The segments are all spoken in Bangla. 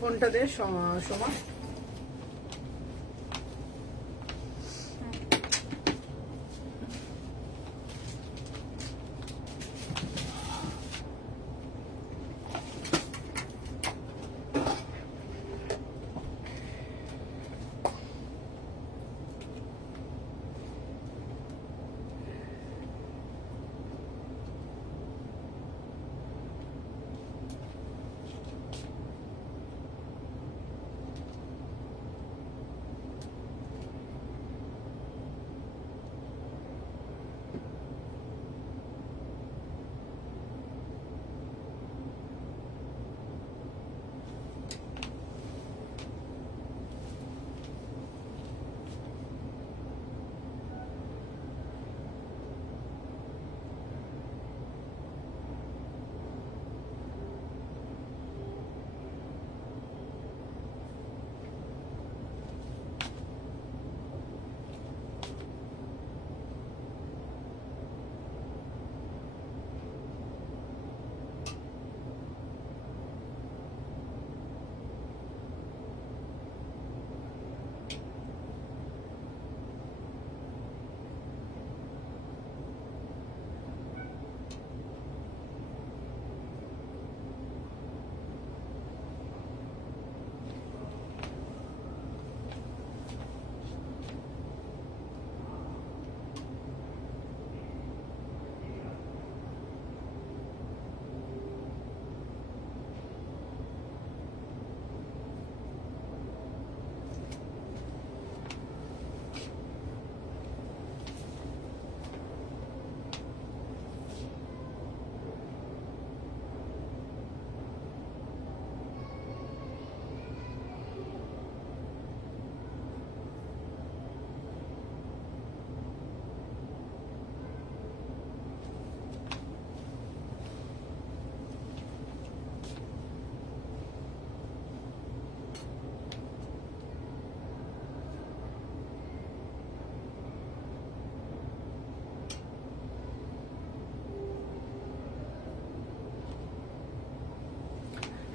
ফোনটা দে সোমা।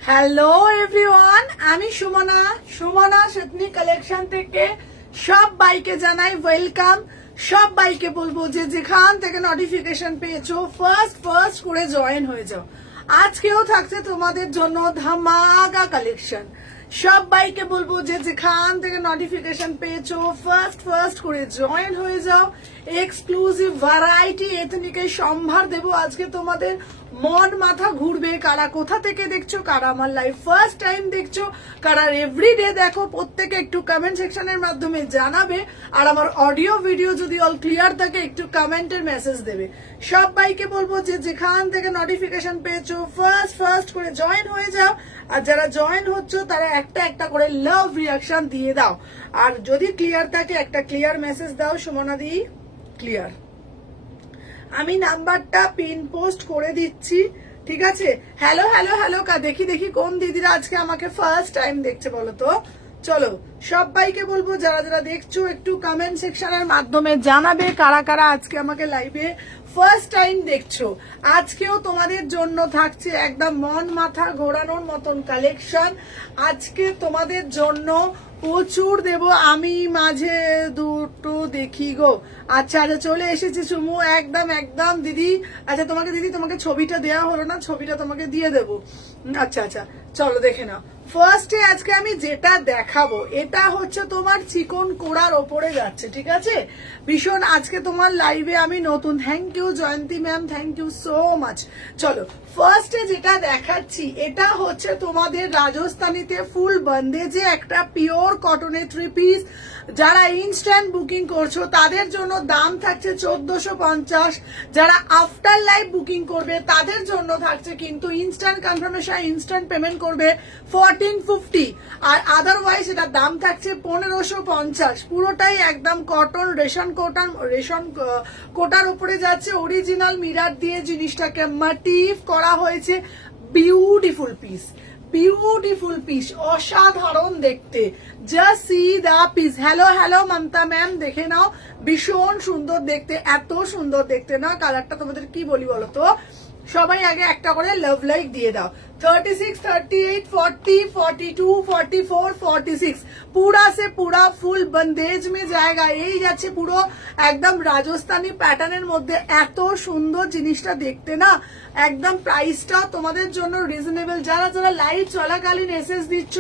হ্যালো এভরিওয়ান, আমি সুমনা সেতনি কালেকশন থেকে সব বাইকে জানাই ওয়েলকাম। সব বাইকে বলবো যে যেখান থেকে নোটিফিকেশন পেয়েছো ফার্স্ট করে জয়েন হয়ে যাও। আজকেও থাকছে তোমাদের জন্য ধামাকা কালেকশন। সব বাইকে বলবো যে যেখান থেকে নোটিফিকেশন পেয়েছো ফার্স্ট করে জয়েন হয়ে যাও। এক্সক্লুসিভ ভ্যারাইটি এথনিকের সম্ভার দেবো আজকে তোমাদের। মন মাথা ঘুরবে। কারা কোথা থেকে দেখছো, কারা আমার লাইভ ফার্স্ট টাইম দেখছো, কারা এভরিডে দেখো, প্রত্যেকে একটু কমেন্ট সেকশনের মাধ্যমে জানাবে। আর আমার অডিও ভিডিও যদি অল ক্লিয়ার থাকে একটু কমেন্টের মেসেজ দেবে। সব বাইকে বলবো যে যেখান থেকে নোটিফিকেশন পেয়েছো ফার্স্ট করে জয়েন হয়ে যাও। আর যারা জয়েন হচ্ছ তারা একটা করে লাভ রিয়াকশন দিয়ে দাও। আর যদি ক্লিয়ার থাকে একটা ক্লিয়ার মেসেজ দাও, সুমনা দি ক্লিয়ার। আমি নাম্বারটা পিন পোস্ট করে দিচ্ছি, ঠিক আছে? হ্যালো হ্যালো হ্যালো দেখি কোন দিদিরা আজকে আমাকে ফার্স্ট টাইম দেখছে বলো তো। চলো সবাইকে বলবো যারা যারা দেখছো একটু কমেন্ট সেকশনের মাধ্যমে জানাবে কারা কারা আজকে আমাকে লাইভে ফার্স্ট টাইম দেখছো। আজকেও তোমাদের জন্য থাকছে একদম মন মাথা ঘোরানোর মতন কালেকশন। আজকে তোমাদের জন্য প্রচুর দেব। আমি মাঝে দুটো দেখি গো। আচ্ছা চলে এসেছে সুমু, একদম দিদি। আচ্ছা তোমাকে ছবিটা দেওয়া হলো না, ছবিটা তোমাকে দিয়ে দেবো। আচ্ছা চলো দেখে নাও। ফার্স্টে আজকে আমি যেটা দেখাবো এটা হচ্ছে তোমার চিকন কোড়ার ওপরে যাচ্ছে, ঠিক আছে? ভীষণ আজকে তোমার লাইভে আমি নতুন। Thank you Jayanti ma'am, thank you so much. চলো ফার্স্টে যেটা দেখাচ্ছি এটা হচ্ছে তোমাদের রাজস্থানীতে ফুল বন্দেজে একটা পিওর কটনের 3 পিস। যারা ইনস্ট্যান্ট বুকিং করছো তাদের জন্য দাম থাকছে 1450। যারা আফটার লাইভ বুকিং করবে তাদের জন্য থাকছে কিন্তু ইনস্ট্যান্ট কনফার্মেশন, ইনস্ট্যান্ট পেমেন্ট করবে 1450। আর আদারওয়াইজ এটার দাম থাকছে 1550। পুরোটাই একদম কটন, রেশন কোটার উপরে যাচ্ছে। অরিজিনাল মিরার দিয়ে জিনিসটাকে মোটিভ করা হয়েছে। বিউটিফুল পিস, অসাধারণ দেখতে। জাস্ট সি দা পিস। হ্যালো মমতা ম্যাম, দেখে নাও। ভীষণ সুন্দর দেখতে, এত সুন্দর দেখতে না। কালারটা তোমাদের কি বলি বলো তো। সবাই আগে একটা করে লাভ লাইক দিয়ে দাও। 36, 38, 40, 42, 44, 46 पूरा से पूरा ফুল বন্দেজ মে জায়গা। এই যাচ্ছে পুরো একদম রাজস্থানী প্যাটার্নের মধ্যে। এত সুন্দর জিনিসটা দেখতে না, একদম প্রাইসটা তোমাদের জন্য রিজনেবল। যারা যারা লাইভ চলাকালীন এসএস দিচ্ছ,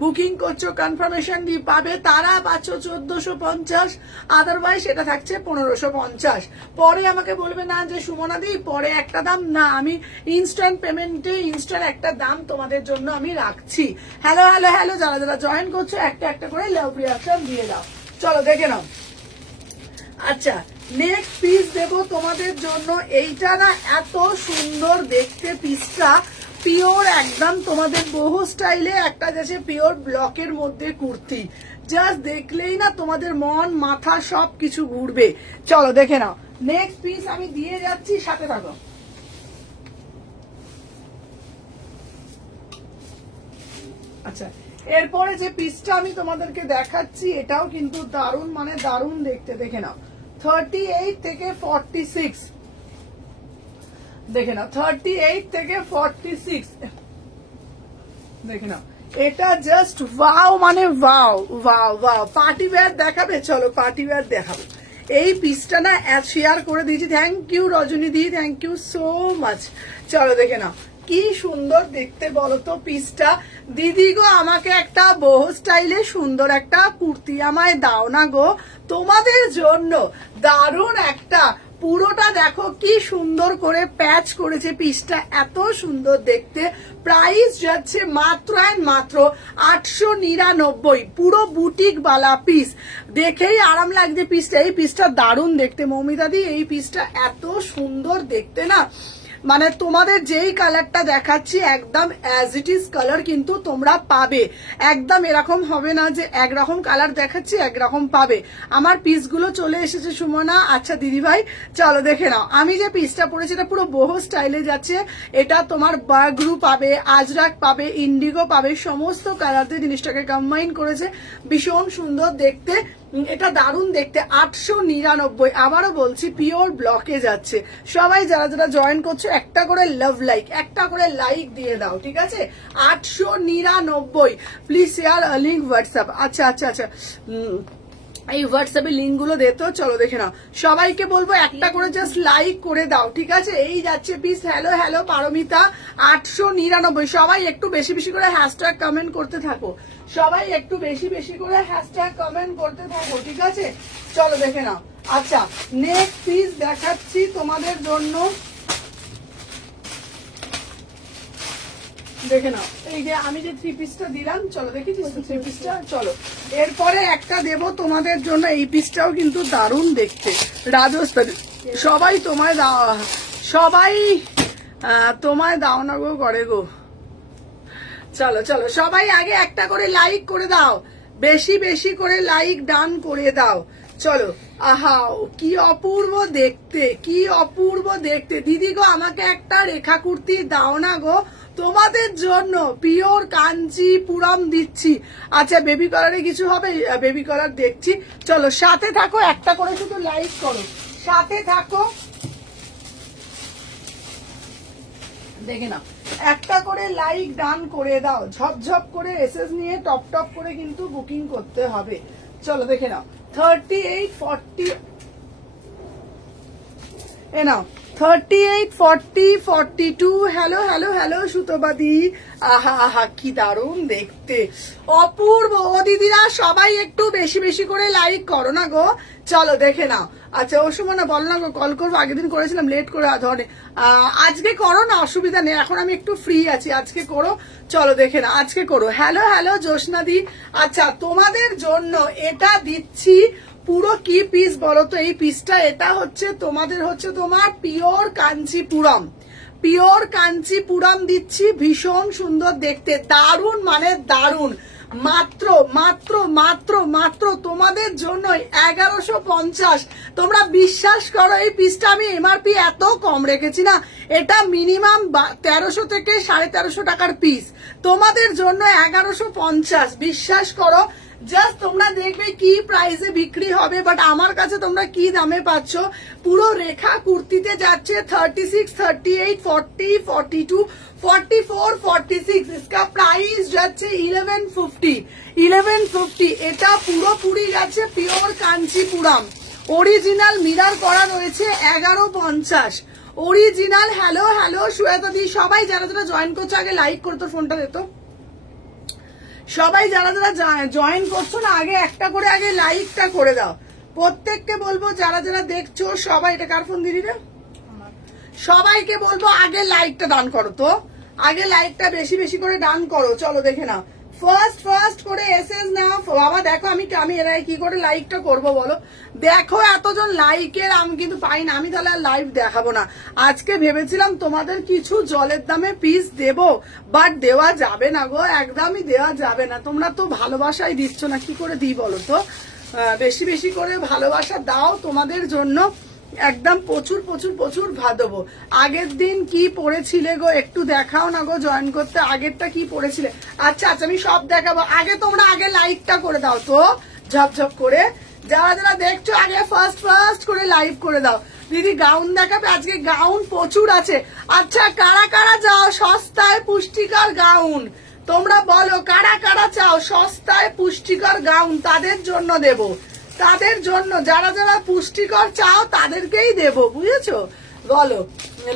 বুকিং করছো, কনফার্মেশন দিয়ে পাবে, তারা পাচ্ছ 1450, আদারওয়াইজ এটা থাকছে 1550। পরে আমাকে বলবে না যে সুমনা দি পরে একটা দাম, না আমি ইনস্ট্যান্ট পেমেন্টে ইনস্ট্যান্ট একটা দাম তোমাদের জন্য আমি রাখছি। হ্যালো হ্যালো হ্যালো, যারা যারা জয়েন করছো একটা একটা করে লাভ রিয়াকশন দিয়ে দাও। চলো দেখে নাও। আচ্ছা, নেক্সট পিস দেবো তোমাদের জন্য। এইটা না এত সুন্দর দেখতে পিসটা, পিওর একদম তোমাদের বহু স্টাইলে একটা যাচ্ছে পিওর ব্লকের মধ্যে কুর্তি। জাস্ট দেখলেই না তোমাদের মন মাথা সবকিছু ঘুরবে। চলো দেখে নাও। নেক্সট পিস আমি দিয়ে যাচ্ছি, সাথে থাকো। আচ্ছা, এরপরে যে পিসটা আমি তোমাদেরকে দেখাচ্ছি এটাও কিন্তু দারুণ, মানে দারুণ দেখতে। দেখে নাও 38 থেকে 46, দেখে নাও 38 থেকে 46, দেখে নাও। এটা জাস্ট ওয়াও, মানে wow wow wow. Party wear দেখাবে? চলো পার্টি ওয়্যার দেখাবো। এই পিসটা না শেয়ার করে দিয়েছি। থ্যাংক ইউ রজনী দি, থ্যাংক ইউ সো মাচ। চলো দেখে নাও কি সুন্দর দেখতে বলো তো পিসটা। দিদি গো আমাকে একটা বহু স্টাইলে সুন্দর একটা কুর্তি আমায় দাও না গো, তোমাদের জন্য দারুণ একটা। পুরোটা দেখো কি সুন্দর করে প্যাচ করেছে পিসটা, এত সুন্দর দেখতে। প্রাইস যাচ্ছে মাত্র অ্যান্ড মাত্র 899। পুরো বুটিক বালা পিস, দেখেই আরাম লাগছে পিসটা। এই পিসটা দারুণ দেখতে মৌমিতা দি, এই পিসটা এত সুন্দর দেখতে না, মানে তোমাদের যেই কালারটা দেখাচ্ছি একদম অ্যাজ ইট ইজ কালার কিন্তু তোমরা পাবে। একদম এরকম হবে না যে একরকম কালার দেখাচ্ছি একরকম পাবে। আমার পিসগুলো চলে এসেছে সুমনা। আচ্ছা দিদি ভাই চলো দেখে নাও। আমি যে পিসটা পরেছি এটা পুরো বহু স্টাইলে যাচ্ছে। এটা তোমার বাগরু পাবে, আজরাক পাবে, ইন্ডিগো পাবে, সমস্ত কালার দিয়ে জিনিসটাকে কম্বাইন করেছে। ভীষণ সুন্দর দেখতে, এটা দারুণ দেখতে। 899। আবারও বলছি পিওর ব্লকে যাচ্ছে। সবাই যারা যারা জয়েন করছো একটা করে লাভ লাইক, একটা করে লাইক দিয়ে দাও, ঠিক আছে? 899। Please share link WhatsApp. আচ্ছা আচ্ছা আচ্ছা, এই হোয়াটসঅ্যাপে লিঙ্ক গুলো দিতে। চলো দেখে নাও। সবাইকে বলবো একটা করে জাস্ট লাইক করে দাও, ঠিক আছে? এই যাচ্ছে পিস। Hello hello Paromita, 899। সবাই একটু বেশি বেশি করে হ্যাশট্যাগ কমেন্ট করতে থাকো, সবাই একটু বেশি বেশি করে হ্যাশট্যাগ কমেন্ট করতে থাকো, ঠিক আছে? চলো দেখে নাও। আচ্ছা, নেক্সট পিস দেখাচ্ছি তোমাদের জন্য। দেখে নাও, এই যে আমি যে থ্রি পিসটা দিলাম, চলো দেখেছিস থ্রি পিসটা? চলো এরপরে একটা দেব তোমাদের জন্য। এই পিসটাও কিন্তু দারুণ দেখতে, রাজস্থানী। সবাই তোমায় দাও, সবাই তোমায় দাও না গো করে গো। চলো চলো সবাই আগে একটা করে লাইক করে দাও, বেশি বেশি করে লাইক ডান করে দাও। চলো, আহা কি অপূর্ব দেখতে, কি অপূর্ব দেখতে। দিদি গো আমাকে একটা রেখা কুর্তি দাও না গো, তোমাদের জন্য পিওর কাঞ্চিপুরম দিচ্ছি। আচ্ছা বেবি কালারে কিছু হবে? বেবি কালার দেখছি। চলো সাথে থাকো, একটা করে শুধু লাইক করো, সাথে থাকো। দেখে নাও, একটা করে লাইক ডান করে দাও। ঝপঝপ করে এসএস নিয়ে টপ টপ করে কিন্তু বুকিং করতে হবে। চলো দেখে নাও 38, 40, এ নাও 38, 40, 42। হ্যালো হ্যালো হ্যালো সুতোবাদি, আহা আহা কি দারুণ দেখতে, অপূর্ব। ও দিদিরা সবাই একটু বেশি বেশি করে লাইক করো না গো। চলো দেখে নাও। আচ্ছা ও সুমনা বল না গো, কল করবো, আগের দিন করেছিলাম লেট করে ধরে। আজকে করো না, অসুবিধা নেই, এখন আমি একটু ফ্রি আছি, আজকে করো। চলো দেখে না, আজকে করো। হ্যালো হ্যালো জ্যোৎস্না দি। আচ্ছা তোমাদের জন্য এটা দিচ্ছি পুরো কি পিস বলো তো? এই পিসটা এটা হচ্ছে তোমাদের হচ্ছে তোমার পিওর কাঞ্চিপুরম, পিওর কাঞ্চিপুরম দিচ্ছি। ভীষণ সুন্দর দেখতে, দারুণ মানে দারুণ। মাত্র মাত্র মাত্র মাত্র তোমাদের জন্য 1150। তোমরা বিশ্বাস করো এই পিসটা আমি এমআরপি এত কম রেখেছি না, এটা মিনিমাম 1300 থেকে 1350 টাকার পিস। তোমাদের জন্য 1150, বিশ্বাস করো। জাস্ট তোমরা দেখবে কি প্রাইসে বিক্রি হবে, বাট আমার কাছে তোমরা কি দামে পাচ্ছ। পুরো রেখা কুর্তিতে যাচ্ছে 36, 38, 40, 42, 44, 46, इसका प्राइस যাচ্ছে 1150। এটা পুরোপুরি যাচ্ছে পিওর কাঞ্চিপুরম, অরিজিনাল মিরার করা রয়েছে 1150 অরিজিনাল। হ্যালো হ্যালো শ্বেতা দি, সবাই যারা যারা জয়েন করছো আগে লাইক করে তোর ফোনটা দে তো। সবাই যারা যারা জয়েন করছো না আগে একটা করে আগে লাইকটা করে দাও। প্রত্যেককে বলবো যারা যারা দেখছো সবাই, এটা কার ফোন দিদি রে, সবাইকে বলবো আগে লাইকটা দান করো তো, আগে লাইকটা বেশি বেশি করে দান করো। চলো দেখে নাও, ফার্স্ট করে এসএস নাও বাবা। দেখো আমি এরা কি করে লাইকটা করব বলো। দেখো এতজন লাইকের আমি কিন্তু পাই না, আমি তাহলে আর লাইভ দেখাবো না। আজকে ভেবেছিলাম তোমাদের কিছু জলের দামে পিস দেব, বাট দেওয়া যাবে না গো, একদমই দেওয়া যাবে না। তোমরা তো ভালোবাসাই দিচ্ছ না, কি করে দিই বলো তো। বেশি বেশি করে ভালোবাসা দাও, তোমাদের জন্য একদম প্রচুর প্রচুর প্রচুর দেবো। আগের দিন কি পড়েছিলে গো একটু দেখাও না গো জয়েন করতে, আগেরটা কি পড়েছিলে। আচ্ছা আমি সব দেখাবো, আগে তোমরা আগে লাইকটা করে দাও তো ঝপঝপ করে। যারা যারা দেখছো আগে ফার্স্ট করে লাইভ করে দাও। দিদি গাউন দেখাবে, আজকে গাউন প্রচুর আছে। আচ্ছা কারা কারা যাও সস্তায় পুষ্টিকর গাউন, তোমরা বলো কারা কারা চাও সস্তায় পুষ্টিকর গাউন, তাদের জন্য দেব, তাদের জন্য যারা যারা পুষ্টিকর চাও তাদেরকেই দেব, বুঝেছো। বলো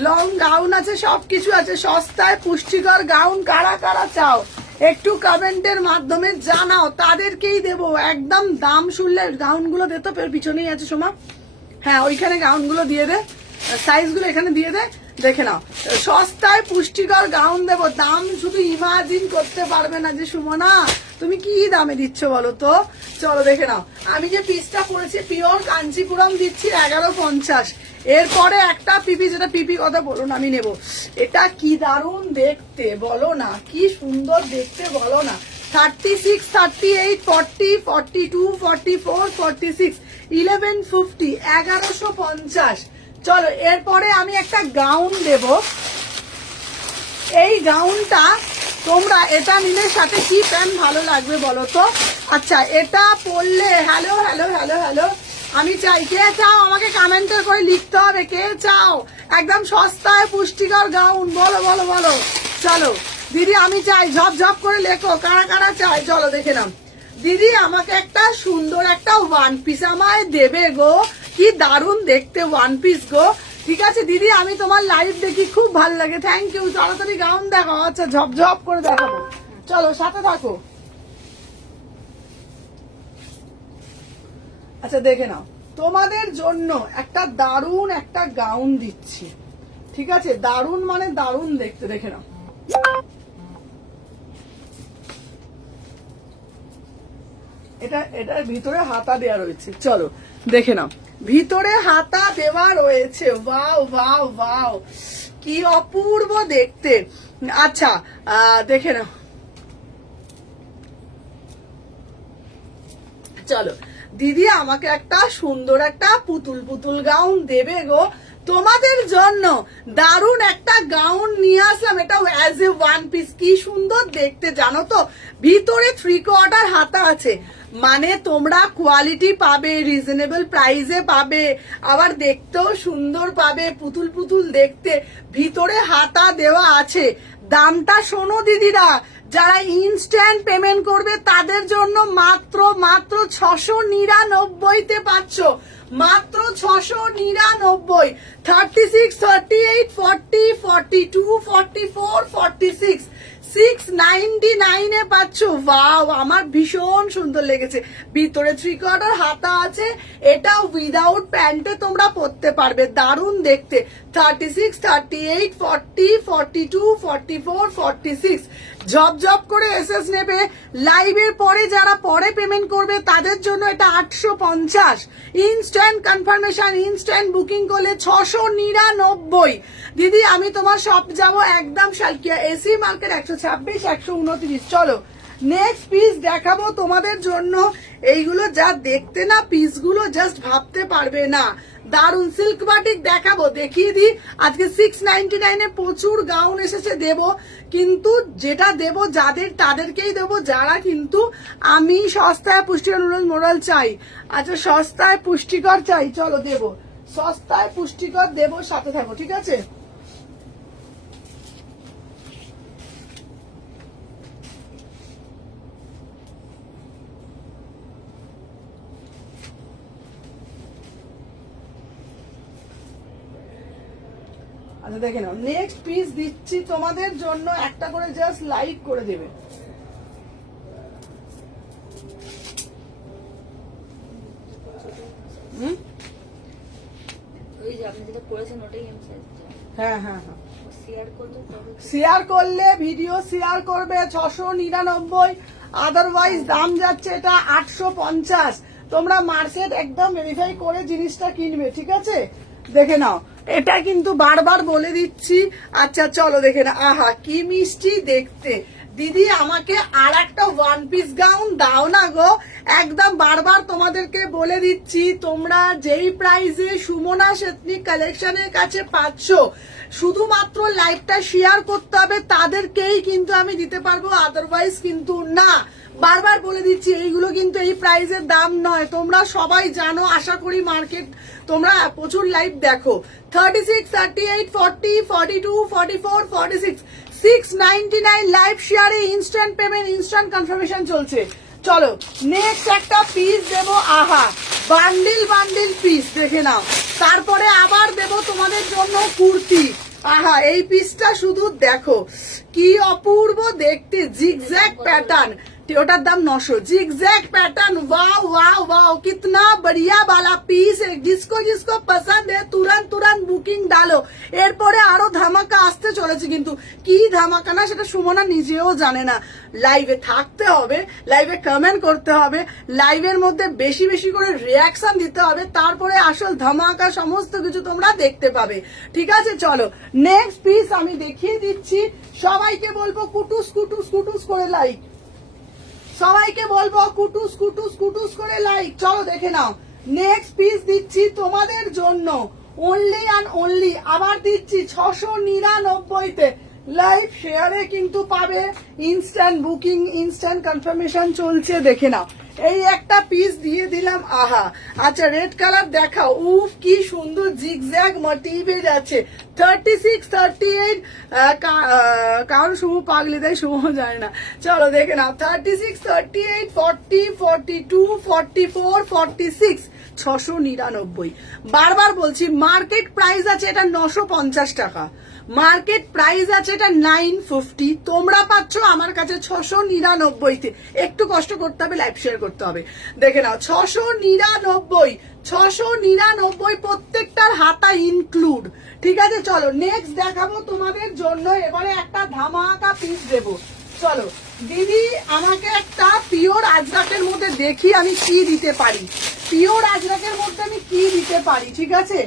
লং গাউন আছে, সবকিছু আছে, সস্তায় পুষ্টিকর গাউন কারা কারা চাও একটু কমেন্টের মাধ্যমে জানাও, তাদেরকেই দেব। একদম দাম শুনলে গাউনগুলো দে তো, পিছনেই আছে সোমা, হ্যাঁ ওইখানে গাউনগুলো দিয়ে দে, সাইজগুলো এখানে দিয়ে দে, দেখে নাও। সস্তায় পুষ্টিকর গাউন দেবো, দাম শুধু ইমাজিন করতে পারবে না যে সুমনা তুমি কি দামে দিচ্ছ বলো তো। চলো দেখে নাও, আমি যে পিসটা পরেছি পিওর কাঞ্চিপুরম দিচ্ছি 1150। এরপরে একটা পিপি, যেটা পিপি কথা বলুন আমি নেব, এটা কি দারুণ দেখতে বলো না, কি সুন্দর দেখতে বলো না। 36, 38, 40, 42, 44, 46, 1150, 1150। চলো এরপরে আমি একটা গাউন দেব। এই গাউনটা তোমরা এটা নিলে সাথে কি প্যান্ট ভালো লাগবে বলো তো। আচ্ছা এটা পরলে, হ্যালো হ্যালো হ্যালো হ্যালো, আমি চাই, কে চাও আমাকে কমেন্টের করে লিখতে হবে, কে চাও একদম সস্তায় পুষ্টিকর গাউন, বলো বলো বলো। চলো দিদি আমি চাই, ঝপঝপ করে লেখো কারা কারা চাই। চলো দেখে নাও, দিদি আমাকে একটা সুন্দর একটা ওয়ান পিস আমায় দেবে গো, কি দারুণ দেখতে ওয়ান পিস গো। ঠিক আছে দিদি, আমি তোমার লাইভ দেখি, খুব ভালো লাগে, থ্যাংক ইউ। তাড়াতাড়ি গাউন দেখো, আচ্ছা ঝপঝপ করে দেখাবো, চলো সাথে থাকো। আচ্ছা দেখে নাও, তোমাদের জন্য একটা দারুণ একটা গাউন দিচ্ছি, ঠিক আছে, দারুণ মানে দারুণ দেখতে, দেখে নাও। এটার ভিতরে হাতা দেওয়া রয়েছে, চলো দেখে নাও, ভিতরে হাতা দেওয়া রয়েছে, ওয়াও ওয়াও ওয়াও, কি অপূর্ব দেখতে। আচ্ছা দেখে নাও, চলো দিদি আমাকে একটা সুন্দর একটা পুতুল পুতুল গাউন দেবে গো, তোমাদের জন্য দারুণ একটা গাউন নিয়ে আসলাম, এটা অ্যাজ এ ওয়ান পিস, কি সুন্দর দেখতে জানো তো। ভিতরে 3/4 হাতা আছে, মানে তোমরা কোয়ালিটি পাবে, রিজনেবল প্রাইসে পাবে, আবার দেখতেও সুন্দর পাবে, পুতুল পুতুল দেখতে, ভিতরে হাতা দেওয়া আছে। দামটা শোনো দিদিরা, যারা ইনস্ট্যান্ট পেমেন্ট করবে তাদের জন্য মাত্র 699-তে পাচ্ছ, মাত্র 699। 36, 38, 40, 42, 44, 46, 699-এ পাচ্ছ। ওয়াও, আমার ভীষণ সুন্দর লেগেছে। ভিতরে 3/4 হাতা আছে, এটা উইদাউট প্যান্টে তোমরা পরতে পারবে, দারুণ দেখতে। 36, 38, 40, 42, 44, 46, ঝপঝপ করে এসএস নেবে। লাইভের পরে যারা পরে পেমেন্ট করবে তাদের জন্য এটা 850। ইনস্ট্যান্ট কনফার্মেশন, ইনস্ট্যান্ট বুকিং করলে 699। দিদি আমি তোমার শপ যাব একদম শালকিয়া, এসি মার্কেট 126, 129। চলো নেক্সট পিস দেখাবো তোমাদের জন্য। এইগুলো যা দেখতে না, পিসগুলো জাস্ট ভাবতে পারবে না, দারুন সিল্ক বাটিক দেখাবো, দেখিয়ে দিই। আজকে 699 প্রচুর গাউন এসেছে, দেব, কিন্তু যেটা দেব যাদের তাদেরকেই দেব যারা কিন্তু আমি সস্তায় পুষ্টিকর নুডলস মোরাল চাই। আচ্ছা সস্তায় পুষ্টিকর চাই, চলো দেব, সস্তায় পুষ্টিকর দেব, সাথে থাকো, ঠিক আছে। আচ্ছা দেখে নাও, নেক্সট পিস দিচ্ছি তোমাদের জন্য, একটা করে জাস্ট লাইক করে দেবে। হ্যাঁ হ্যাঁ হ্যাঁ, শেয়ার করলে ভিডিও শেয়ার করবে 699, আদারওয়াইজ দাম যাচ্ছে এটা 850। তোমরা মার্কেট একদম ভেরিফাই করে জিনিসটা কিনবে, ঠিক আছে। দেখে নাও, এটা কিন্তু বারবার বলে দিচ্ছি। আচ্ছা চলো দেখে না, আহা কি মিষ্টি দেখতে। দিদি আমাকে আর একটা ওয়ান পিস গাউন দাও না গো, একদম বারবার তোমাদেরকে বলে দিচ্ছি, তোমরা যেই প্রাইসে সুমনা এথনিক কালেকশনের কাছে পাচ্ছ, শুধুমাত্র লাইভটা শেয়ার করতে হবে, তাদেরকেই কিন্তু আমি দিতে পারবো, আদারওয়াইজ কিন্তু না। বারবার বলে দিচ্ছি, এইগুলো কিন্তু এই প্রাইসের দাম নয়, তোমরা সবাই জানো, আশা করি মার্কেট তোমরা প্রচুর লাইভ দেখো। 36, 38, 40, 42, 44, 46, 699 লাইভ শেয়ারে ইনস্ট্যান্ট পেমেন্ট, ইনস্ট্যান্ট কনফার্মেশন চলছে। চলো নেক্সট একটা পিস দেব, আহা বান্ডিল বান্ডিল পিস দেখে নাও। তারপরে আবার দেব তোমাদের জন্য কুর্তি, আহা এই পিসটা শুধু দেখো কি অপূর্ব দেখতে, জিগজ্যাগ প্যাটার্ন, ওটার দাম 900। জিগজ্যাগ প্যাটার্न, वाओ वाओ वाओ, कितना बढ़िया वाला पीस है। जिसको जिसको पसंद है तुरंत तुरंत বুকিং ডালো। এরপরে আরো ধামাকা আসতে চলেছে, কিন্তু কি ধামাকা না সেটা সুমনা নিজেও জানে না। লাইভে থাকতে হবে, লাইভে কমেন্ট করতে হবে, লাইভের মধ্যে বেশি বেশি করে রিয়াকশন দিতে হবে, তারপরে আসল ধামাকা সমস্ত কিছু তোমরা দেখতে পাবে, ঠিক আছে। চলো নেক্সট পিস আমি দেখিয়ে দিচ্ছি। সবাইকে বলবো কুটুস কুটুস কুটুস করে লাইক, সবাইকে বলবো কুটুস কুটুস কুটুস করে লাইক। চলো দেখে নাও, নেক্সট পিস দিচ্ছি তোমাদের জন্য অনলি অ্যান্ড অনলি, আবার দিচ্ছি 699 লাইভ শেয়ারে কিন্তু পাবে, ইনস্ট্যান্ট বুকিং, ইনস্ট্যান্ট কনফার্মেশন চলছে, দেখে নাও। এই একটা পিস দিয়ে দিলাম, আহা। আচ্ছা রেড কালার দেখাও, উফ কি সুন্দর জিগজ্যাগ মোটিভের আছে। 36, 38, কারণ সুমু পাগলি তাই সুমু যায় না। চলো দেখে নাও, 36, 38, 40, 42, 44, 46, 699। বারবার বলছি মার্কেট প্রাইস আছে এটা 950 টাকা, মার্কেট প্রাইস আছে এটা 950, তোমরা পাচ্ছ আমার কাছে 699-তে। একটু কষ্ট করতে হবে, লাইভ শেয়ার করতে হবে। দেখে নাও 699, 699 প্রত্যেকটার হাতা ইনক্লুড, ঠিক আছে। চলো নেক্সট দেখাবো তোমাদের জন্য, এবারে একটা ধামাকা পিস দেবো। চলো দিদি আমাকে একটা পিওর আজরাকের মধ্যে দেখি আমি কি দিতে পারি, পিওর আজরাকের মধ্যে আমি কি দিতে পারি, ঠিক আছে।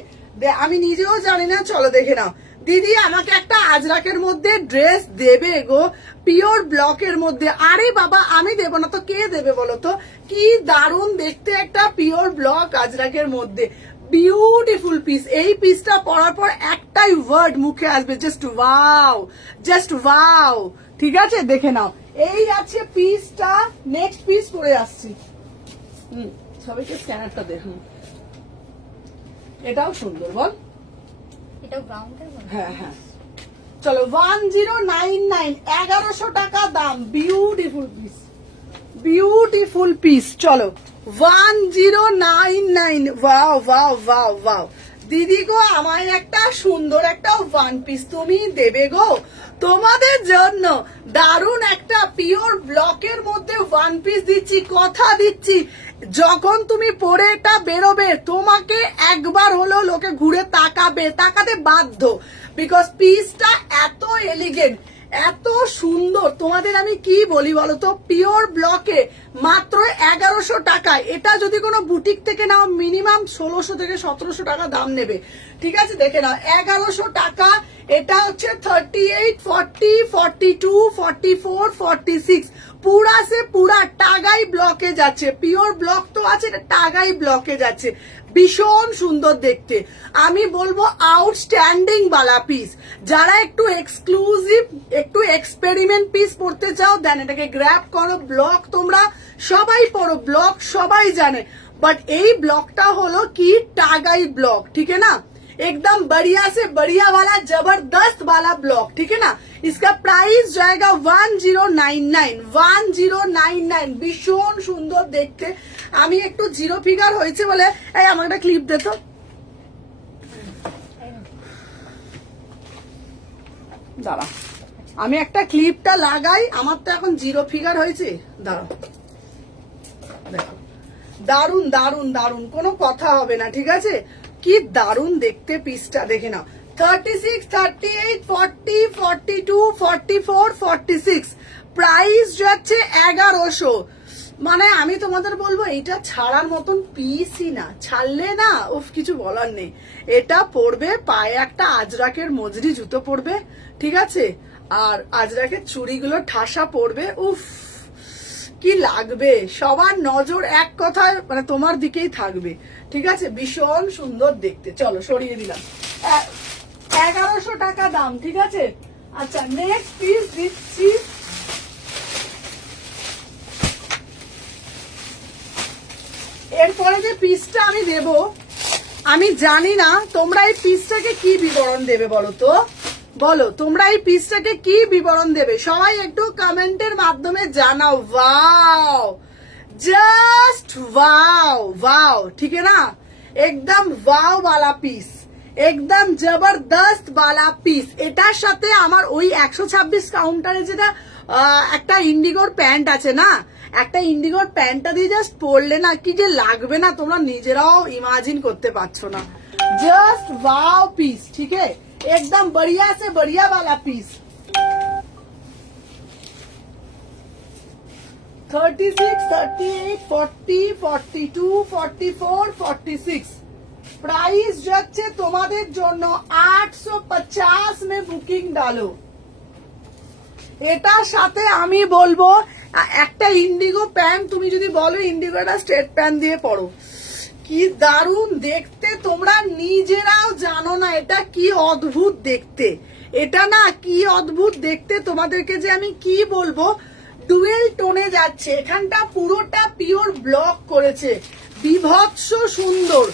আমি নিজেও জানি না, চলো দেখে নাও। দিদি আমাকে একটা আজরাকের মধ্যে ড্রেস দেবে গো, পিওর ব্লকের মধ্যে। আরে বাবা আমি দেব না তো কে দেবে বলো তো, কি দারুণ দেখতে একটা পিওর ব্লক আজরাকের মধ্যে, বিউটিফুল পিস। এই পিসটা পরার পর একটাই ওয়ার্ড মুখে আসবে, জাস্ট ওয়াও, জাস্ট ওয়াও, ঠিক আছে। দেখে নাও, এই আছে পিসটা, নেক্সট পিস পরে আসছি। সবাইকে স্ক্যানারটা দেখুন, এটাও সুন্দর বল, হ্যাঁ হ্যাঁ। চলো 1099, 1100 টাকা দাম, বিউটিফুল পিস, বিউটিফুল পিস। চলো 1099, ওয়াও ওয়াও ওয়াও ওয়াও। দিদি গো আমায় একটা সুন্দর একটা ওয়ান পিস তুমি দেবে গো, তোমাদের জন্য দারুণ একটা পিওর ব্লকের মধ্যে ওয়ান পিস দিচ্ছি, কথা দিচ্ছি। যখন তুমি পরে এটা বেরোবে তোমাকে একবার হলো লোকে ঘুরে তাকাতে বাধ্য, বিকজ পিসটা এত এলিগেন্ট, এত সুন্দর। তোমাদের আমি কি বলি বলো তো, পিওর ব্লকে মাত্র 1100 টাকায়। এটা যদি কোনো বুটিক থেকে নাও মিনিমাম 1600 থেকে 1700 টাকা দাম নেবে, ঠিক আছে, দেখে নাও 1100 টাকা। এটা হচ্ছে 38, 40, 42, 44, 46 পুরা সে পুরা টাগাই ব্লকে যাচ্ছে। পিওর ব্লক তো আছে, টাগাই ব্লকে যাচ্ছে। ভীষণ সুন্দর দেখতে, আমি বলবো আউটস্ট্যান্ডিং বালা পিস। যারা একটু এক্সক্লুসিভ, একটু এক্সপেরিমেন্ট পিস পড়তে চাও, দেন এটাকে গ্র্যাব করো। ব্লক তোমরা সবাই পড়ো, ব্লক সবাই জানে, বাট এই ব্লকটা হলো কি টাগাই ব্লক, ঠিক है ना, एकदम बढ़िया से बढ़िया वाला जबरदस्त वाला ब्लॉक, ठीक है ना। इसका प्राइस जाएगा 1099, 1099। ভীষণ সুন্দর দেখতে। আমি একটু জিরো ফিগার হয়েছে বলে এই আমাকে একটা ক্লিপ দে তো, দাঁড়া আমি একটা ক্লিপটা লাগাই। আমার তো এখন জিরো ফিগার হয়েছে, দাঁড়াও। দেখো দারুন দারুন দারুন, কোনো কথা হবে না, ঠিক আছে। কি দারুন দেখতে পিসটা, দেখে নাও। 36, 38, 40, 42, 44, 46 প্রাইস যাচ্ছে 1100। মানে আমি তোমাদের বলবো এটা ছাড়ার মতন পিসই না, ছাড়লে না উফ কিছু বলার নেই। এটা পরবে, পায়ে একটা আজরাকের মজরি জুতো পরবে, ঠিক আছে, আর আজরাকের চুড়িগুলো ঠাসা পরবে, উফ কি লাগবে। সবার নজর এক কথায় মানে তোমার দিকেই থাকবে, ঠিক আছে। ভীষণ সুন্দর দেখতে। চলো সরিয়ে দিলাম। 1100 টাকা দাম, ঠিক আছে। আচ্ছা নেক্সট পিস দিচ্ছি, এরপরে যে পিসটা আমি দেব, আমি জানি না তোমরা এই পিসটাকে কি বিবরণ দেবে বলো তো, বলো তোমরা এই পিসটাকে কি বিবরণ দেবে, সবাই একটু কমেন্টের মাধ্যমে জানাও। वाओ, जस्ट वाओ वाओ, ठीक है ना, एकदम वाओ वाला পিস, একদম জবরদস্ত वाला পিস। এটার সাথে আমার ওই 126 কাউন্টারে যেটা একটা ইন্ডিগোর প্যান্ট আছে না, একটা ইন্ডিগোর প্যান্টটা দিয়ে জাস্ট পরলে না কি যে লাগবে না, তোমরা নিজেরাও ইমাজিন করতে পারছো না। जस्ट वाओ পিস, ठीक है, एकदम बढ़िया से बढ़िया वाला पीस। 36, 38, 40, 42, 44, 46 प्राइस যাচ্ছে তোমাদের জন্য 850 में বুকিং ডালো। এটার সাথে আমি বলবো একটা ইন্ডিগো প্যান্ট, তুমি যদি বলো ইন্ডিগো একটা স্ট্রেট প্যান্ট দিয়ে পরো, কি দারুন দেখতে, তোমরা নিজেরাও জানো না এটা কি অদ্ভুত দেখতে। এটা না কি অদ্ভুত দেখতে, তোমাদেরকে যে আমি কি বলবো। ডুয়েল টোনে যাচ্ছে, এখানটা পুরোটা পিওর ব্লক করেছে, বিভৎস সুন্দর।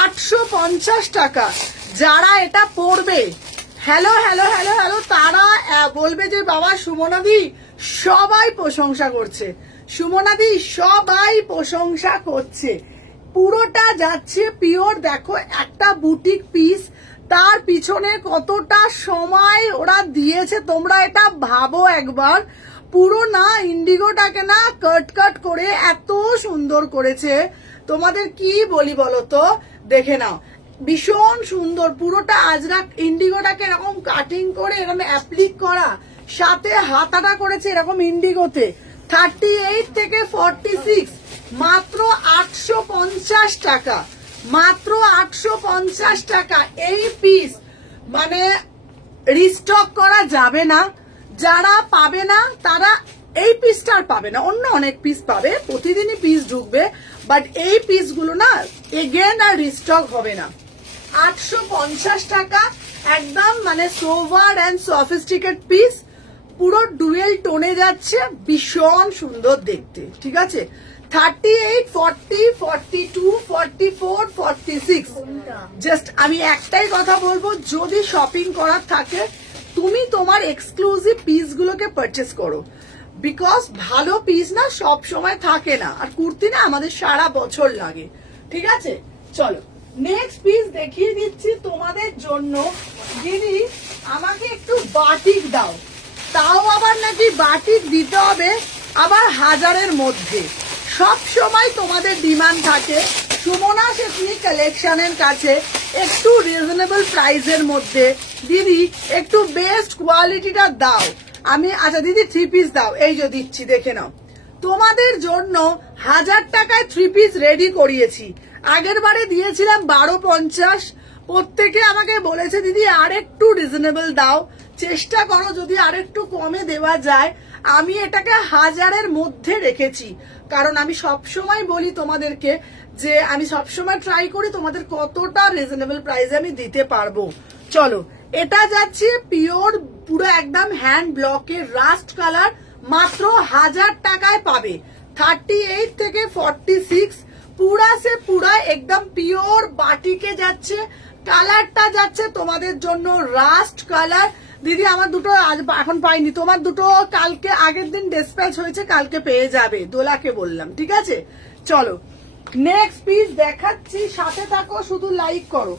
850 টাকা। যারা এটা পরবে, হ্যালো হ্যালো হ্যালো হ্যালো, তারা বলবে যে বাবা সুমনাদি সবাই প্রশংসা করছে, সুমনাদি সবাই প্রশংসা করছে। পুরোটা যাচ্ছে পিওর। দেখো একটা বুটিক পিস, তার পিছনে কতটা সময় ওরা দিয়েছে, তোমরা এটা ভাবো একবার। পুরো না ইন্ডিগোটাকে না কাট কাট করে এত সুন্দর করেছে, তোমাদের কি বলি বলো তো, দেখে নাও। ভীষণ সুন্দর পুরোটা আজরাক ইন্ডিগোটাকে এরকম কাটিং করে এরকম অ্যাপ্লিক করা, সাথে হাতাটা করেছে এরকম ইন্ডিগোতে। 38 থেকে 46 মাত্র 850 টাকা, মাত্র 850 টাকা। এই পিস মানে রিস্টক করা যাবে না, যারা পাবে না তারা এই পিসটা আর পাবে না, অন্য অনেক পিস পাবে, প্রতিদিনই পিস ঢুকবে, বাট এই পিসগুলো না এগেন আর রিস্টক হবে না। 850 টাকা একদম মানে সোভার অ্যান্ড সফিস্টিকেট পিস, পুরো ডুয়েল টোনে যাচ্ছে, ভীষণ সুন্দর দেখতে, ঠিক আছে। 38, 40, 42, 44, 46 জাস্ট আমি একটাই কথা বলবো, যদি শপিং করার থাকে তুমি তোমার এক্সক্লুসিভ পিস গুলোকে পারচেস করো, বিকজ ভালো পিস না সব সময় থাকে না, আর কুর্তি না আমাদের সারা বছর লাগে, ঠিক আছে। চলো নেক্সট পিস দেখিয়ে দিচ্ছি তোমাদের জন্য। দিদি আমাকে একটু বাটিক দাও, তাও আবার নাকি বাটিক দিতে হবে আবার 1000-এর মধ্যে। সব সময় তোমাদের ডিমান্ড থাকে সুমনা শেটনি কালেকশনের কাছে একটু রিজনেবল প্রাইসের মধ্যে, দিদি একটু বেস্ট কোয়ালিটিটা দাও। আমি আচ্ছা দিদি 3 পিস দাও, এই যে দিচ্ছি, দেখে নাও। তোমাদের জন্য 1000 টাকায় 3 পিস রেডি করিয়েছি। আগের বারে দিয়েছিলাম 1250, প্রত্যেকে আমাকে বলেছে দিদি আর একটু রিজনেবল দাও, চেষ্টা করো যদি আর একটু কমে দেওয়া যায়। আমি এটাকে 1000-এর মধ্যে রেখেছি, কারণ আমি সবসময় বলি তোমাদেরকে যে আমি সবসময় ট্রাই করি তোমাদের কতটা রিজনেবল প্রাইসে আমি দিতে পারবো। চলো, এটা যাচ্ছে পিওর পুরো একদম হ্যান্ড ব্লকের রাস্ট কালার, মাত্র 1000 টাকায় পাবে। 38 থেকে 46 পুরা সে পুরা একদম পিওর বাটিকে যাচ্ছে। কালারটা যাচ্ছে তোমাদের জন্য রাস্ট কালার। দিদি আমার দুটো আজ এখন পাইনি, তোমার দুটো কালকে আগের দিন ডিসপ্যাচ হয়েছে, কালকে পেয়ে যাবে, দোলাকে বললাম, ঠিক আছে? চলো নেক্সট পিস দেখাচ্ছি, সাথে থাকো, শুধু লাইক করো।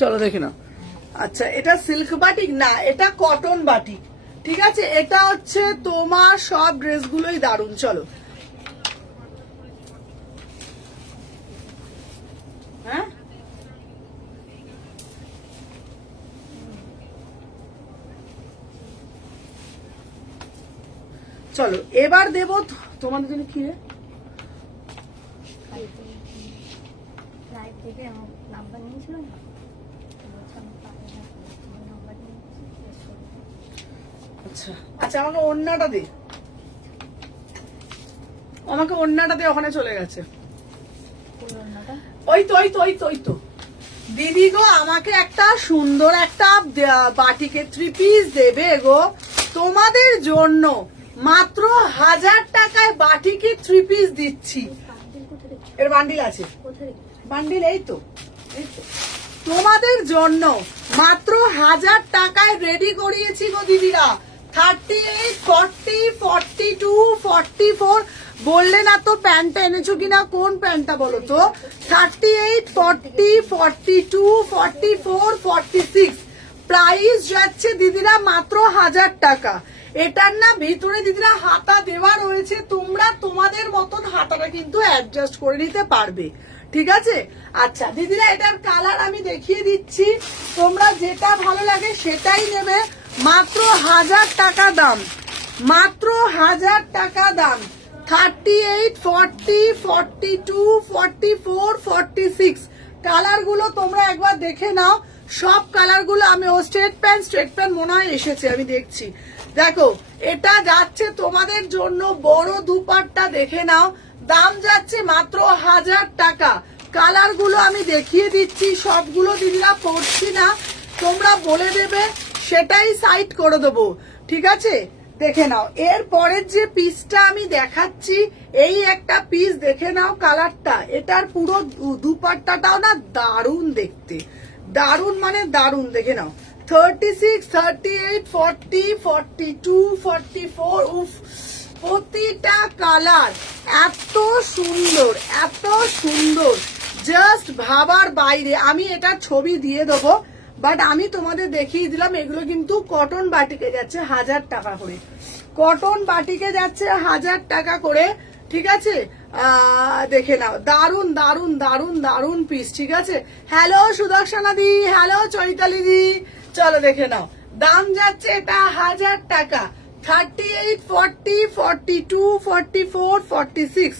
চলো দেখে নাও। আচ্ছা, এটা সিল্ক বাটিক না, এটা কটন বাটিক, ঠিক আছে? এটা হচ্ছে তোমার সব ড্রেসগুলোই দারুণ। চলো, হ্যাঁ চলো এবার দেবো তোমাদের জন্য কি রে? আচ্ছা আচ্ছা, আমাকে ওড়নাটা দে, আমাকে ওড়নাটা দে, ওখানে চলে গেছে। ওই তো ওই তো ওই তো ওই তো দিদি গো, আমাকে একটা সুন্দর একটা বাটিকে 3 পিস দেবে গো তোমাদের জন্য, মাত্র 1000 টাকায় বাটিকে 3 পিস দিচ্ছি। এর বান্ডিল আছে, বান্ডিল এই তো তোমাদের জন্য মাত্র 1000 টাকায় রেডি করিয়েছি গো দিদিরা। 38, 40, 42, 44 বললে না তো প্যান্টটা এনেছো কিনা, কোন প্যান্টটা বলো তো? 38, 40, 42, 44, 46 প্রাইস যাচ্ছে দিদিরা মাত্র 1000 টাকা। এটার না ভিতরে দিদিরা হাতা দেওয়া রয়েছে, তোমরা তোমাদের মতন হাতাটা কিন্তু অ্যাডজাস্ট করে নিতে পারবে, ঠিক আছে? আচ্ছা দিদিরা, এটার কালার আমি দেখিয়ে দিচ্ছি, তোমরা যেটা ভালো লাগে সেটাই নেবে। মাত্র 1000 টাকা দাম, মাত্র 1000 টাকা দাম। 38, 40, 42, 44, 46 কালার গুলো তোমরা একবার দেখে নাও। সব কালার গুলো আমি স্ট্রেট প্যান্ট মনে হয় এসেছে, আমি দেখছি। দেখো, এটা যাচ্ছে তোমাদের জন্য বড় দুপাট্টা, দেখে নাও। দাম যাচ্ছে মাত্র 1000 টাকা। কালার গুলো আমি দেখিয়ে দিচ্ছি, সবগুলো দিদিরা পড়ছি না, তোমরা বলে দেবে, সেটাই সাইড করে দেবো, ঠিক আছে? দেখে নাও, এর পরের যে পিসটা আমি দেখাচ্ছি, এই একটা পিস দেখে নাও কালারটা। এটার পুরো দুপাট্টাটাও না দারুণ দেখতে, দারুণ মানে দারুণ, দেখে নাও। 36, 38, 40, 42, 44, উফ, প্রতিটা কালার এত সুন্দর, এত সুন্দর, জাস্ট ভাবার বাইরে। আমি এটা ছবি দিয়ে দেবো, বাট আমি তোমাদের দেখিয়ে দিলাম। এগুলো কিন্তু কটন বাটিকে যাচ্ছে 1000 টাকা করে, কটন বাটিকে যাচ্ছে 1000 টাকা করে, ঠিক আছে? দেখে নাও, দারুন দারুন দারুন দারুন পিস, ঠিক আছে? হ্যালো সুদর্শনা দি, হ্যালো চৈতালি দি, চলো দেখে নাও। দাম যাচ্ছে এটা 1000 টাকা। 38, 40, 42, 44, 46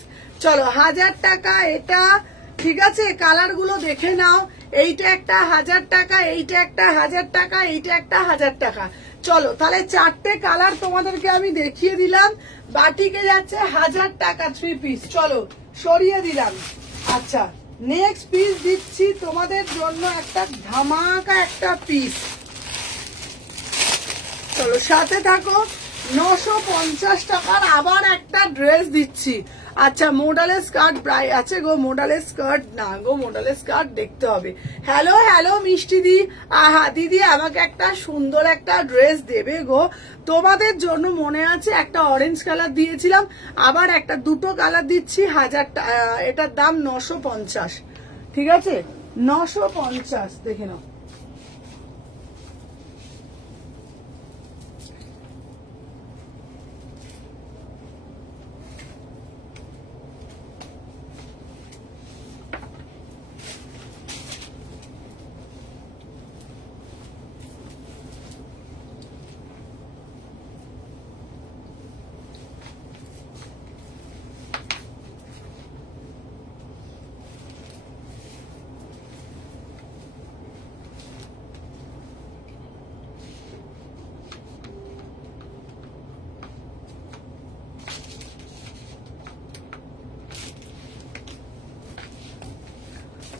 চলো 1000 টাকা এটা, ঠিক আছে? কালার গুলো দেখে নাও। এইটা একটা 1000 টাকা, এইটা একটা 1000 টাকা, এইটা একটা 1000 টাকা। চলো তাহলে 4টে কালার তোমাদেরকে আমি দেখিয়ে দিলাম। বাটিকে যাচ্ছে 1000 টাকা 3 পিস। চলো সরিয়ে দিলাম। আচ্ছা, নেক্সট পিস দিচ্ছি তোমাদের জন্য একটা ধামাকা একটা পিস। চলো সাথে থাকো। 950 টাকার আবার একটা ড্রেস দিচ্ছি। আচ্ছা, মোডালের স্কার্ট প্রায় আছে গো, মোডালের স্কার্ট না গো, মোডালের স্কার্ট দেখতে হবে। হ্যালো হ্যালো মিষ্টি দি, আহা দিদি আমাকে একটা সুন্দর একটা ড্রেস দেবে গো তোমাদের জন্য। মনে আছে একটা অরেঞ্জ কালার দিয়েছিলাম, আবার একটা দুটো কালার দিচ্ছি 1000 টাকা। এটার দাম 950, ঠিক আছে? 950 দেখে নাও।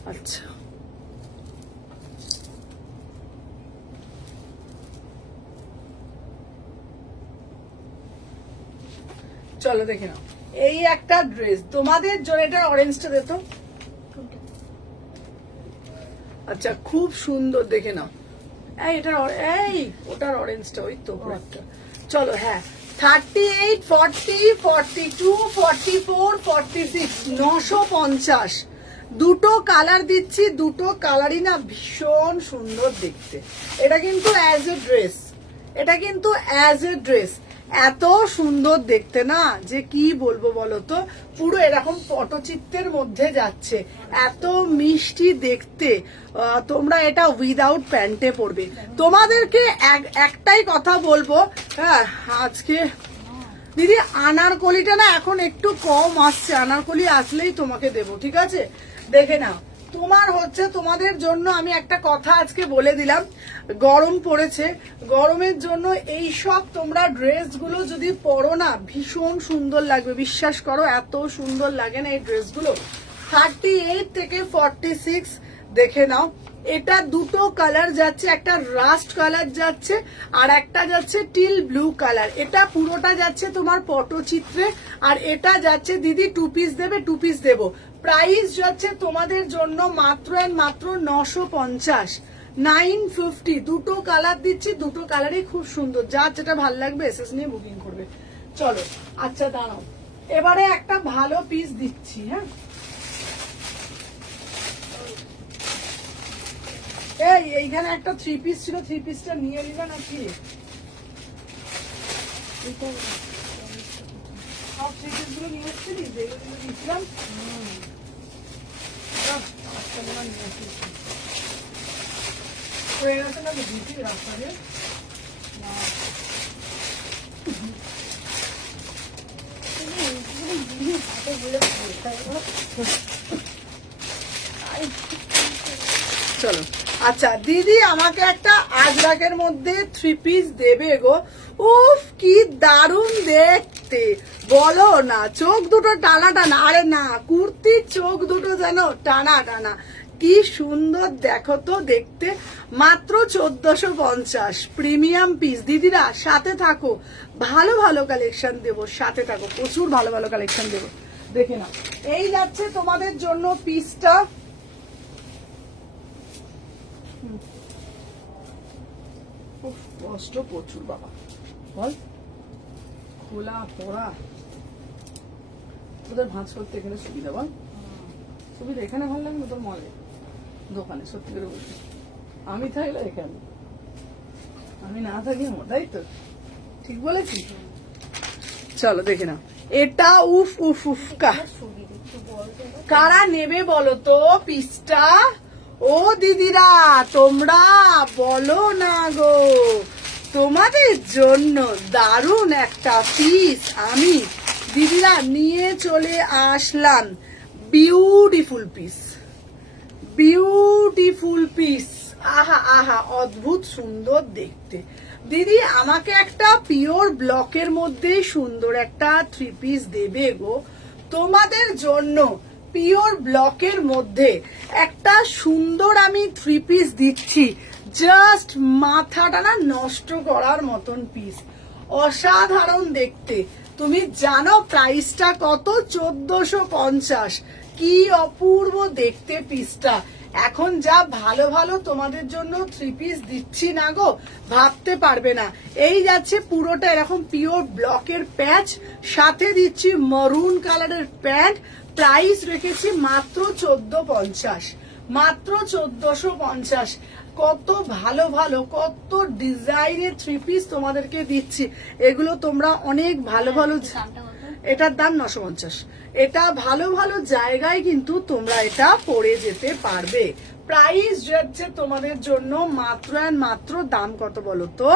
আচ্ছা চলো দেখে নাও, এই একটা ড্রেস তোমাদের জন্য। এটা অরেঞ্জটা দে তো। আচ্ছা খুব সুন্দর, দেখে নাও। এই এটার এই ওটার অরেঞ্জটা, ওই তো একটা। চলো হ্যাঁ, 38, 40, 42, 44, 46, 950। দুটো কালার দিচ্ছি, দুটো কালারই না ভীষণ সুন্দর দেখতে। এটা কিন্তু অ্যাজ এ ড্রেস, এটা কিন্তু অ্যাজ এ ড্রেস এত সুন্দর দেখতে না, যে কি বলবো বলো তো। পুরো এরকম পটচিত্রের মধ্যে যাচ্ছে, এত মিষ্টি দেখতে। তোমরা এটা উইদাউট প্যান্টে পরবে। তোমাদেরকে একটাই কথা বলবো, হ্যাঁ আজকে দিদি আনারকলিটা না এখন একটু কম আসছে, আনারকলি আসলেই তোমাকে দেবো, ঠিক আছে? দেখে নাও, তোমার হচ্ছে তোমাদের জন্য আমি একটা কথা আজকে বলে দিলাম। গরম পড়েছে, গরমের জন্য এই সব তোমরা ড্রেসগুলো যদি পরো না ভীষণ সুন্দর লাগবে, বিশ্বাস করো এত সুন্দর লাগে না এই ড্রেসগুলো। 38 থেকে 46 দেখে নাও। এটা দুটো কালার যাচ্ছে, একটা রাস্ট কালার যাচ্ছে আর একটা যাচ্ছে টিল ব্লু কালার। এটা পুরোটা যাচ্ছে তোমার পটচিত্রে, আর এটা যাচ্ছে দিদি 2 পিস দেবে, 2 পিস দেবো। প্রাইস যাচ্ছে তোমাদের জন্য মাত্র এন্ড মাত্র 950, 950। দুটো কালার দিচ্ছি, দুটো কালারই খুব সুন্দর। যার যেটা ভালো লাগবে এসএস নিয়ে বুকিং করবে। চলো আচ্ছা দাঁড়াও, এবারে একটা ভালো পিস দিচ্ছি। হ্যাঁ এইখানে একটা 3 পিস ছিল, 3 পিসটা নিয়ে নিবা না কি? সব 3 পিস গুলো নিয়ে এসেছিলি, যেগুলো দিয়েছিলাম হয়ে গেছে না, দিচ্ছি রাস্তায়। চলো আচ্ছা, দিদি আমাকে একটা আজরাকের মধ্যে 3 পিস দেবে গো। উফ কি দারুণ দেখতে, বলো না। চোখ দুটো টানা টানা, আরে না কুর্তির চোখ দুটো যেন টানা টানা, কি সুন্দর দেখো তো দেখতে। মাত্র 1450 প্রিমিয়াম পিস। দিদিরা সাথে থাকো, ভালো ভালো কালেকশন দেবো, সাথে থাকো, প্রচুর ভালো ভালো কালেকশন দেবো। দেখে নাও, এই যাচ্ছে তোমাদের জন্য পিসটা। কষ্ট প্রচুর বাবা, বল খোলা পড়া তোদের ভাঁজ করতে এখানে সুবিধা, বল সুবিধা। এখানে ভালো লাগবে তোর মলে দোকানে, সত্যি করে বলছি। আমি থাকলে এখানে, আমি না থাকি আমার, তাই তো? ঠিক বলেছি। চলো দেখে নাও, এটা উফ উফ উফ কারা নেবে বলো তো পিসটা? ও দিদিরা তোমরা বলো না গো, তোমাদের জন্য দারুণ একটা পিস আমি দিদিরা নিয়ে চলে আসলাম। বিউটিফুল পিস, বিউটিফুল পিস, আহা আহা অদ্ভুত সুন্দর দেখতে। দিদি আমাকে একটা পিওর ব্লকের মধ্যে সুন্দর একটা 3 পিস দেবে গো তোমাদের জন্য। পিওর ব্লকের মধ্যে একটা সুন্দর আমি 3 পিস দিচ্ছি, জাস্ট মাথাটা না নষ্ট করার মতন পিস, অসাধারণ দেখতে। তুমি জানো প্রাইসটা কত? 1450। কি অপূর্ব দেখতে পিসটা। এখন যা ভালো ভালো তোমাদের জন্য 3 পিস দিচ্ছি না গো, ভাবতে পারবে না। এই যাচ্ছে পুরোটা এরকম পিওর ব্লকের প্যাচ, সাথে দিচ্ছি মরুন কালারের প্যান্ট। প্রাইস রেখেছি মাত্র 1450, মাত্র 1450। কত ভালো ভালো কত ডিজাইনের 3 পিস তোমাদেরকে দিচ্ছি। এগুলো তোমরা অনেক ভালো ভালো, এটার দাম 950। এটা ভালো ভালো জায়গায় কিন্তু তোমরা এটা পরে যেতে পারবে। প্রাইস যাচ্ছে তোমাদের জন্য মাত্র মাত্র, দাম কত বলো তো?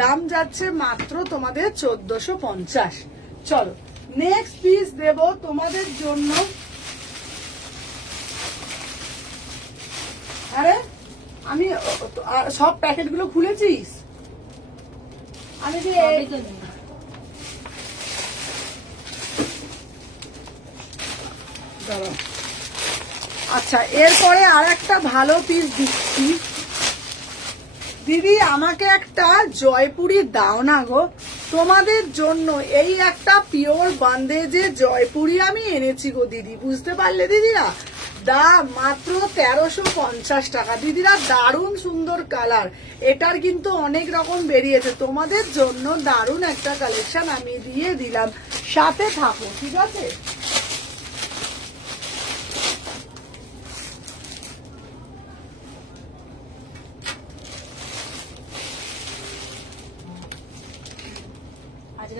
দাম যাচ্ছে মাত্র তোমাদের 1450। চলো নেক্সট পিস দেব তোমাদের জন্য। আরে আমি সব প্যাকেট গুলো খুলেছিস? আমি আচ্ছা, এরপরে আর একটা ভালো পিস দিচ্ছি। দিদি আমাকে একটা জয়পুরি দাও না গো, তোমাদের জন্য এই একটা পিওর বান্দেজে জয়পুরি আমি এনেছি গো দিদি, বুঝতে পারলে দিদিরা? দাম মাত্র 1350 টাকা দিদিরা। দারুণ সুন্দর কালার, এটার কিন্তু অনেক রকম বেরিয়েছে, তোমাদের জন্য দারুণ একটা কালেকশন আমি দিয়ে দিলাম, সাথে থাকো, ঠিক আছে?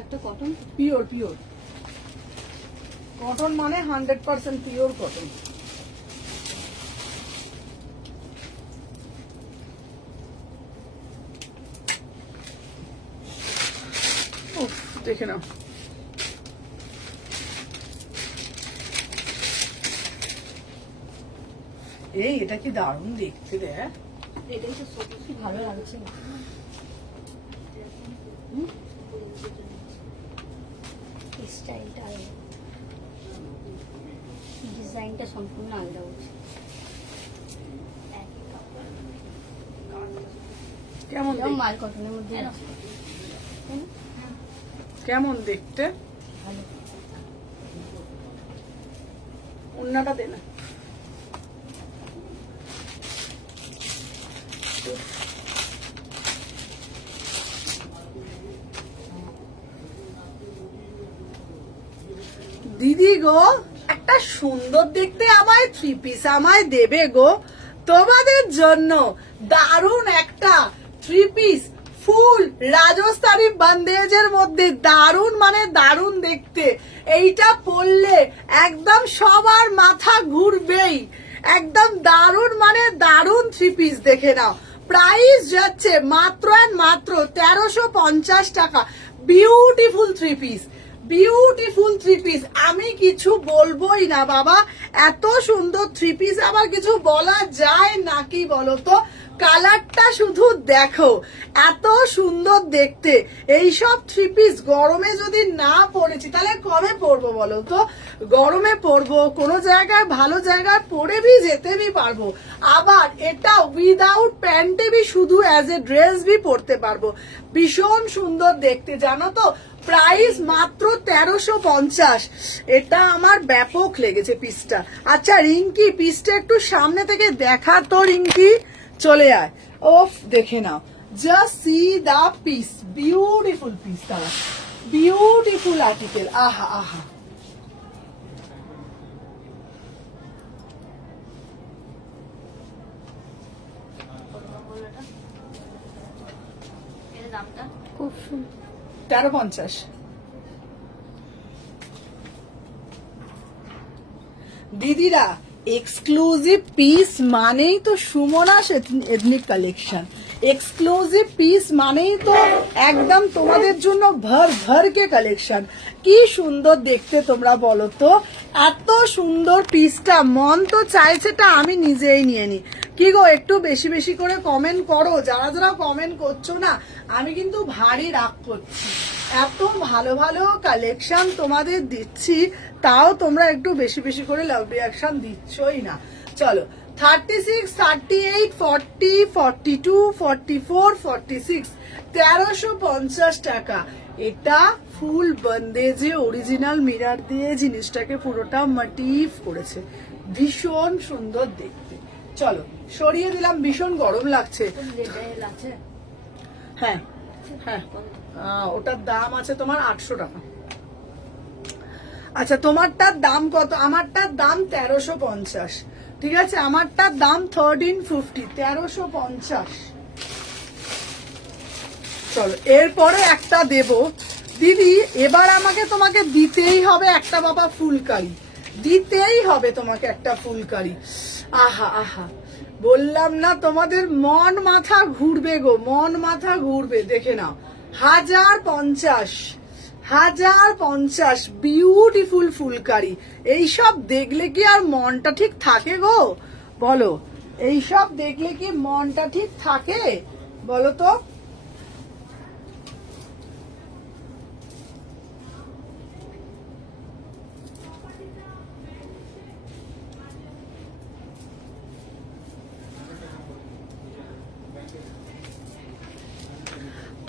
একটা কটন, পিওর পিওর কটন, মানে 100% পিওর কটন। দেখে নাও, এই এটা কি দারুণ দেখতে রে, এটাই তো সত্যি ভালো লাগছে। স্টাইলটা আলাদা, ডিজাইনটা সম্পূর্ণ আলাদা হচ্ছে। কেমন মাল কটনের মধ্যে কেমন দেখতে? ভালো। ওন্নাটা দে না। দিদি গো, একটা সুন্দর দেখতে আমায় 3 পিস আমায় দেবে গো, তোমাদের জন্য দারুণ একটা 3 পিস ফুল রাজস্থানী বান্দেজের মধ্যে, দারুণ মানে দারুণ দেখতে। এইটা পরলে একদম সবার মাথা ঘুরবেই, একদম দারুণ মানে দারুণ 3 পিস। দেখে নাও, প্রাইস যাচ্ছে মাত্র মাত্র 1350 টাকা। বিউটিফুল 3 পিস, বিউটিফুল 3 পিস, আমি কিছু বলবোই না বাবা, এত সুন্দর 3 পিস আবার কিছু বলা যায় নাকি বলো তো? কালারটা শুধু দেখো, এত সুন্দর দেখতে। এইসব 3 পিস গরমে যদি না পরেছি তাহলে কবে পরবো বলো তো? গরমে পরবো, কোনো জায়গায় ভালো জায়গায় পরে ভি যেতে ভি পারবো, আবার এটা উইদাউট প্যান্টে ভি শুধু অ্যাজ এ ড্রেস ভি পরতে পারবো। ভীষণ সুন্দর দেখতে, জানো তো? প্রাইস মাত্র 1350। এটা আমার ব্যাপক লেগেছে পিসটা। আচ্ছা রিঙ্কি, পিসটা একটু সামনে থেকে দেখা তো রিঙ্কি, চলে আয়। ওফ, দেখে নাও, জাস্ট সি দা পিস, বিউটিফুল পিস, তারা বিউটিফুল আর্টিকেল। আহা আহা, খুব সুন্দর। 1350। দিদিরা, এক্সক্লুসিভ পিস মানেই তো Sumana ethnic collection, exclusive piece মানেই তো একদম তোমাদের জন্য ভর ভর কে কালেকশন। কি সুন্দর দেখতে তোমরা বলো তো, এত সুন্দর পিসটা, মন তো চাইছেটা আমি নিজেই নিয়ে নি। কি গো, একটু বেশি বেশি করে কমেন্ট করো, যারা যারা কমেন্ট করছো না আমি কিন্তু ভারী রাগ করছি। এত ভালো ভালো কালেকশন তোমাদের দিচ্ছি, তাও তোমরা একটু বেশি বেশি করে লাভ রিয়াকশন দিচ্ছই না। চলো, 36, 38, 40, 42, 44, 46, 1350 টাকা। এটা ফুল বন্দেজে অরিজিনাল মিরার দিয়ে জিনিসটাকে পুরোটা মোটিভ করেছে, ভীষণ সুন্দর দেখতে। চলো, সরিয়ে দিলাম, ভীষণ গরম লাগছে। হ্যাঁ হ্যাঁ, ওটার দাম আছে তোমার 800 টাকা। আচ্ছা, তোমারটার দাম কত? আমারটার দাম 1350, ঠিক আছে? আমারটার দাম 1350, 1350। চলো, এরপরে একটা দেব দিদি, এবার আমাকে তোমাকে দিতেই হবে একটা বাবা ফুলকারি, দিতেই হবে তোমাকে একটা ফুলকারি। আহা আহা, বললাম না তোমাদের মন মাথা ঘুরবে গো, মন মাথা ঘুরবে। দেখে নাও, 1050, 1050, বিউটিফুল ফুলকারি। এইসব দেখলে কি আর মনটা ঠিক থাকে গো বলো? এইসব দেখলে কি মনটা ঠিক থাকে বলো তো?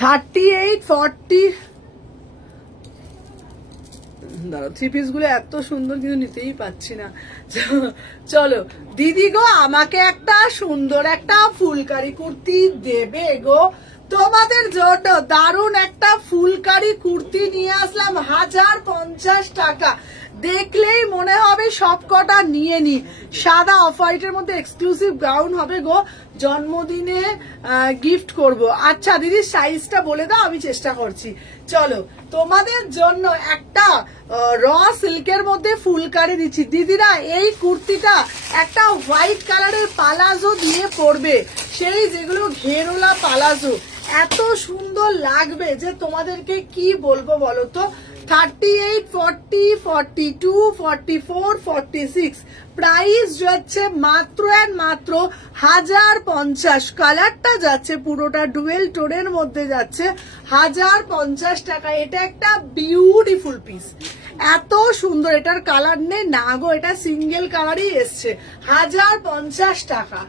38 40 দাঁড়াও, থ্রি পিস গুলো এত সুন্দর কিন্তু নিতেই পাচ্ছি না। চলো দিদি গো, আমাকে একটা সুন্দর একটা ফুলকারি কুর্তি দেবে গো। তোমাদের জন্য দারুণ একটা ফুলকারি কুর্তি নিয়ে আসলাম 1050 টাকা। দেখলেই মনে হবে সব কটা নিয়ে নি। সাদা অফ হোয়াইটের মধ্যে এক্সক্লুসিভ গাউন হবে গো, জন্মদিনে গিফট করব। আচ্ছা দিদি সাইজটা বলে দাও, আমি চেষ্টা করছি। চলো তোমাদের জন্য একটা র সিল্কের মধ্যে ফুলকারি দিচ্ছি দিদিরা। এই কুর্তিটা একটা হোয়াইট কালারের পালাজো দিয়ে পরবে, সেই যেগুলো ঘেরোলা পালাজো, এত সুন্দর লাগবে যে তোমাদেরকে কি বলবো বলো তো। 38 40 42 44 46 প্রাইস যাচ্ছে মাত্র এন্ড মাত্র 1050। কালারটা যাচ্ছে পুরোটা ডুয়েল টোনের মধ্যে যাচ্ছে 1050 টাকা। এটা একটা বিউটিফুল পিস, এত সুন্দর। এটার কালার নেই না গো, এটা সিঙ্গেল কালারই এসছে। 1050 টাকা,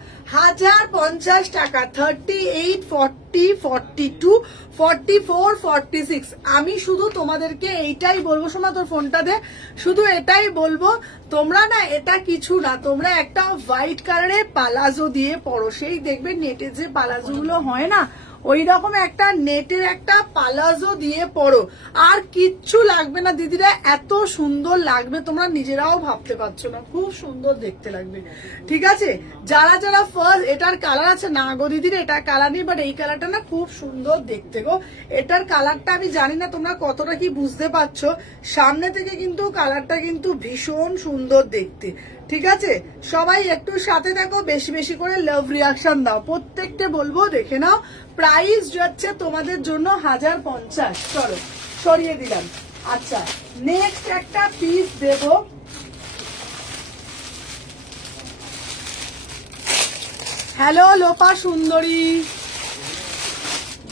1050 টাকা। 38 40 42 44 46। আমি শুধু তোমাদেরকে এইটাই বলবো, শোনা তোর ফোনটা দে, শুধু এটাই বলবো, তোমরা না এটা কিছু না, তোমরা একটা হোয়াইট কালারের পালাজো দিয়ে পরো। সেই দেখবে নেটে যে পালাজো গুলো হয় না, ওই রকম একটা নেটের একটা পালাজো দিয়ে পরো, আর কিচ্ছু লাগবে না দিদিরা। এত সুন্দর লাগবে তোমরা নিজেরাও ভাবতে পারছো না, খুব সুন্দর দেখতে লাগবে। ঠিক আছে, যারা যারা ফার্স্ট, এটার কালার আছে না গো দিদির, এটা কালার নেই, বাট এই কালারটা না খুব সুন্দর দেখতে গো। এটার কালারটা আমি জানি না তোমরা কতটা কি বুঝতে পারছো, সামনে থেকে কিন্তু কালারটা কিন্তু ভীষণ সুন্দর দেখতে। ঠিক আছে, সবাই একটু সাথে দেখো, বেশি বেশি করে লাভ রিয়াকশন দাও, প্রত্যেকটা বলবো দেখে নাও। প্রাইস যাচ্ছে তোমাদের জন্য 1050। চলো সরিয়ে দিলাম। আচ্ছা নেক্সট একটা পিস দেব। হ্যালো লোপা সুন্দরী,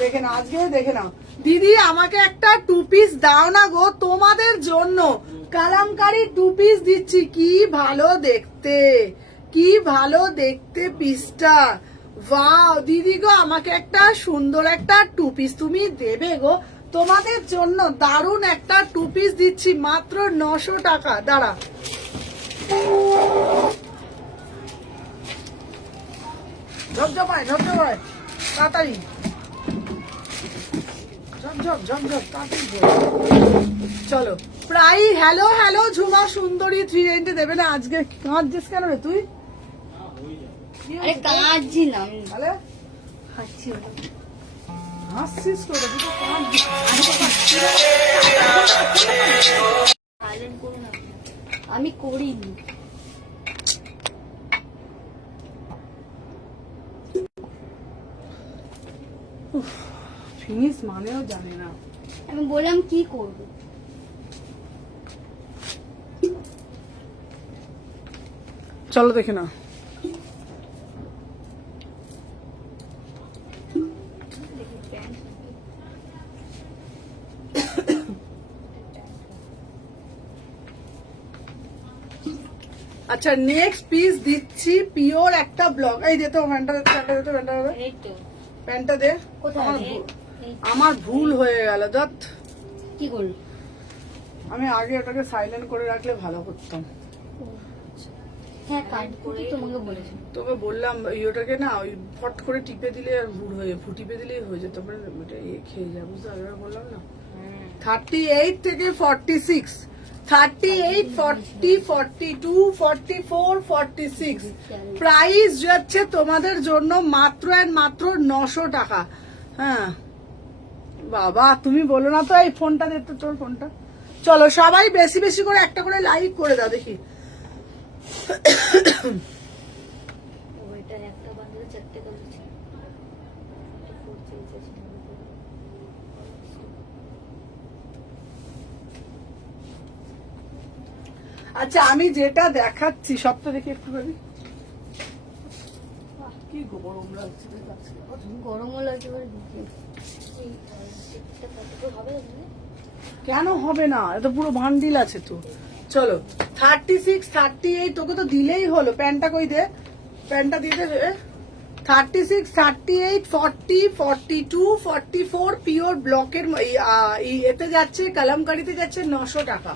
দেখে নাও, আজকে দেখে নাও দিদি, আমাকে একটা টু পিস দাও না গো, তোমাদের জন্য কালামকারী টু পিস দিচ্ছি। কি ভালো দেখতে, কি ভালো দেখতে পিসটা, ওয়াও দিদি গো, আমাকে একটা সুন্দর একটা টু পিস তুমি দেবে গো। তোমাদের জন্য দারুণ একটা টু পিস দিচ্ছি মাত্র 900 টাকা। দাঁড়া, ঝপঝপায় ঝপঝপায় তাড়াতাড়ি, ঝপঝপ ঝপঝপ তাড়াতাড়ি। চলো প্রায় হ্যালো হ্যালো ঝুমা সুন্দরী 390 দেবে না আজকে? কাঁদছিস কেন রে তুই? আরে কাঁদছি না আমি, তাহলে হাসছি ওটা। হাসছিস করে, তুই তো কাঁদছিস। সাইলেন্ট করো না, আমি করিনি। ফিনিশ মানেও জানে না। আমি বললাম কি করবো, চলো দেখে না। আচ্ছা নেক্সট পিস দিচ্ছি পিওর একটা ব্লক। এই দে তো প্যান্টটা, এই তো প্যান্টটা দে। কোথায়? আমার ভুল হয়ে গেল, দত্ত কি করলো? আমি আগে ওটাকে সাইলেন্ট করে রাখলে ভালো করতাম। হ্যাঁ কাট করে তোমাকে বলেছি। তোকে বললাম ওটাকে না, ওই ফট করে টিপে দিলে আর ভুল হয়ে, টিপে দিলেই হয়ে যেত, তারপরে ওটা খেয়ে যাবো, বুঝতে পারবে, বললাম না। 38 থেকে 46, 38 40 42 44 46 প্রাইস যাচ্ছে তোমাদের জন্য মাত্র এন্ড মাত্র 900 টাকা। হ্যাঁ বাবা তুমি বলো না তো, এই ফোনটা দে তো, তোর ফোনটা। চলো সবাই বেশি বেশি করে একটা করে লাইক করে দাও দেখি। ওইটা একটা বান্ডেলে 4টে কালার ছিল। আচ্ছা আমি যেটা দেখাচ্ছি সবটা দেখি একটু ভাবি, কি গরম লাগছে রে আজকে। গরমও লাগছে, এই সেটটা কতটুকু হবে জানি? কেন হবে না, এটা পুরো ভান্ডিল আছে তো। চলো 36 38 তোকে তো দিলেই হলো। প্যান্টটা কই দে, প্যান্টটা দিয়ে দে। 36, 38, 40, 42, 44 পিওর ব্লকের এতে যাচ্ছে, কালামকারিতে যাচ্ছে 900 টাকা,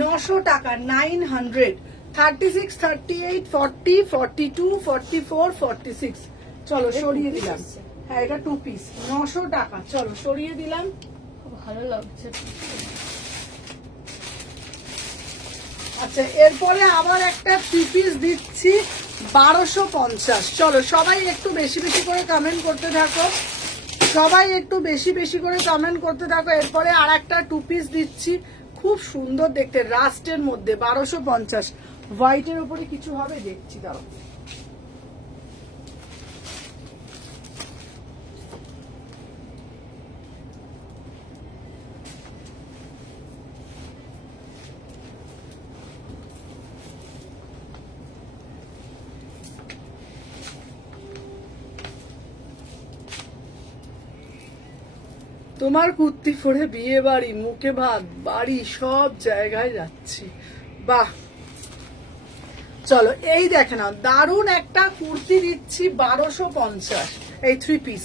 900 টাকা, 900। 36, 38, 40, 42, 44, 46। চলো সরিয়ে দিলাম। হ্যাঁ এটা 2 পিস, 900 টাকা। চলো সরিয়ে দিলাম। খুব ভালো লাগছে। আচ্ছা এরপরে আবার একটা 3 পিস দিচ্ছি 1250। চলো সবাই একটু বেশি বেশি করে কমেন্ট করতে থাকো, সবাই একটু বেশি বেশি করে কমেন্ট করতে থাকো। এরপরে আর একটা 2 পিস দিচ্ছি, খুব সুন্দর দেখতে, রাস্টের মধ্যে 1250। হোয়াইটের উপরে কিছু হবে দেখছি, দাও। তোমার কুর্তি পরে বিয়ে বাড়ি, মুখে ভাত, বাড়ি, সব জায়গায় যাচ্ছি। বাহ, চলো এই দেখে নাও, দারুণ একটা কুর্তি দিচ্ছি 1250। এই 3 পিস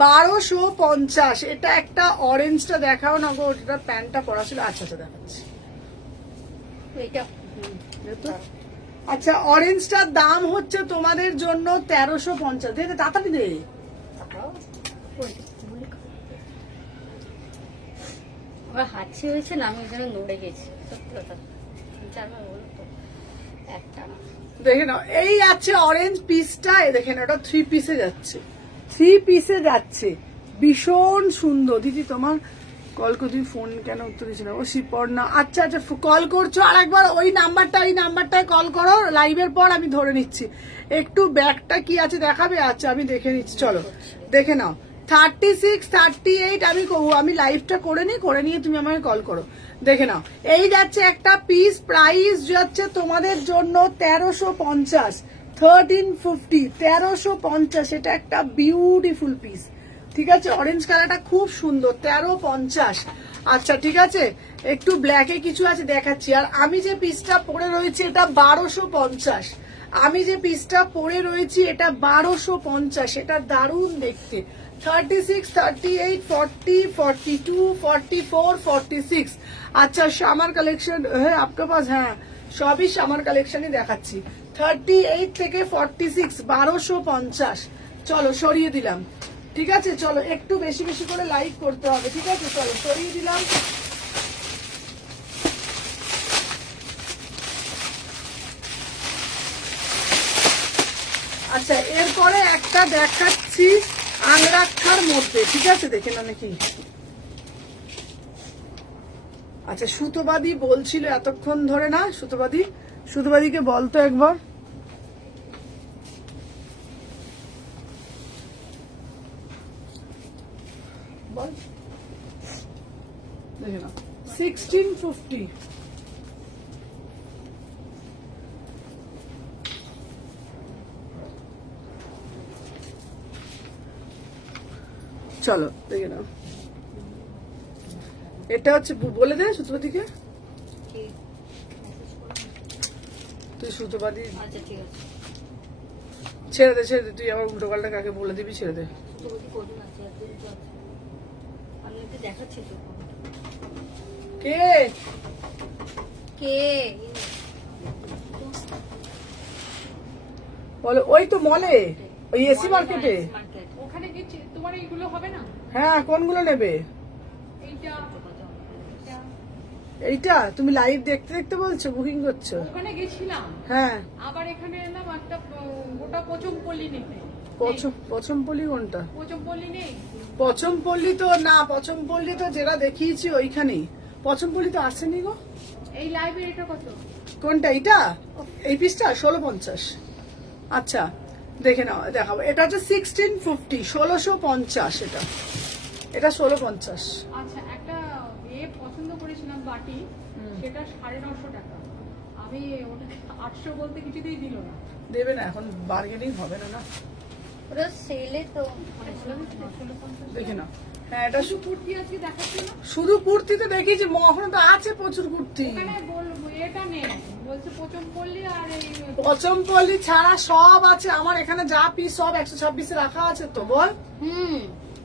1250। এটা একটা অরেঞ্জটা দেখাও না গো, ওটা প্যান্টটা পরা ছিল। আচ্ছা আচ্ছা দেখাচ্ছি। এটা আচ্ছা অরেঞ্জটার দাম হচ্ছে তোমাদের জন্য 1350। দে দে, তাড়াতাড়ি দে। আমার হাঁচি হয়েছে না, আমি ওই জন্য নড়ে গেছি, সত্যি কথা। 3-4 বার বলো তো, একটা না। দেখে নাও এই আছে অরেঞ্জ পিসটা, এই দেখেন ওটা 3 পিসে যাচ্ছে, 3 পিসে যাচ্ছে, ভীষণ সুন্দর। দিদি তোমার কল করছি, ফোন কেন উত্তর দিচ্ছি না? ও শিপর্ণা, আচ্ছা আচ্ছা কল করছো আরেকবার, ওই নাম্বারটায় কল করো, লাইভের পর আমি ধরে নিচ্ছি। একটু ব্যাগটা কি আছে দেখাবে? আচ্ছা আমি দেখে নিচ্ছি, চলো দেখে নাও। 36, 38 আমি লাইভটা করে নিয়ে তুমি আমাকে কল করো, দেখে নাও। এই যাচ্ছে একটা পিস, প্রাইস যাচ্ছে তোমাদের জন্য 1350, 1350, 1350। এটা একটা বিউটিফুল পিস, ঠিক আছে? অরেঞ্জ কালারটা খুব সুন্দর, 1350। আচ্ছা ঠিক আছে, একটু ব্ল্যাকে কিছু আছে দেখাচ্ছি। আর আমি যে পিসটা পরে রয়েছি এটা 1250। আমি যে পিসটা পরে রয়েছি এটা 1250। এটা দারুণ দেখতে। 36, 38, 40, 42, 44, 46। अच्छा शामर कलेक्शन है आपके पास? হ্যাঁ সবই শামার কালেকশনই দেখাচ্ছি। 38 থেকে 46, 1250। চলো সরিয়ে দিলাম, ঠিক আছে? চলো একটু বেশি বেশি করে লাইক করতে হবে, ঠিক আছে? চলো সরিয়ে দিলাম। আচ্ছা এরপরে একটা দেখাচ্ছি আংরাক্ষার মধ্যে, ঠিক আছে? দেখে না নাকি? আচ্ছা সুতোবাদী বলছিল এতক্ষণ ধরে না, সুতোবাদীকে বলতো একবার। বল, দেখে না। 1650। চলো দেখে নাও। এটা হচ্ছে, বলে দে সুতোবাদীকে। তুই সুতোবাদী, আচ্ছা ঠিক আছে, ছেড়ে দে ছেড়ে দে, তুই আমার উল্টো পাল্টা কাকে বলে দিবি, ছেড়ে দে। আমি একটু দেখাচ্ছি তো। কে কে বলে? ওই তো মলে, ওই এসি মার্কেটে। ওখানে কি তোমার এইগুলো হবে না? হ্যাঁ কোনগুলো নেবে? এইটা এইটা তুমি লাইভ দেখতে দেখতে বলছো, বুকিং করছো? ওখানে গেছিলাম, হ্যাঁ। আবার এখানে এলাম একটা গোটা পচমপল্লি নেই। পচমপল্লি কোনটা? পচমপল্লি নেই, পচমপল্লি তো না, পচমপল্লি তো যেটা দেখিয়েছি ওইখানেই। পচমপল্লি তো আসেনি গো। এই লাইব্রেরিটা কত? কোনটা? এইটা, এই পিসটা 1650। আচ্ছা দেখে নাও, দেখাবো। এটা হচ্ছে 1650, 1650। এটা 1650। আচ্ছা একটা পছন্দ করেছিলাম বাটি, সেটা 950 টাকা। আমি ওটাকে 800 বলতে কিছুতেই দিল না। দেবে না এখন, বার্গেনিং হবে না। না ওরা সেলে তো মানে 1650 দেখে নাও, হ্যাঁ এটা কিছু কুর্তি আজকে দেখাচ্ছি না, শুধু কুর্তিতে দেখিয়েছি, ওখানে তো আছে প্রচুর কুর্তি। এখানে এটা নেই বলছে পচন পল্লী আর এই পচমপল্লি ছাড়া সব আছে আমার এখানে, যা পিস সব 126 রাখা আছে তো বল।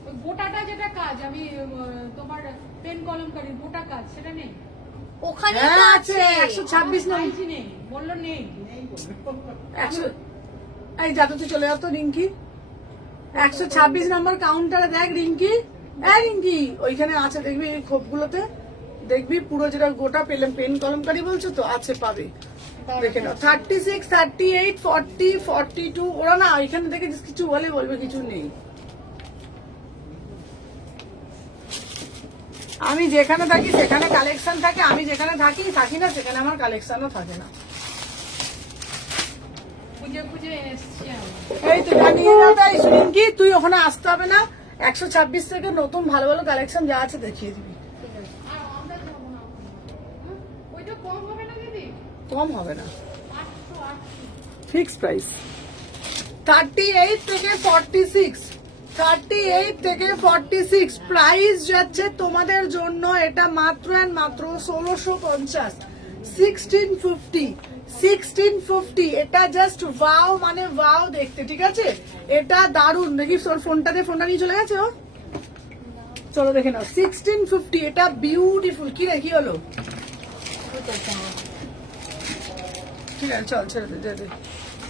ওই গোটাটা যেটা কাজ আমি তোমার পেন কলমকারী গোটা কাজ সেটা নেই, ওখানে হ্যাঁ তো আছে আছে 126 নম্বর। সাইজই নেই, বললো নেই। 100 এই যাতে তুই চলে যাও তো রিঙ্কি, 126 নম্বর কাউন্টারে দেখ রিঙ্কি, এই রিঙ্কি ওইখানে আছে দেখবি, এই খোপগুলোতে দেখবি পুরো যেটা গোটা পেলাম পেন কলমকারী বলছো তো, আছে পাবে দেখে নাও। 36, 38, 40, 42 ওরা না এখানে দেখে কিছু বলে বলবে কিছু নেই। আমি যেখানে থাকি সেখানে কালেকশন থাকে, আমি যেখানে থাকি না সেখানে আমার কালেকশনও থাকে না। খুঁজে খুঁজে এসছি আমি। এই তো জানিয়ে দাও তাই রিঙ্কি, তুই ওখানে আসতে হবে না, 126 থেকে নতুন ভালো ভালো কালেকশন যা আছে দেখিয়ে দিবি। আর আমরা যাবো না ওখানে। হ্যাঁ? ওইটা কম হবে না দিদি? কম হবে না, 800 ফিক্স প্রাইস। 38 থেকে 46, 38 থেকে 46 প্রাইস যাচ্ছে তোমাদের জন্য, এটা মাত্র এন্ড মাত্র 1650, 1650, 1650। এটা জাস্ট ওয়াও মানে ওয়াও দেখতে, ঠিক আছে এটা দারুন। দেখি তোর ফোনটা দিয়ে, ফোনটা নিয়ে চলে গেছে ও, চলো দেখে নাও 1650, এটা বিউটিফুল। কি রে কি হলো, ঠিক আছে চল ছেড়ে দে, দে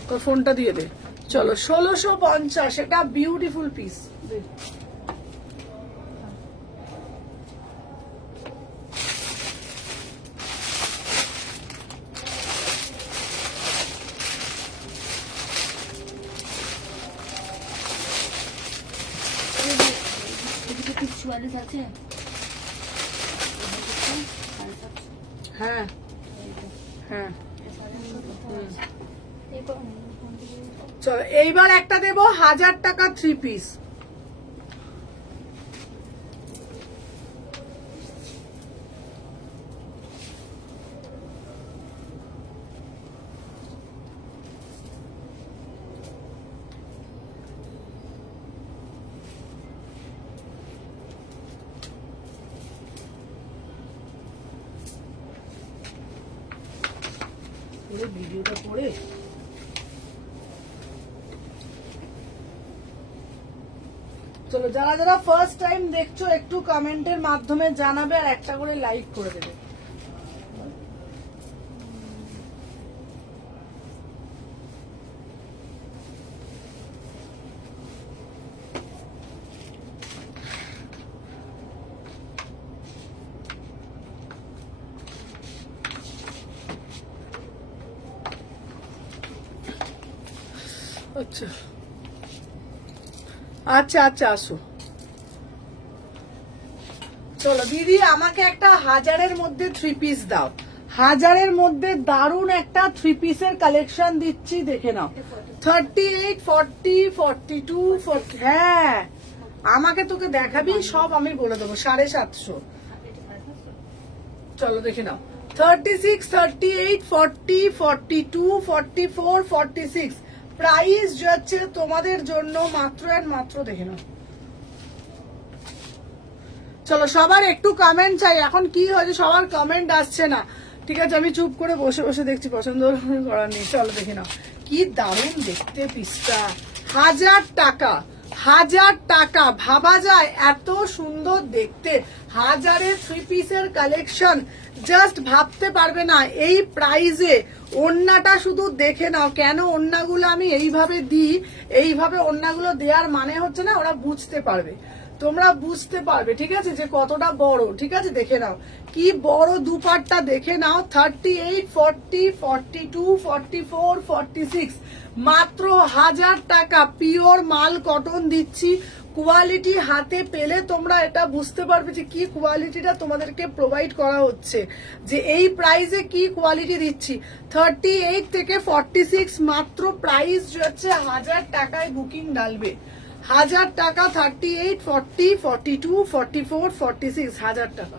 তোর ফোনটা দিয়ে দে। চলো 1650, এটা বিউটিফুল পিস। আছে হ্যাঁ হ্যাঁ চলো এইবার একটা দেবো 1000 টাকা 3 পিস। ভিডিওটা পড়ে চলো, যারা যারা ফার্স্ট টাইম দেখছো একটু কমেন্টের মাধ্যমে জানাবে আর একটা করে লাইক করে দেবে। আচ্ছা আচ্ছা আচ্ছা আসো। চলো দিদি আমাকে একটা 1000-এর মধ্যে 3 পিস দাও, 1000-এর মধ্যে দারুন একটা 3 পিসের কালেকশন দিচ্ছি, দেখে নাও। 38, 40, 42, 40, হ্যাঁ আমাকে তোকে দেখাবি সব আমি বলে দেবো 750। চলো দেখে নাও 36, 38, 40, 42, 44, 46 প্রাইস যাচ্ছে তোমাদের জন্য মাত্র এন্ড মাত্র, দেখে নাও। চলো সবার একটু কমেন্ট চাই, এখন কি হয়েছে সবার কমেন্ট আসছে না, ঠিক আছে আমি চুপ করে বসে বসে দেখছি, পছন্দ করার নেই। চলো দেখে নাও কি দারুণ দেখতে পিসটা, 1000 টাকা, 1000 টাকা ভাবা যায় এত সুন্দর দেখতে, 1000-এর 3 পিসের কালেকশন জাস্ট ভাবতে পারবে না এই প্রাইজে। ওড়নাটা শুধু দেখে নাও, কেন ওড়নাগুলো আমি এইভাবে দিই, এইভাবে ওড়নাগুলো দেওয়ার মানে হচ্ছে না ওরা বুঝতে পারবে, তোমরা বুঝতে পারবে, ঠিক আছে যে কতটা বড়, ঠিক আছে দেখে নাও কি বড় দুপাট্টা, দেখে নাও 38, 40, 42, 44, 46 মাত্র 1000 টাকা। পিওর মাল কটন দিচ্ছি, কোয়ালিটি হাতে পেলে তোমরা এটা বুঝতে পারবে যে কি কোয়ালিটিটা তোমাদেরকে প্রোভাইড করা হচ্ছে, যে এই প্রাইসে কি কোয়ালিটি দিচ্ছি। 38 থেকে 46 মাত্র প্রাইস হচ্ছে 1000 টাকায় বুকিং ডালবে, 1000 টাকা। 38, 40, 42, 44, 46 1000 টাকা।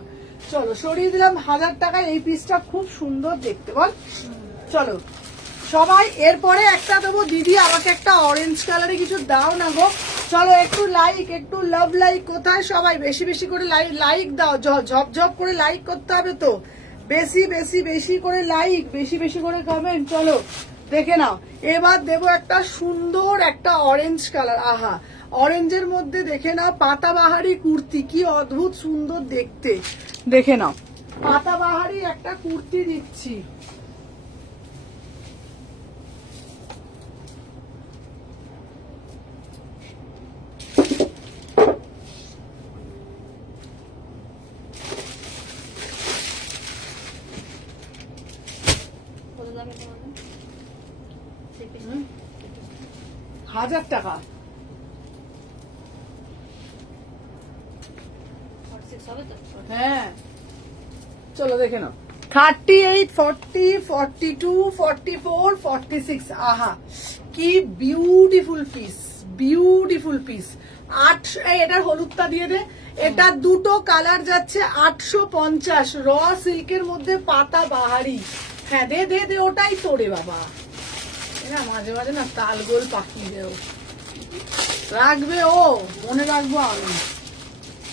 চলো সরিয়ে দিলাম 1000 টাকা, এই পিসটা খুব সুন্দর দেখতে বল। চলো সবাই এরপরে একটা দেবো, দিদি আমাকে একটা অরেঞ্জ কালারে কিছু দাও না গো, চলো একটু লাভ লাইক, কোথায় সবাই বেশি বেশি করে লাইক দাও, ঝপ করে লাইক করতে হবে তো, বেশি করে লাইক, বেশি করে কমেন্ট। চলো দেখে নাও, এবার দেবো একটা সুন্দর একটা অরেঞ্জ কালার। আহা, অরেঞ্জের মধ্যে দেখে নাও পাতাবাহারি কুর্তি, কি অদ্ভুত সুন্দর দেখতে। দেখে নাও পাতাবাহারি একটা কুর্তি দিচ্ছি। কত দামে তোমাদের? 1000 টাকা। 46 হবে তো? হ্যাঁ চলো দেখে নাও, 38, 40, 42, 44, 46। আহা কি বিউটিফুল পিস। 800, এটার হলুদটা দিয়ে দে। এটা দুটো কালার যাচ্ছে 850, র সিল্কের মধ্যে পাতা বাহারি। হ্যাঁ দে দে দে, ওটাই তোরে বাবা। এরা মাঝে মাঝে না তালগোল পাকিয়ে দেও, রাখবে ও, মনে রাখবো আমি।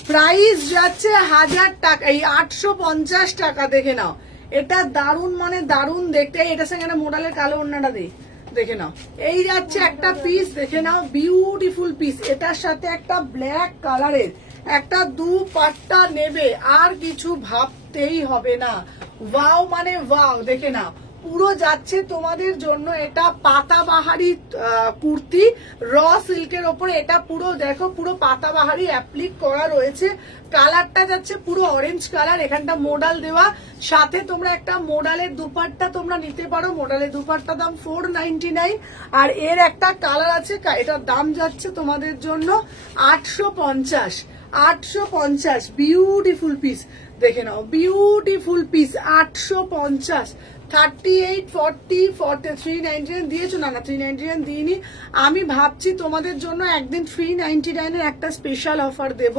প্রাইস যাচ্ছে 1000 টাকা, এই 850 টাকা। দেখে নাও, এটা দারুন মানে দারুন দেখতে। এটার সঙ্গে একটা মোডালের কালো ওড়নাটা দেখে নাও, এই যাচ্ছে একটা পিস। দেখে নাও বিউটিফুল পিস। এটার সাথে একটা ব্ল্যাক কালারের একটা দুপাট্টা নেবে, আর কিছু ভাবতেই হবে না। ওয়াও মানে ওয়াও। দেখে নাও, পুরো যাচ্ছে তোমাদের জন্য এটা পাতাবাহারি কুর্তি, র সিল্কের ওপরে। এটা পুরো দেখো, পুরো পাতাবাহারি অ্যাপ্লিক করা রয়েছে। কালারটা যাচ্ছে পুরো অরেঞ্জ কালার, এখানটা মোডাল দেওয়া। সাথে তোমরা একটা মোডালের দুপাট্টা তোমরা নিতে পারো। মোডালের দুপাট্টা দাম 499। আর এর একটা কালার আছে, এটার দাম যাচ্ছে তোমাদের জন্য 850। Beautiful piece. দেখে নাও বিউটিফুল পিস, 850। 38, 40, 399 দিয়েছো? না 399 দিইনি। আমি ভাবছি তোমাদের জন্য একদিন 399 এর একটা স্পেশাল অফার দেব,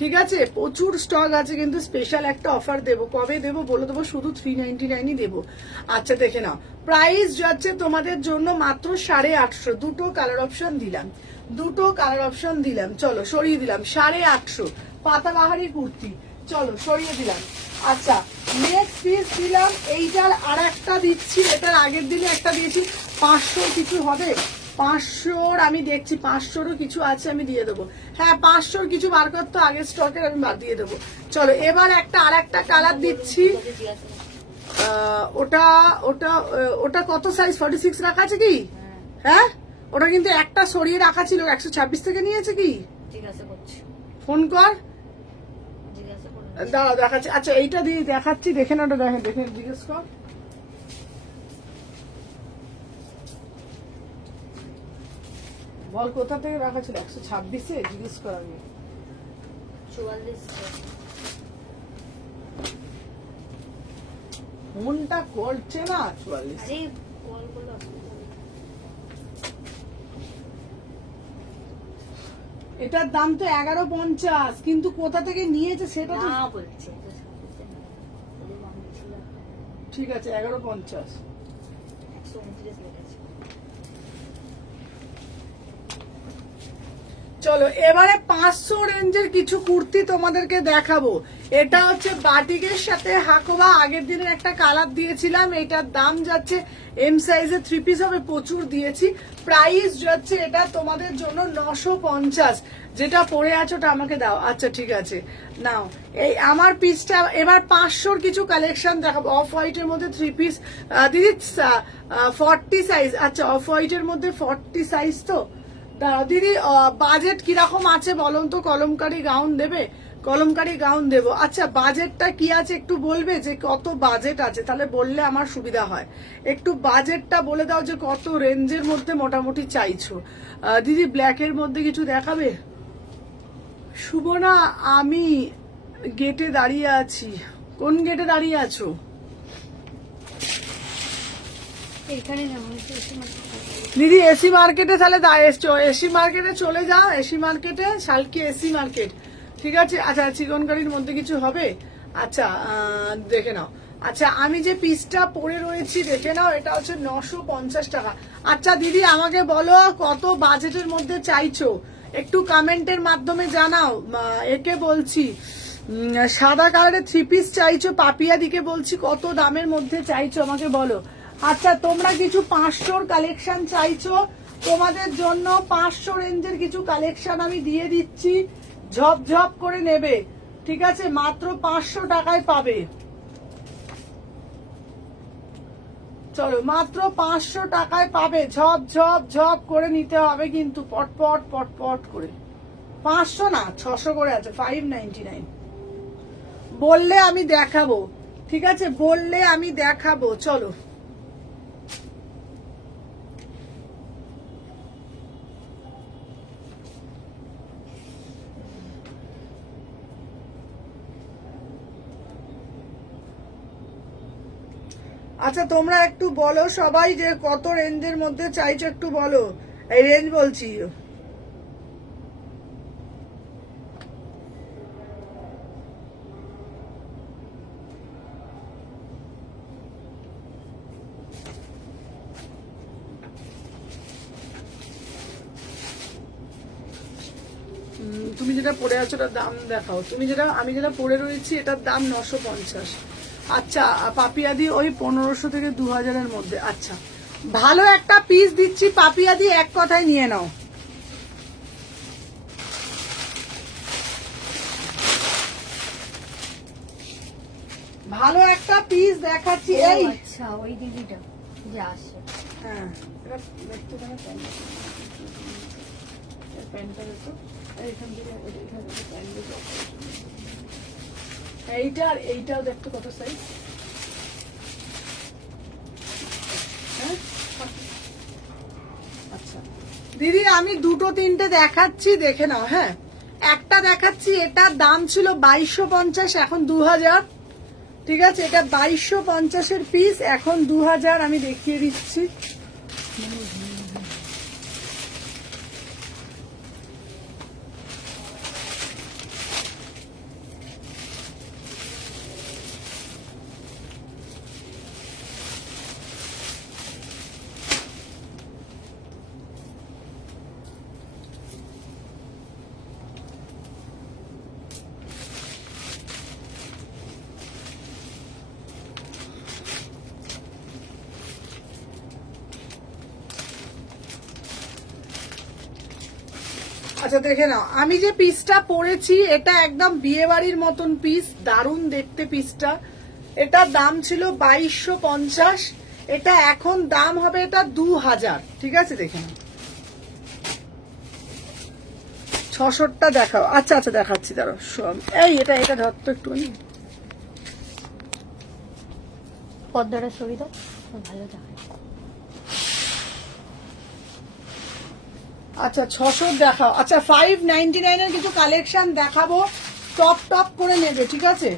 ঠিক আছে? প্রচুর স্টক আছে, কিন্তু স্পেশাল একটা অফার দেব। কবে দেব বলে দেবো, শুধু 399ই দেবো। আচ্ছা দেখে নাও, প্রাইস যাচ্ছে তোমাদের জন্য মাত্র 850। দুটো কালার অপশন দিলাম। চলো সরিয়ে দিলাম, 850 পাতাবাহারি কুর্তি। চলো সরিয়ে দিলাম। আচ্ছা নেক্সট পিস দিলাম, এইটার আর একটা দিচ্ছি। এটার আগের দিনে একটা দিয়েছি, 500 কিছু হবে, 500 আমি দেখছি, 500রও কিছু আছে, আমি দিয়ে দেবো। হ্যাঁ 500 কিছু বার করতে আগের স্টকের, আমি দিয়ে দেবো। চলো এবার আর একটা কালার দিচ্ছি। ওটা ওটা ওটা কত সাইজ? 46 রাখা আছে কি? হ্যাঁ ওটা কিন্তু একটা সরিয়ে রাখা ছিল, 126 থেকে নিয়েছে কি? ফোন কর, দাঁড়া দেখাচ্ছি। আচ্ছা এইটা দিয়ে দেখাচ্ছি, দেখে না, ওটা দেখে জিজ্ঞেস কর। বল কোথা থেকে রাখা ছিল? 126-এ জিজ্ঞেস কর আগে। 44। ফোনটা করছে না 44। আরে কল করলো। এটার দাম তো 1150, কিন্তু কোথা থেকে নিয়েছে সেটা তো না বলছে। ঠিক আছে, 1150। 129 লেগেছে। চলো এবারে 500 রেঞ্জের কিছু কুর্তি তোমাদেরকে দেখাবো। এটা হচ্ছে বাটিকের সাথে হাকোবা, আগের দিনের একটা কালার দিয়েছিলাম। এটার দাম যাচ্ছে, এম সাইজের 3 পিস হবে, প্রচুর দিয়েছি। প্রাইস যাচ্ছে এটা তোমাদের জন্য 950। যেটা পরে আছো ওটা আমাকে দাও। আচ্ছা ঠিক আছে নাও, এই আমার পিসটা। এবার 500 কিছু কালেকশন দেখাবো। অফ হোয়াইটের মধ্যে 3 পিস দিদি, 40 সাইজ। আচ্ছা অফ হোয়াইটের মধ্যে 40 সাইজ তো দাঁড়াও দিদি, বাজেট কিরকম আছে বলুন তো? কলমকারি গাউন দেবো। আচ্ছা বাজেটটা কি আছে একটু বলবে, যে কত বাজেট আছে? তাহলে বললে আমার সুবিধা হয়। একটু বাজেটটা বলে দাও, যে কত রেঞ্জের মধ্যে মোটামুটি চাইছো। দিদি ব্ল্যাকের মধ্যে কিছু দেখাবে? শুভনা, আমি গেটে দাঁড়িয়ে আছি। কোন গেটে দাঁড়িয়ে আছো? এইখানে যেমন দিদি এসি মার্কেটে, তাহলে এসি মার্কেটে চলে যাও। এসি মার্কেটে, শালকি এসি মার্কেট, ঠিক আছে? আচ্ছা চিকনকারির মধ্যে কিছু হবে? আচ্ছা দেখে নাও। আচ্ছা আমি যে পিসটা পরে রয়েছি দেখে নাও, এটা হচ্ছে 950 টাকা। আচ্ছা দিদি আমাকে বলো কত বাজেটের মধ্যে চাইছো? একটু কমেন্টের মাধ্যমে জানাও। একে বলছি সাদা কালারের 3 পিস চাইছো, পাপিয়াদিকে বলছি কত দামের মধ্যে চাইছো আমাকে বলো। আচ্ছা তোমরা কিছু 500 কালেকশন চাইছো, তোমাদের জন্য 500 রেঞ্জের কিছু কালেকশন আমি দিয়ে দিচ্ছি, ঝপঝপ করে নেবে, ঠিক আছে? মাত্র 500 টাকায় পাবে। চলো মাত্র 500 টাকায় পাবে, ঝপ ঝপ ঝপ করে নিতে হবে কিন্তু, পটপট পটপট করে। 500 না 600 করে আছে, 599। বললে আমি দেখাবো, ঠিক আছে? বললে আমি দেখাবো। চলো আচ্ছা তোমরা একটু বলো সবাই যে কত রেঞ্জের মধ্যে চাইছো, একটু বলো। এই রেঞ্জ বলছি। তুমি যেটা পরে আছো ওটার দাম দেখাও। তুমি যেটা, আমি যেটা পরে রয়েছি এটার দাম 950। আচ্ছা পাপিয়াদি ওই 1500 থেকে 2000-এর মধ্যে। আচ্ছা ভালো একটা পিস দিচ্ছি পাপিয়াদি, এক কথায় নিয়ে নাও। ভালো একটা পিস দেখাচ্ছি। এই আচ্ছা ওই দিদিটা যে আসে, হ্যাঁ এটা দেখতে পারো, প্যান্টটা দেখো এইখান থেকে এইখান থেকে প্যান্ট দেখো, এইটা আর এইটাও দেখতে কত সাইজ। হ্যাঁ আচ্ছা দিদি আমি 2-3টে দেখাচ্ছি, দেখে নাও। হ্যাঁ একটা দেখাচ্ছি, এটার দাম ছিল 2250, এখন 2000, ঠিক আছে? এটা 2250-এর পিস, এখন 2000। আমি দেখিয়ে দিচ্ছি। আচ্ছা দেখে নাও, আমি যে পিসটা পরেছি এটা একদম বিয়ে বাড়ির মতন পিস, দারুণ দেখতে পিসটা। এটার দাম ছিল 2250, এটা এখন দাম হবে এটা 2000, ঠিক আছে? দেখে নাও। 600টা দেখাও। আচ্ছা আচ্ছা দেখাচ্ছি, দাঁড়াও। এই এটা এটা ধর তো একটু, পদ্মাটা ছবি দাও, ভালো দেখায়। আচ্ছা 600 দেখাও। আচ্ছা 599-এর কিছু কালেকশন দেখাবো, টপ টপ করে নেবে, ঠিক আছে?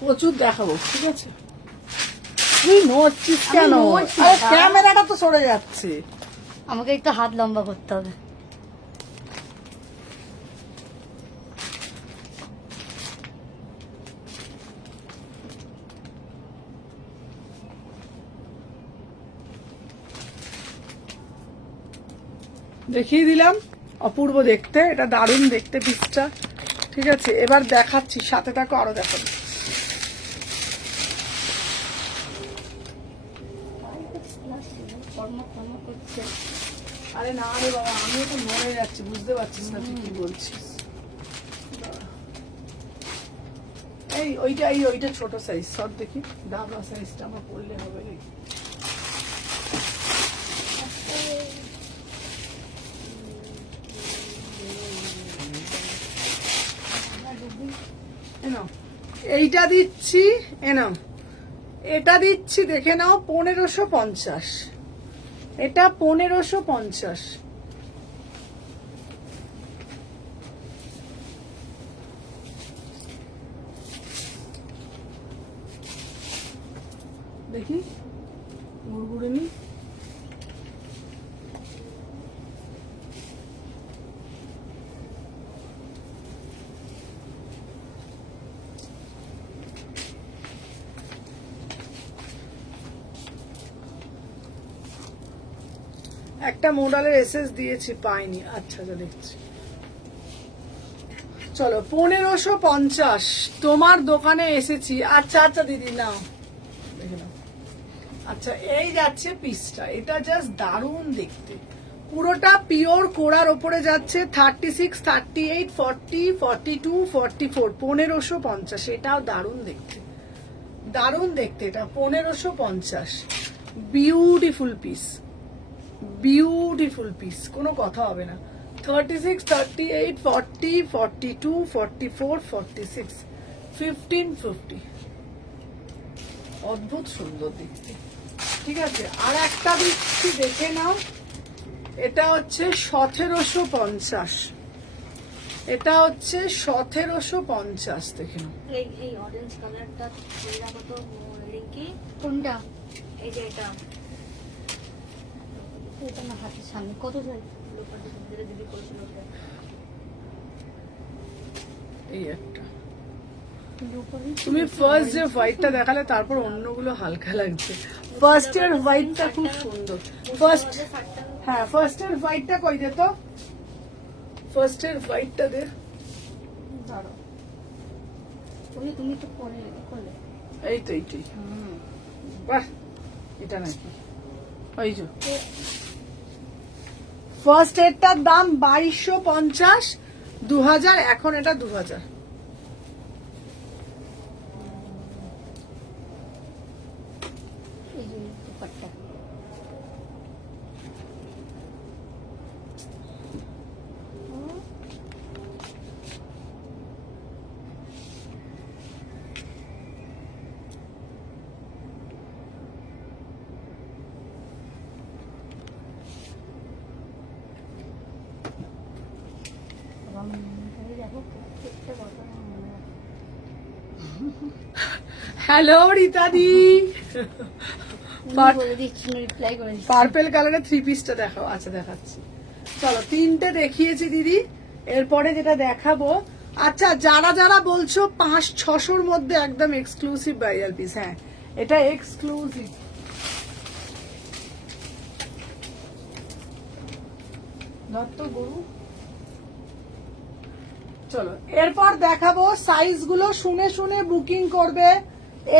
প্রচুর দেখাবো, ঠিক আছে? তুই নড়ছিস কেন? নড়ছি আরে না। ক্যামেরাটা তো সরে যাচ্ছে। আমাকে একটু হাত লম্বা করতে হবে। দেখিয়ে দিলাম, অপূর্ব দেখতে, এটা দারুণ দেখতে পিসটা, ঠিক আছে? এবার দেখাচ্ছি, সাথে থাকো, আরো দেখাবো। আরে না রে বাবা, আমিও তো মরে যাচ্ছি, বুঝতে পারছিস না তুই কি বলছিস। এই ওইটা ছোট সাইজ, সব দেখি ডাবলা সাইজটা আমার পড়লে হবে নাকি? এইটা দিচ্ছি, এনাও এটা দিচ্ছি, দেখে নাও, 1550। এটা 1550। দেখি গুড়গুড়ে নি। একটা মোডালের এসএস দিয়েছি, পাইনি। আচ্ছা যা দেখছি। চলো 1550 তোমার দোকানে এসেছি। আচ্ছা আচ্ছা দিদি নাও, দেখে নাও। আচ্ছা এই যাচ্ছে পিসটা, এটা জাস্ট দারুণ দেখতে, পুরোটা পিওর কোরার ওপরে যাচ্ছে। 36, 38, 40, 42, 44, 1550। এটাও দারুণ দেখতে, দারুণ দেখতে। এটা 1550। বিউটিফুল পিস, বিউটিফুল পিস, কোনো কথা হবে না। 36, 38, 40, 42, 44, 46, 1550। অদ্ভুত সুন্দর দেখতে। ঠিক আছে, আর একটা দিচ্ছি, দেখে নাও। এটা হচ্ছে 1750। এটা হচ্ছে 1750, দেখে নাও। এই অরেঞ্জ কালারটা কত রিঙ্কি? কোনটা? এই যে এটা, এটা না হাতের সামনে কত যায় দিদি করেছিল ওটা। এই একটা তুমি ফার্স্ট যে হোয়াইটটা দেখালে, তারপর অন্যগুলো হালকা লাগছে। ফার্স্ট এর হোয়াইটটা খুব সুন্দর। ফার্স্ট, হ্যাঁ ফার্স্ট এর হোয়াইটটা কই দে তো, ফার্স্ট এর হোয়াইটটা দে। দাঁড়াও, তুমি তো করলে। এই তো এইটাই, বাহ এটা নাকি ওই যে ফার্স্ট এরটার দাম 2250, 2000, এখন এটা 2000। এই যে দুপাট্টা, হ্যালো রীতাদি, বলে দিচ্ছি, রিপ্লাই করে দিচ্ছি। পার্পেল কালারের থ্রি পিসটা দেখাও। আচ্ছা দেখাচ্ছি, চলো তিনটে দেখিয়েছি দিদি, এরপরে যেটা দেখাবো। আচ্ছা যারা যারা বলছো 500-600 মধ্যে একদম এক্সক্লুসিভ ভাইরাল পিস, হ্যাঁ এটা এক্সক্লুসিভ। দত্ত গরু। চলো এরপর দেখাবো সাইজ গুলো, শুনে শুনে বুকিং করবে।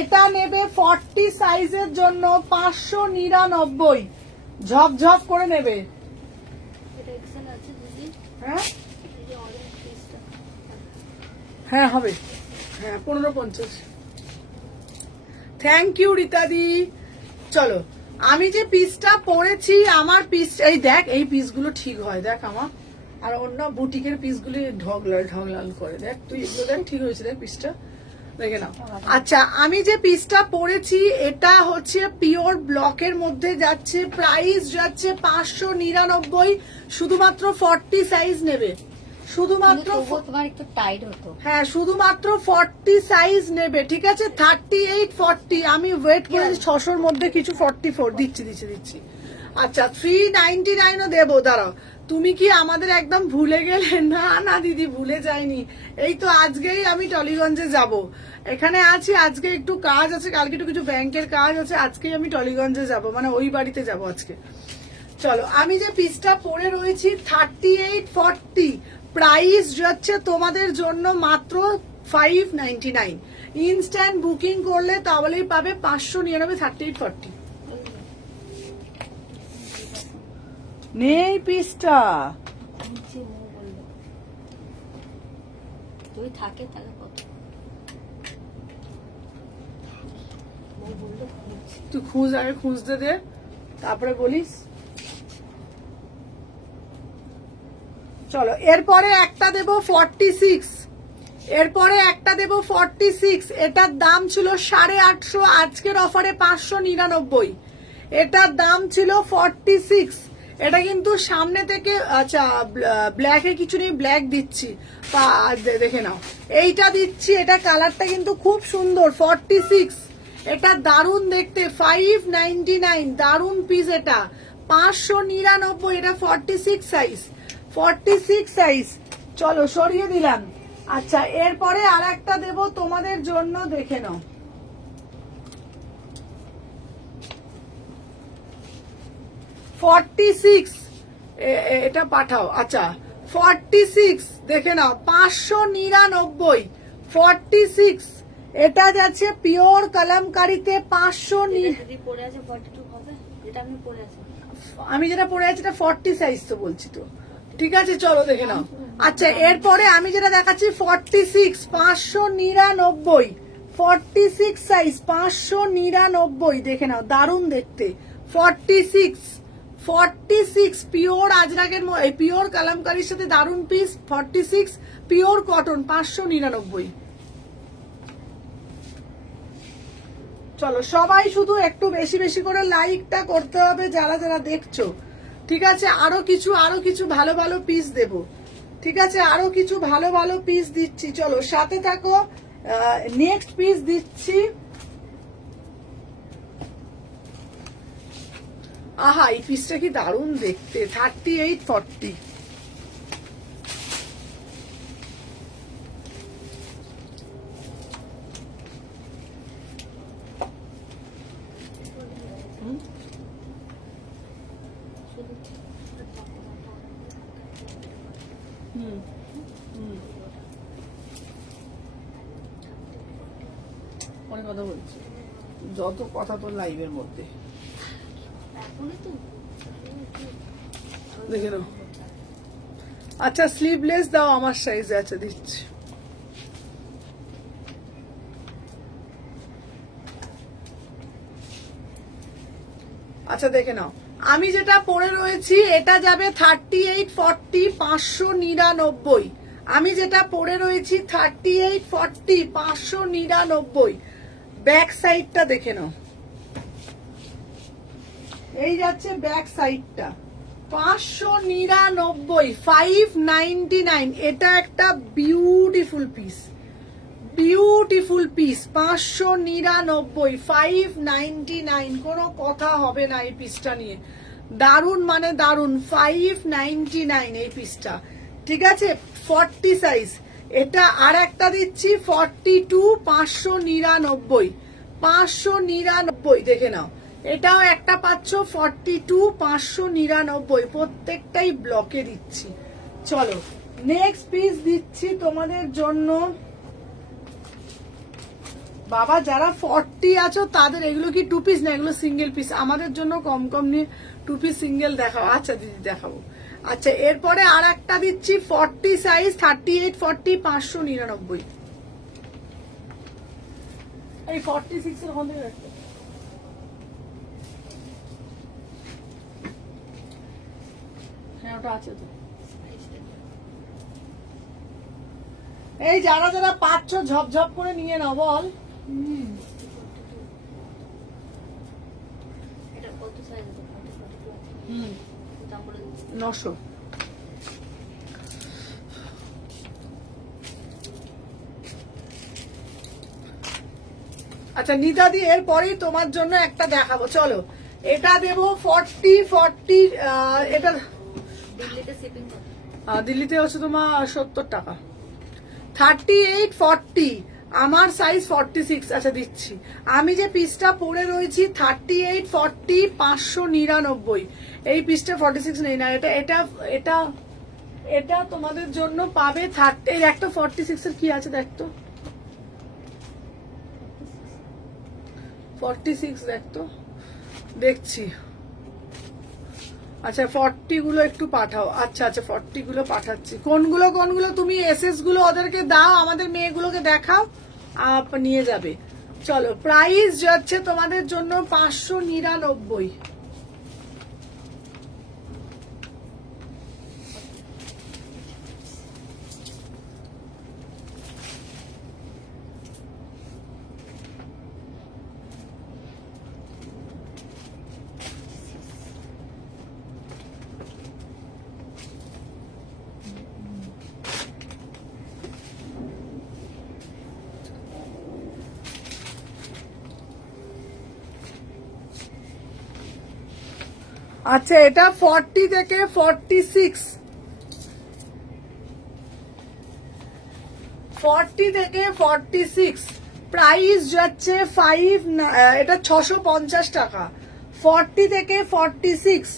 এটা নেবে 40 সাইজের জন্য 599, ঝপঝপ করে নেবে। এটা এক্সেল আছে দিদি, হ্যাঁ এই যে অরেঞ্জ পিসটা। হ্যাঁ হবে, হ্যাঁ 1550। থ্যাংক ইউ রীতাদি। চলো আমি যে পিসটা পরেছি, আমার পিস এই দেখ, এই পিসগুলো ঠিক হয় দেখ আমার, আর অন্য বুটিকের পিসগুলি ঢগলাল ঢগলাল করে। দেখ তুই এগুলো দেখ, ঠিক হয়েছে দেখ পিসটা, দেখে নাও। আচ্ছা আমি যে পিসটা পরেছি, এটা হচ্ছে পিওর ব্লকের মধ্যে যাচ্ছে, প্রাইস যাচ্ছে 599, শুধুমাত্র 40 সাইজ নেবে, শুধুমাত্র তোমার একটু টাইট হতো। হ্যাঁ শুধুমাত্র 40 সাইজ নেবে, ঠিক আছে। 38, 40 আমি ওয়েট করেছি 600-র মধ্যে কিছু 44 দিচ্ছি। আচ্ছা 399ও দেবো, দাঁড়াও। তুমি কি আমাদের একদম ভুলে গেলে? না না দিদি ভুলে যাইনি, এই তো আজকেই আমি টলিগঞ্জে যাব, এখানে আছি, আজকে একটু কাজ আছে, কালকে একটু কিছু ব্যাংকের কাজ আছে, আজকেই আমি টলিগঞ্জে যাব, মানে ওই বাড়িতে যাব আজকে। চলো আমি যে পিসটা পরে রয়েছি 38, 40, প্রাইস যাচ্ছে তোমাদের জন্য মাত্র 599। ইনস্ট্যান্ট বুকিং করলে তাহলেই পাবে 599, 38, 40। নেই পিসটা, তুই থাকে তাহলে কত বললো। তুই আগে খুঁজতে দে, তারপরে বলিস। চলো এরপরে একটা দেবো 46, এরপরে একটা দেবো 46। এটার দাম ছিল 850, আজকের অফারে 599। এটার দাম ছিল 46। এটা কিন্তু সামনে থেকে, আচ্ছা ব্ল্যাকে কিছু নেই, ব্ল্যাক দিচ্ছি, দেখে নাও এইটা দিচ্ছি। এটা কালারটা কিন্তু খুব সুন্দর, 46। এটা দারুণ দেখতে, 599, দারুণ পিস। এটা 599, এটা 46 সাইজ, 46 সাইজ। চলো সরিয়ে দিলাম। আচ্ছা এরপরে আর একটা দেবো তোমাদের জন্য, দেখে নাও। 46 এটা পাঠাও। আচ্ছা 46 দেখে নাও, 599। 46 এটা যাচ্ছে পিওর কালামকারীতে 500। যদি পরে আছে 42 হবে, যেটা আপনি পরে আছেন। আমি যেটা পরে আছি এটা 40 সাইজ তো বলছি তো, ঠিক আছে চলো দেখে নাও। আচ্ছা এরপরে আমি যেটা দেখাচ্ছি 46 599, 46 সাইজ 599 দেখে নাও, দারুণ দেখতে। 46 পিওর আজরাকের পিওর কালামকারীর সাথে দারুণ পিস। 46 pure cotton 599। চলো সবাই শুধু একটু বেশি বেশি করে লাইকটা করতে হবে যারা যারা দেখছো, ঠিক আছে? আরো কিছু ভালো ভালো পিস দেব, ঠিক আছে? আরো কিছু ভালো ভালো পিস দিচ্ছি, চলো সাথে থাকো। নেক্সট পিস দিচ্ছি। আহা এই পিসটা কি দারুণ দেখতে, 38-40। অনেক কথা বলছি, যত কথা তোর লাইভের মধ্যে এখনই তো দেখে নাও। আচ্ছা স্লিভলেস দাও আমার সাইজে, আচ্ছা দিচ্ছি। আচ্ছা দেখে নাও, আমি যেটা পরে রয়েছি এটা যাবে 38-40 599। আমি যেটা পরে রয়েছি 38-40 599। ব্যাক সাইডটা দেখে নাও, এই যাচ্ছে ব্যাক সাইডটা 599 599। এটা একটা বিউটিফুল পিস, বিউটিফুল পিস 599 599। কোনো কথা হবে না এই পিসটা নিয়ে, দারুন মানে দারুন। 599 এই পিসটা, ঠিক আছে? 40 সাইজ। এটা আর একটা দিচ্ছি 42 599 599 দেখে নাও। এটাও একটা পাচ্ছ 42 599, প্রত্যেকটাই ব্লকে দিচ্ছি। চলো নেক্সট পিস দিচ্ছি তোমাদের জন্য। বাবা যারা 40 আছো তাদের এগুলো কি 2 পিস না, এগুলো সিঙ্গেল পিস। আমাদের জন্য কম কম নিয়ে 2 পিস সিঙ্গেল দেখাও। আচ্ছা দিদি দেখাবো। আচ্ছা এরপরে আর একটা দিচ্ছি 40 সাইজ 38-40 599। এই 46 এর মধ্যে রাখতে হ্যাঁ ওটা আছে তো। এই যারা যারা পাচ্ছ ঝপঝপ করে নিয়ে নাও বল। এটা কত সাইজ আছে? 900। আচ্ছা নিদাদি এরপরেই তোমার জন্য একটা দেখাবো, চলো এটা দেবো 40 এটা দিল্লিতে শিপিং কত? দিল্লিতে হচ্ছে তোমার 70 টাকা। 38-40 আমার সাইজ 46। আচ্ছা দিচ্ছি। আমি যে পিসটা পরে রয়েছি 38-40 599। এই পিসটা 46 নেই না, এটা এটা এটা এটা তোমাদের জন্য পাবে 30। এই একটা 46 এর কি আছে দেখতো, 46 দেখতো, দেখছি। আচ্ছা 40 গুলো একটু পাঠাও। আচ্ছা আচ্ছা 40 গুলো পাঠাচ্ছি। কোনগুলো কোনগুলো তুমি এসএস গুলো ওদেরকে দাও, আমাদের মেয়েগুলোকে দেখাও, নিয়ে যাবে। চলো প্রাইস যাচ্ছে তোমাদের জন্য 599। আচ্ছা এটা 40 থেকে 46, 40 থেকে 46 প্রাইস যাচ্ছে 5, এটা 650 টাকা। 40 থেকে 46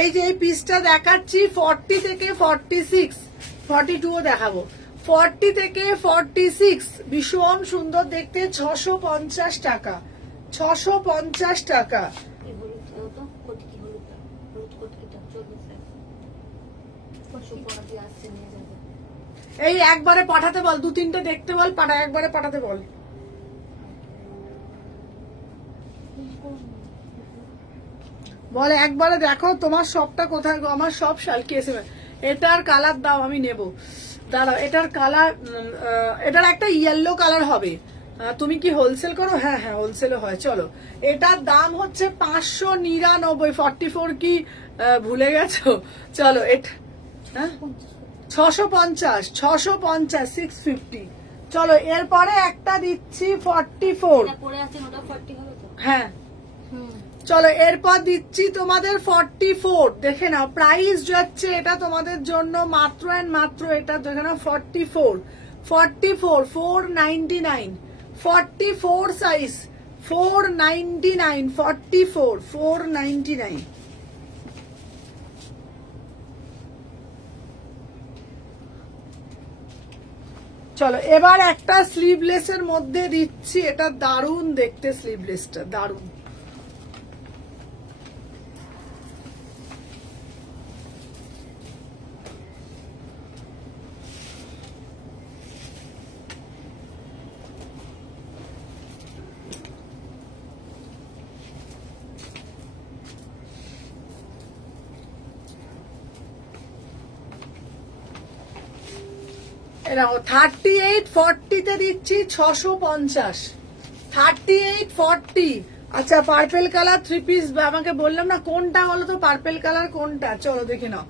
এই যে এই পিসটা দেখাচ্ছি 40 থেকে 46, 42ও দেখাবো। 40 থেকে 46 ভীষণ সুন্দর দেখতে, 650 টাকা, 650 টাকা। এই হলুদ তো কটকি হলুদটা, হলুদ কটকিটা 40 টাকা। কত পড়া দিয়ে আসছে নিয়ে যাবে। এই একবারে পাঠাতে বল, 2-3টে দেখতে বল, একবারে পাঠাতে বল। বলে একবারে দেখো তোমার সবটা কোথায় গো, আমার সব শালকি এসে। এটার কালার দাও, আমি নেব, দাঁড়াও। এটার কালার, এটার একটা ইয়েলো কালার হবে। তুমি কি হোলসেল করো? হ্যাঁ হ্যাঁ, হোলসেলও হয়। চলো, এটার দাম হচ্ছে 599। 44 কি ভুলে গেছো? চলো এটা, হ্যাঁ 650, 650, 650। চলো এরপরে একটা দিচ্ছি 44। এটা পরে আছে ওটা 40 হবে তো? হ্যাঁ হুম। চলো এরপর দিচ্ছি তোমাদের 44। দেখে নাও প্রাইস যাচ্ছে এটা তোমাদের জন্য মাত্র এন্ড মাত্র, এটা দেখে নাও 44, 44, 499, 44 সাইজ, 499, 44, 499। চলো এবার একটা স্লিভলেসের মধ্যে দিচ্ছি, এটা দারুণ দেখতে, স্লিভলেসটা দারুণ। এরকম 38, 40-তে দিচ্ছি 650, 38, 40। আচ্ছা পার্পেল কালার 3 পিস, আমাকে বললাম না কোনটা বলো তো, পার্পেল কালার কোনটা? চলো দেখে নাও।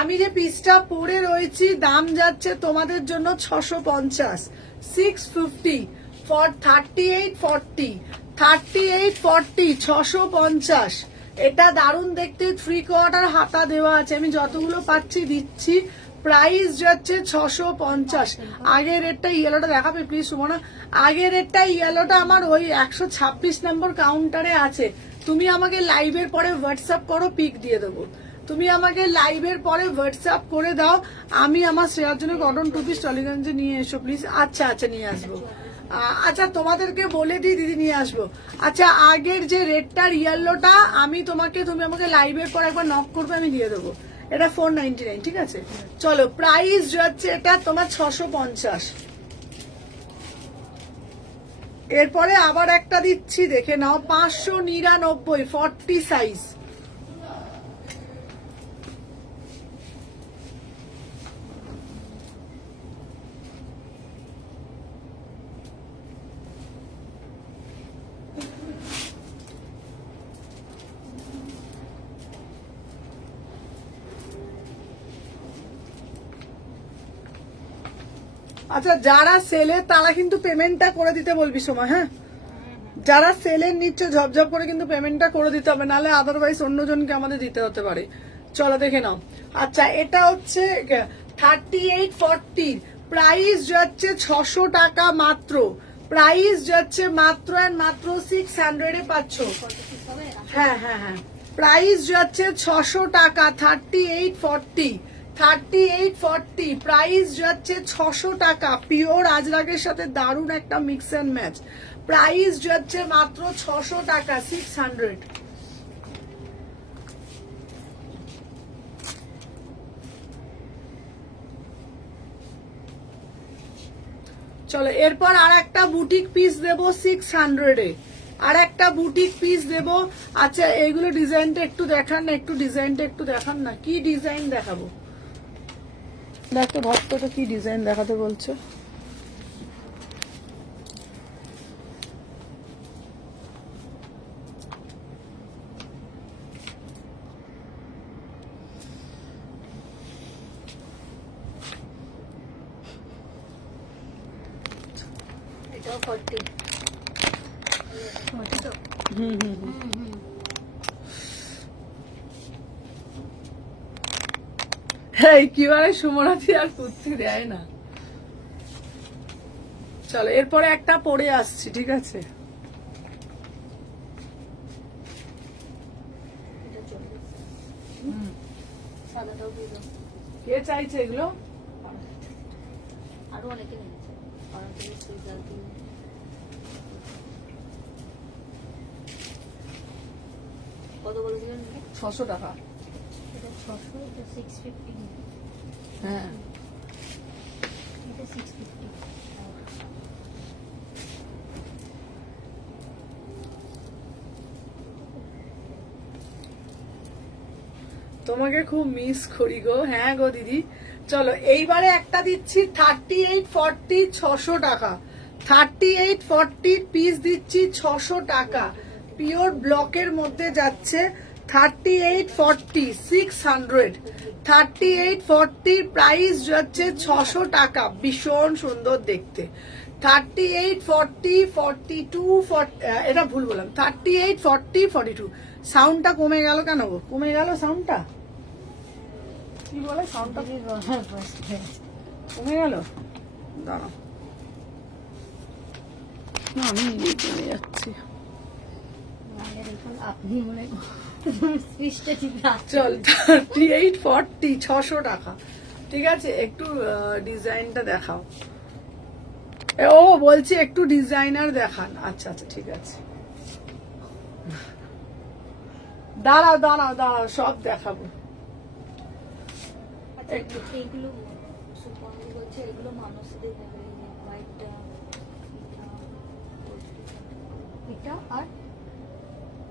আমি যে পিসটা পরে রয়েছি দাম যাচ্ছে তোমাদের জন্য 650, 650 ফর 38, 40, 38, 40, 650। এটা দারুণ দেখতে, 3/4 হাতা দেওয়া আছে। আমি যতগুলো পাচ্ছি দিচ্ছি। প্রাইস যাচ্ছে 650। আগের রেটটা ইয়েলোটা দেখাবে প্লিজ সুমনা। আগের রেটটা ইয়েলোটা আমার ওই 126 নম্বর কাউন্টারে আছে। তুমি আমাকে লাইভের পরে হোয়াটসঅ্যাপ করো, পিক দিয়ে দেবো। তুমি আমাকে লাইভের পরে হোয়াটসঅ্যাপ করে দাও, আমি আমার শ্রেয়ার জন্য কটন 2 পিস টলিগঞ্জে নিয়ে এসো প্লিজ। আচ্ছা আচ্ছা নিয়ে আসবো। আচ্ছা তোমাদেরকে বলে দিই দিদি, নিয়ে আসবো। আচ্ছা আগের যে রেডটার ইয়েলোটা আমি তোমাকে, তুমি আমাকে লাইভের পর একবার নক করবে, আমি দিয়ে দেবো। এটা 499, ঠিক আছে? চলো প্রাইস যাচ্ছে এটা তোমার 650। এরপরে আবার একটা দিচ্ছি, দেখে নাও 599, 40 সাইজ। আচ্ছা যারা সেলে তারা কিন্তু পেমেন্টটা করে দিতে বলবি সময়, হ্যাঁ? যারা সেলের নিচ্ছে ঝপঝপ করে কিন্তু পেমেন্টটা করে দিতে হবে, নাহলে আদারওয়াইজ অন্যজনকে আমাদের দিতে হতে পারে। চলো দেখে নাও। আচ্ছা এটা হচ্ছে 38, 40, প্রাইস যাচ্ছে 600 টাকা মাত্র। প্রাইস যাচ্ছে মাত্র এন্ড মাত্র 600-এ পাচ্ছ। হ্যাঁ হ্যাঁ হ্যাঁ, প্রাইস যাচ্ছে 600 টাকা। 38, 40, 38, 40, প্রাইস যাচ্ছে 600 টাকা। পিওর আজরাকের সাথে দারুণ একটা মিক্স এন্ড ম্যাচ। প্রাইস যাচ্ছে মাত্র 600 টাকা, 600। চলো এরপর আর একটা বুটিক পিস দেবো 600-এ, আর একটা বুটিক পিস দেবো। আচ্ছা এইগুলো ডিজাইনটা একটু দেখান না, একটু ডিজাইনটা একটু দেখান না, কি ডিজাইন দেখাবো? দেখো ভক্তটা কি ডিজাইন দেখাতে বলছে। এটাও 40 তো। কিভাবে সুমরাতি আর কুর্তি দেয় না। চলো এরপরে একটা পরে আসছি, ঠিক আছে? এটা 40 সাদাটাও দিয়ে দাও। কে চাইছে এগুলো? আরো অনেকে নিয়েছে, অনেকে সুইজার দিয়ে। কত বলে দিলেন? 600 টাকা। এটা 600, এটা 650, হ্যাঁ, এটা 650। তোমাকে খুব মিস করি গো। হ্যাঁ গো দিদি। চলো এইবারে একটা দিচ্ছি 3840, 600 টাকা। 3840 পিস দিচ্ছি 600 টাকা। পিওর ব্লকের মধ্যে যাচ্ছে। 3840, 600। 3840 প্রাইস যাচ্ছে 600 টাকা। ভীষণ সুন্দর দেখতে। 3840, 42, এটা ভুল বললাম। 3840, 42। সাউন্ডটা কমে গেল কেন গো? কমে গেল সাউন্ডটা? কি বলে সাউন্ডটা কমে গেল? দাঁড়াও না, আমি নিজেই চলে যাচ্ছি। নাহলে দেখুন আপনি মনে সৃষ্টি ঠিক আছে। চল 3840, 600 টাকা। ঠিক আছে, একটু ডিজাইনটা দেখাও। ও বলছি একটু ডিজাইনার দেখান। আচ্ছা আচ্ছা ঠিক আছে, দাঁড়াও দাঁড়াও দাঁড়াও, সব দেখাবো। আচ্ছা, এইগুলো সুপর্ণ বলছে এগুলো মানুষদের দেবে। হোয়াইটটা, এটা আর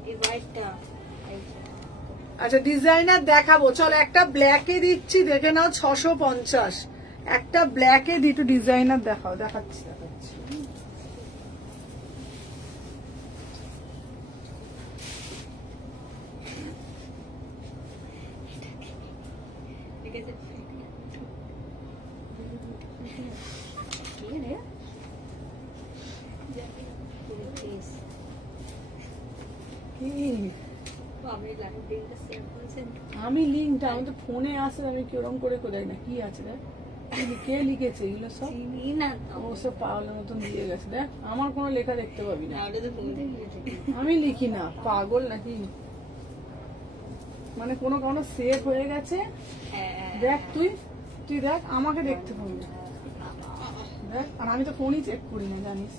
এই হোয়াইটটা। আচ্ছা ডিজাইনার দেখাবো। চলো একটা ব্ল্যাকে দিচ্ছি, দেখে নাও 650। একটা ব্ল্যাকে দি, একটু ডিজাইনার দেখাও। দেখাচ্ছি দেখাচ্ছি। আমি লিঙ্কটা আমি তো ফোনে আসে, আমি কিরম করে কোথায় না কি আছে দেখ। কে লিখেছে এগুলো সব? ও সব পাগলের মতন দিয়ে গেছে। দেখ আমার কোনো লেখা দেখতে পাবি না। আমি লিখি না, পাগল নাকি? মানে কোনো কোনো সেভ হয়ে গেছে। দেখ তুই তুই দেখ, আমাকে দেখতে পাবি না। দেখ, আর আমি তো ফোনই চেক করি না, জানিস।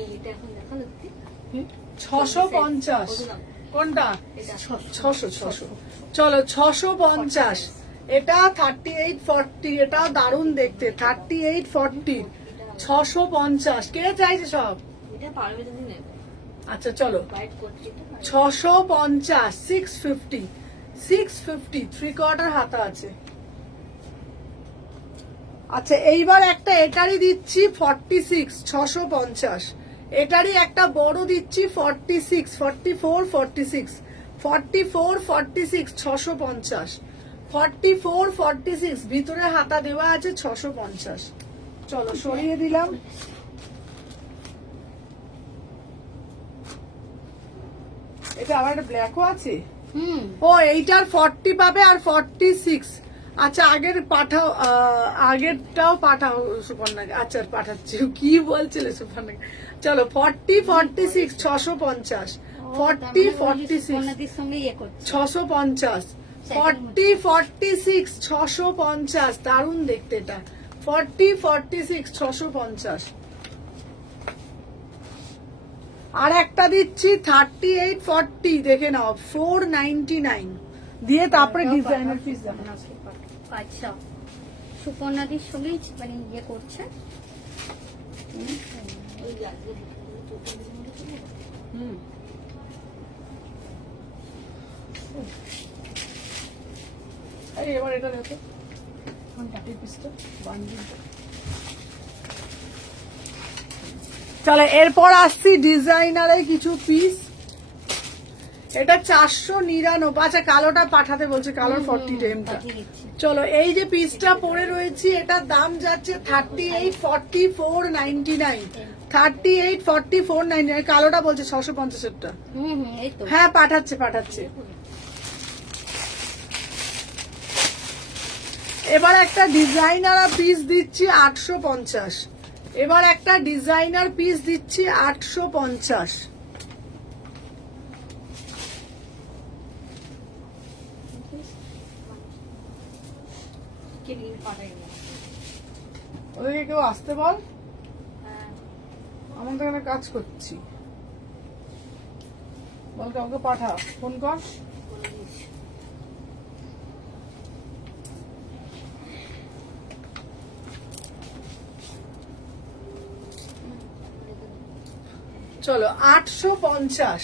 এইটা এখন দেখালো 650। কোনটা? 600। চলো 650। এটা 3840, এটাও দারুণ দেখতে। 3840, 650। কে চাইছে সব? এটা পারবে যদি নেবে। আচ্ছা চলো হোয়াইট কোটিটা 650, 650, 650 3/4 হাতা আছে। আচ্ছা এইবার একটা এটারই দিচ্ছি 46, 650। এটারই একটা বড় দিচ্ছি 46, 44, 46, 44, 46, 650, 44, 46 ভিতরে হাতা দেওয়া আছে 650। চলো সরিয়ে দিলাম। এটা আবার একটা ব্ল্যাকও আছে। ও এইটার 40 পাবে আর 46। আচ্ছা আগের পাঠাও, আগেরটাও পাঠাও সুপর্ণাকে। আচ্ছা পাঠাচ্ছি। কি বলছিলে সুপর্ণাকে? চলো 40, 46, 650, 40, 46, সঙ্গে ইয়ে করছে 650, 40, 46, 650। দারুণ দেখতে এটা। 40, 46, 650। আর একটা দিচ্ছি 3840, দেখে নাও 499 দিয়ে। তারপরে ডিজাইনার পিস দেখানো আছে। আচ্ছা সুপর্ণাদির সঙ্গে মানে ইয়ে করছে। এবার এটা দেখো এই পিসটা বান্ডিলটা। চলো এরপর আসছি ডিজাইনারের কিছু পিস। এটা 499। আচ্ছা কালোটা পাঠাতে বলছে, কালোর 40 টেমটা। চলো এই যে পিসটা পরে রয়েছি, এটার দাম যাচ্ছে 38, 40, 499। 38, 40, 499। কালোটা বলছে 650-এরটা। এই তো হ্যাঁ পাঠাচ্ছে। এবার একটা ডিজাইনার পিস দিচ্ছি 850। এবার একটা ডিজাইনার পিস দিচ্ছি 850। পাঠাই না। ওদেরকে কেউ আসতে বল, হ্যাঁ, আমরা তো এখানে কাজ করছি। বল কাউকে পাঠা, ফোন কর। বলে দিয়েছি। চলো 850,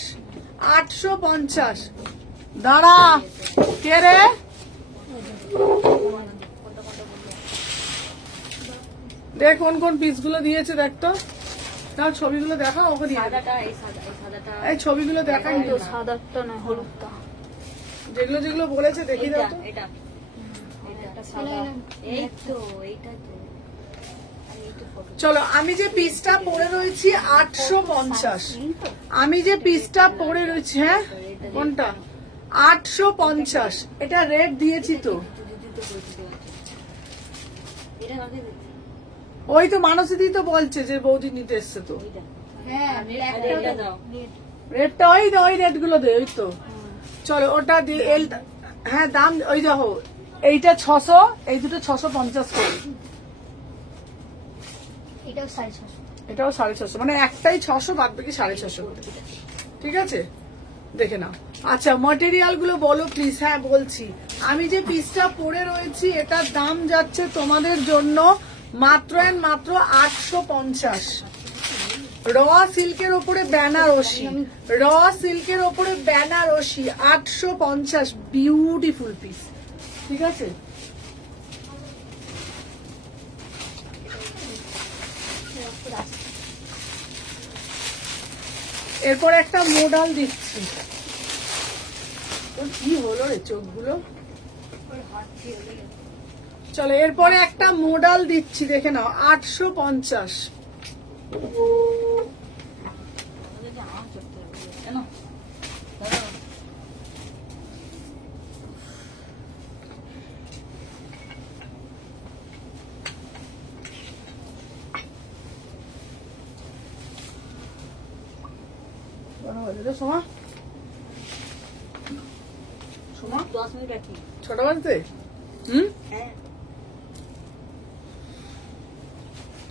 850। দাঁড়া, কে রে? দেখ কোন কোন পিস গুলো দিয়েছে, দেখ তো। না ছবিগুলো দেখা, ওকে দিয়ে দে। সাদাটা, এই সাদাটা। এই ছবিগুলো দেখাই তো, সাদাটা নয়, হলুদটা। যেগুলো যেগুলো বলেছে দেখি দাও তো। এটা সাদা। এই তো, এইটা তো। আমি একটু photo চলো, আমি যে পিসটা পরে রয়েছি 850, আমি যে পিসটা পরে রয়েছি, হ্যাঁ কোনটা 850, এটা রেট দিয়েছি তো। এটা আমাকে দিতে। ওই তো মানসীদি তো বলছে যে বৌদি নিতে এসছে তো। ওইটা। হ্যাঁ আর এটা দাও। রেটটা ওই দে, ওই রেট গুলো দে, ওই তো। চলো ওটা দিয়ে এল, হ্যাঁ দাম ওই দেখো, এইটা 600, এই দুটো 650 করে, এটাও 650। এটাও 650, মানে একটাই 600, বাদ বাকি 650 করে। ঠিক আছে, দেখে নাও। আচ্ছা ম্যাটেরিয়াল গুলো বলো প্লিজ। হ্যাঁ বলছি, আমি যে পিসটা পরে রয়েছি এটার দাম যাচ্ছে তোমাদের জন্য মাত্র এন্ড মাত্র 850। র সিল্কের ওপরে বেনারসি, র সিল্কের ওপরে বেনারসি 850, বিউটিফুল পিস। ঠিক আছে, এরপর একটা মোডাল দিচ্ছি। তোর কি হলো রে চোখগুলো? চলো এরপরে একটা মোডাল দিচ্ছি, দেখে নাও 850। সোমা, সোমা 10 মিনিট রাখি। ছোট বাজতে। হ্যাঁ,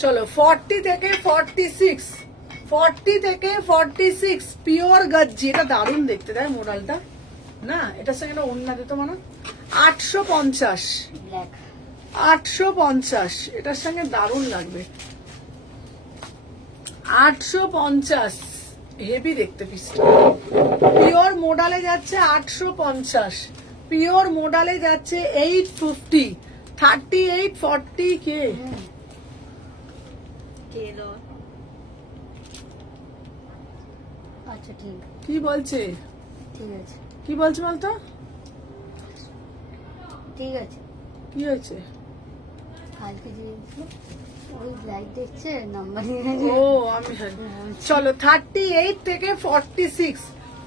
চলো 40 থেকে 46, 40 থেকে 46 পিওর গজ্জি। এটা দারুণ দেখতে, তাই মোডালটা না, এটার সঙ্গে একটা ওড়না দিত মানে 850, ব্ল্যাক। 850, এটার সঙ্গে দারুণ লাগবে। 850, হেভি দেখতে পিসটা। পিওর মোডালে যাচ্ছে 850, পিওর মোডালে যাচ্ছে 850, 38, 40 কে। কেলো। আচ্ছা ঠিক কি বলছে, ঠিক আছে, কি বলছে বলতো, ঠিক আছে। কি হয়েছে? কালকে যে ওই ব্ল্যাক দেখছে নাম্বার ও আমি চলো 38 থেকে 46,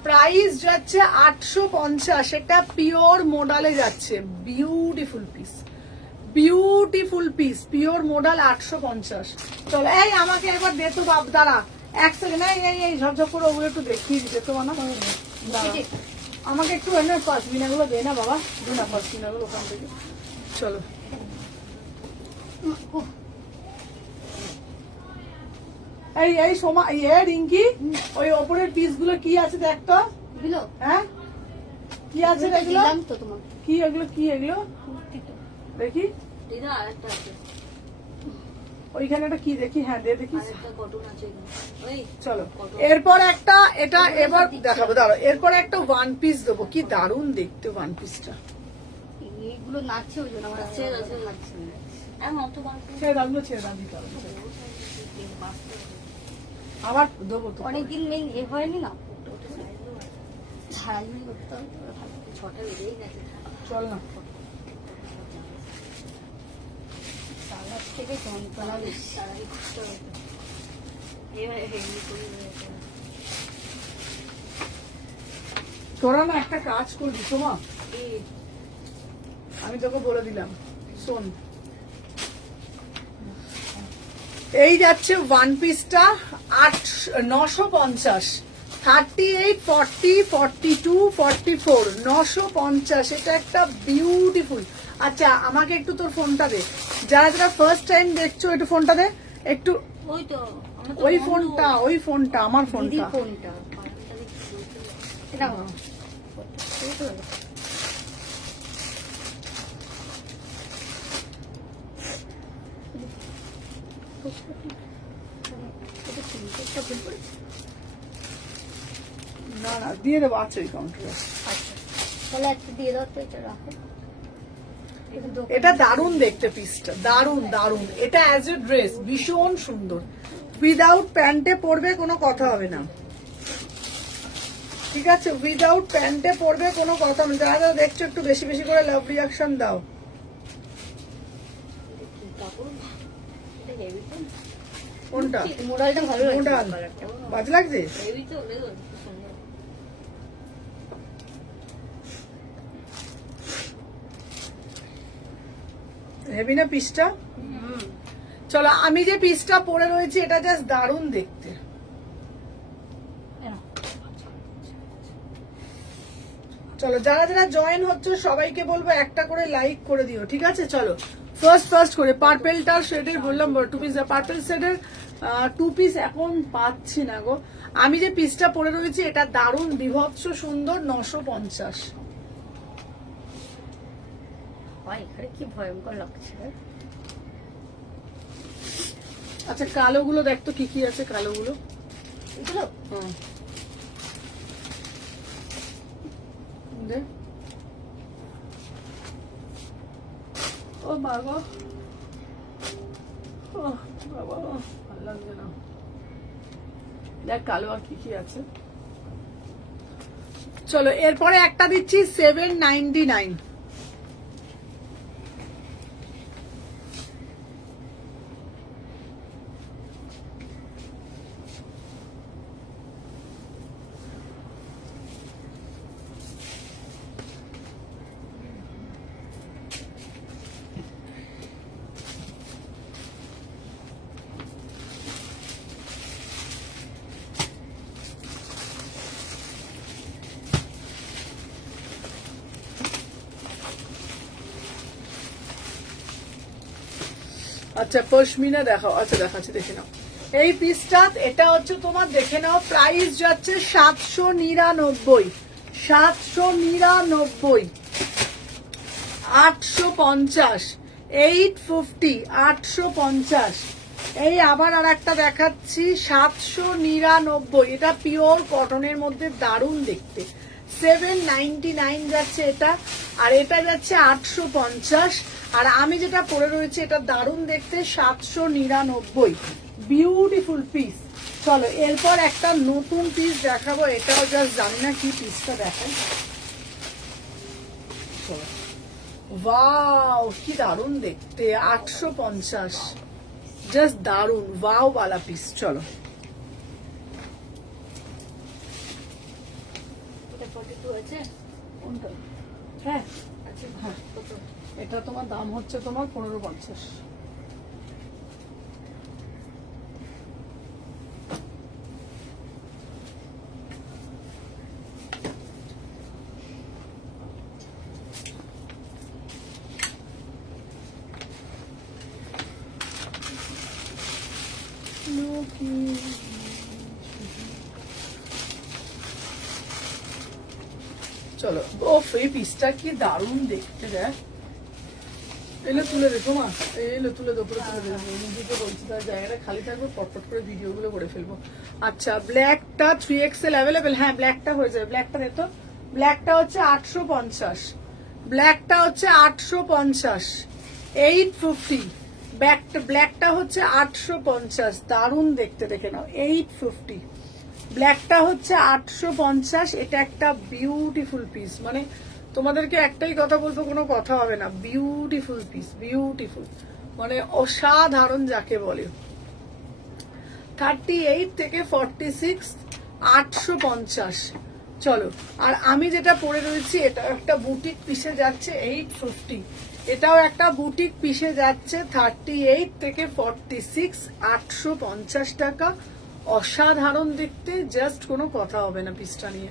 প্রাইস যাচ্ছে 850, এটা পিওর মোডালে যাচ্ছে। Beautiful piece, beautiful piece, pure modal 850। চলো এই আমাকে একবার দে তো বাপ, দাঁড়া এক সেকেন্ড, এই ঝপঝপ করে ওগুলো একটু দেখিয়ে দিতে তো না। আমাকে একটু এনে পাসমিনা গুলো দে না বাবা, দে না পাসমিনা গুলো ওখান থেকে। চলো এই সোমা, রিঙ্কি, ওই ওপরের পিস গুলো কি আছে দেখ তো। দিলো। হ্যাঁ কি আছে এগুলো, দিলাম তো তোমাকে। কি এগুলো, কি এগুলো দেখি। দিদা আরেকটা আছে, ওইখানে একটা কি দেখি, হ্যাঁ দে দেখি। আরেকটা কটন আছে ওই। চলো এরপর একটা, এটা এবার দেখাবো, দাঁড়াও। এরপর একটা ওয়ান পিস দেবো, কি দারুণ দেখতে ওয়ান পিসটা। এইগুলো নাচছে ওই জন্য আমার আছে আছে লাগছে। আমি অত বাড়তে ছেড়ে দাম, ছেড়ে দাম দিতে হবে। আবার দেবো তো। অনেকদিন মেন এ হয়নি না, ঝাড়াঝুড়ি করতে হবে। 6টা বেজেই গেছে। চল না, সালাদ থেকে যন্ত্রণা বেশি, তাড়াতাড়ি করতে হবে। এবার হেভি করে তোরা না একটা কাজ করবি সোমা, এই আমি তোকে বলে দিলাম, শোন। এই যাচ্ছে ওয়ান পিসটা 950, 38, 40, 42, 44, 950। এটা একটা বিউটিফুল। আচ্ছা আমাকে একটু তোর ফোনটা দে, যারা যারা ফার্স্ট টাইম দেখছো একটু ফোনটা দে একটু। ওই তো আমার তো ওই বন্ধ। ফোনটা, ওই ফোনটা আমার দিদির ফোনটা। ফোনটা বারান্দায় দেখছি বলতে হবে। এটা আমার। এই তো হলো। এটা তিনটে ভুল করেছি। না না দিয়ে দেবো, আছে ওই কাউন্টারে। আচ্ছা তাহলে একটা দিয়ে দাও তো, এটা রাখো। এটা দোকানে- এটা দারুণ দেখতে পিসটা, দারুণ দারুণ। এটা অ্যাজ এ ড্রেস ভীষণ সুন্দর, উইদাউট প্যান্টে পরবে কোনো কথা হবে না, ঠিক আছে? উইদাউট প্যান্টে পরবে কোনো কথা হবে না। যারা যারা দেখছো একটু বেশি বেশি করে লাভ রিয়াকশন দাও। এটা কি কাপড়? এটা হেভি তো। কোনটা? মোডালটা ভালো লাগছে, মোডাল কালারটা। বাজে লাগছে? হেভি তো, দেখো কি সুন্দর। হেভি না পিসটা? হুম। চলো আমি যে পিসটা পরে রয়েছি এটা জাস্ট দারুণ দেখতে। চলো যারা যারা জয়েন হচ্ছে সবাইকে বলবো একটা করে লাইক করে দিও, ঠিক আছে? চলো ফার্স্ট করে পার্পেলটার শেডের বললাম টু পিস, পার্পেল শেডের টু পিস এখন পাচ্ছি না গো। আমি যে পিসটা পরে রয়েছি এটা দারুণ বিভৎস সুন্দর, 950। ভাই এখানে কি ভয়ঙ্কর লাগছে রে। আচ্ছা কালোগুলো দেখতো কি কি আছে কালোগুলো। এগুলো হুম দে। ও বাবা, ও বাবা ভালো লাগছে না। দেখ কালো আর কি কি আছে। চলো এরপরে একটা দিচ্ছি 799। আচ্ছা পশমিনা দেখাও, আচ্ছা দেখাচ্ছি দেখে নাও এই পিসটা। এটা হচ্ছে তোমার দেখে নাও, প্রাইস যাচ্ছে 799, 799, 850, 850, 850। এই আবার আর একটা দেখাচ্ছি 799, এটা পিওর কটনের মধ্যে দারুণ দেখতে। 799 যাচ্ছে এটা, আর এটা যাচ্ছে 850। আর আমি যেটা পরে রয়েছে এটা দারুণ দেখতে, 799, বিউটিফুল পিস। চলো এরপর একটা নতুন পিস দেখাবো, এটাও জাস্ট জানি না কি পিসটা দেখাই। চলো ওয়াও কি দারুণ দেখতে, 850, জাস্ট দারুণ ওয়াও वाला পিস। চলো এটা 42 আছে। কোনটা? হ্যাঁ আচ্ছা হ্যাঁ, কত? এটা তোমার দাম হচ্ছে তোমার 1550। চলো ও এই পিসটা কি দারুণ দেখতে, দেখ। এলো তুলে রেখো মা, এলো তুলে দো, পুরো তুলে দেবো। নিজেকে বলছি তার জায়গাটা খালি থাকবে, পটপট করে ভিডিওগুলো করে ফেলবো। আচ্ছা ব্ল্যাকটা 3XL অ্যাভেলেবেল, হ্যাঁ ব্ল্যাকটা হয়ে যাবে। ব্ল্যাকটা দেখো, ব্ল্যাকটা হচ্ছে 850, ব্ল্যাকটা হচ্ছে 850, 850। ব্ল্যাকটা হচ্ছে 850, দারুণ দেখতে, দেখে নাও 850। ব্ল্যাকটা হচ্ছে 850, এটা একটা বিউটিফুল পিস। মানে তোমাদেরকে একটাই কথা বলবো, কোনো কথা হবে না, বিউটিফুল পিস, বিউটিফুল মানে অসাধারণ যাকে বলে। 38 থেকে 46, 850। চলো আর আমি যেটা পরে রয়েছি এটা একটা বুটিক পিসে যাচ্ছে 850, এটাও একটা বুটিক পিসে যাচ্ছে 38 থেকে 46, 850 টাকা। অসাধারণ দেখতে, জাস্ট কোনো কথা হবে না পিসটা নিয়ে,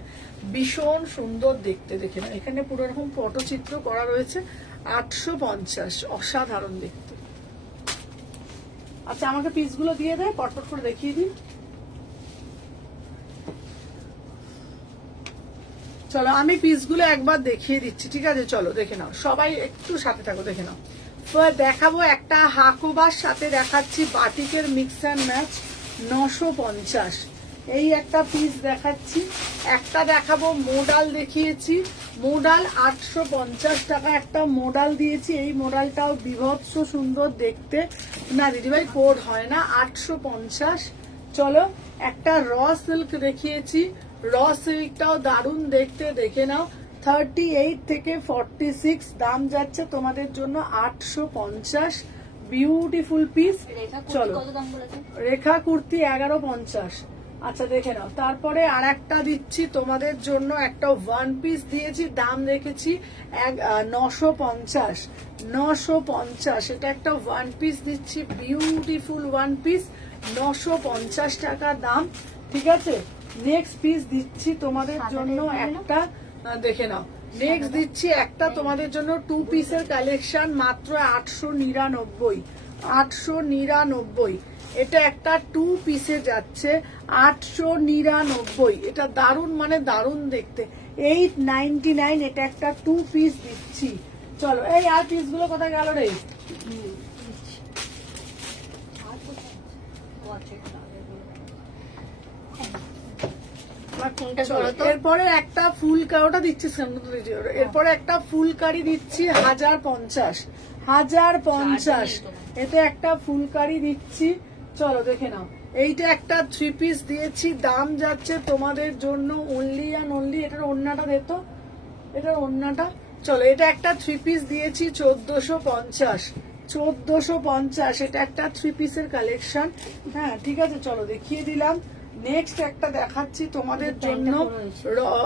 ভীষণ সুন্দর দেখতে। দেখে না এখানে পুরো এরকম পটচিত্র করা রয়েছে, 850, অসাধারণ দেখতে। আচ্ছা আমাকে পিসগুলো দিয়ে দে, পটপট করে দেখিয়ে দিই। চলো আমি পিসগুলো একবার দেখিয়ে দিচ্ছি, ঠিক আছে? চলো দেখে নাও, সবাই একটু সাথে থাকো, দেখে নাও। দেখাবো একটা হাকোবার সাথে দেখাচ্ছি বাটিকের মিক্স অ্যান্ড ম্যাচ 950, এই একটা পিস দেখাচ্ছি। একটা দেখাবো মোডাল, দেখিয়েছি মোডাল 850 টাকা একটা মোডাল দিয়েছি। এই মোডালটাও বিভৎস সুন্দর দেখতে, না দিদিভাই কোড হয় না, 850। চলো একটা র সিল্ক দেখিয়েছি, র সিল্কটাও দারুণ দেখতে, দেখে নাও। 38 থেকে 46, দাম যাচ্ছে তোমাদের জন্য 850, বিউটিফুল পিস। চলো রেখা কুর্তি 1150, আচ্ছা দেখে নাও। তারপরে আর একটা দিচ্ছি তোমাদের জন্য, একটা ওয়ান পিস দিয়েছি, দাম রেখেছি 950, 950। এটা একটা ওয়ান পিস দিচ্ছি, বিউটিফুল ওয়ান পিস, 950 টাকা দাম, ঠিক আছে? নেক্সট পিস দিচ্ছি তোমাদের জন্য একটা, দেখে নাও। নেক্সট দিচ্ছি একটা তোমাদের জন্য 2 পিসের কালেকশন, মাত্র 899, 899। এটা একটা 2 পিসে যাচ্ছে 899, এটা দারুণ মানে দারুণ দেখতে, 899। এটা একটা 2 পিস দিচ্ছি। চলো এই আর পিসগুলো কোথায় গেল রে? এরপরে একটা ফুলকারি দিচ্ছি, এরপরে একটা ফুলকারি দিচ্ছি 1050, 1050। এতে একটা ফুলকারি দিচ্ছি, চলো দেখে নাও। এইটা একটা 3 পিস দিয়েছি, দাম যাচ্ছে তোমাদের জন্য অনলি অ্যান্ড অনলি, এটার ওড়নাটা দে তো, এটার ওড়নাটা। চলো এটা একটা 3 পিস দিয়েছি 1450, 1450। এটা একটা 3 পিসের কালেকশন, হ্যাঁ ঠিক আছে, চলো দেখিয়ে দিলাম। নেক্সট একটা দেখাচ্ছি তোমাদের জন্য,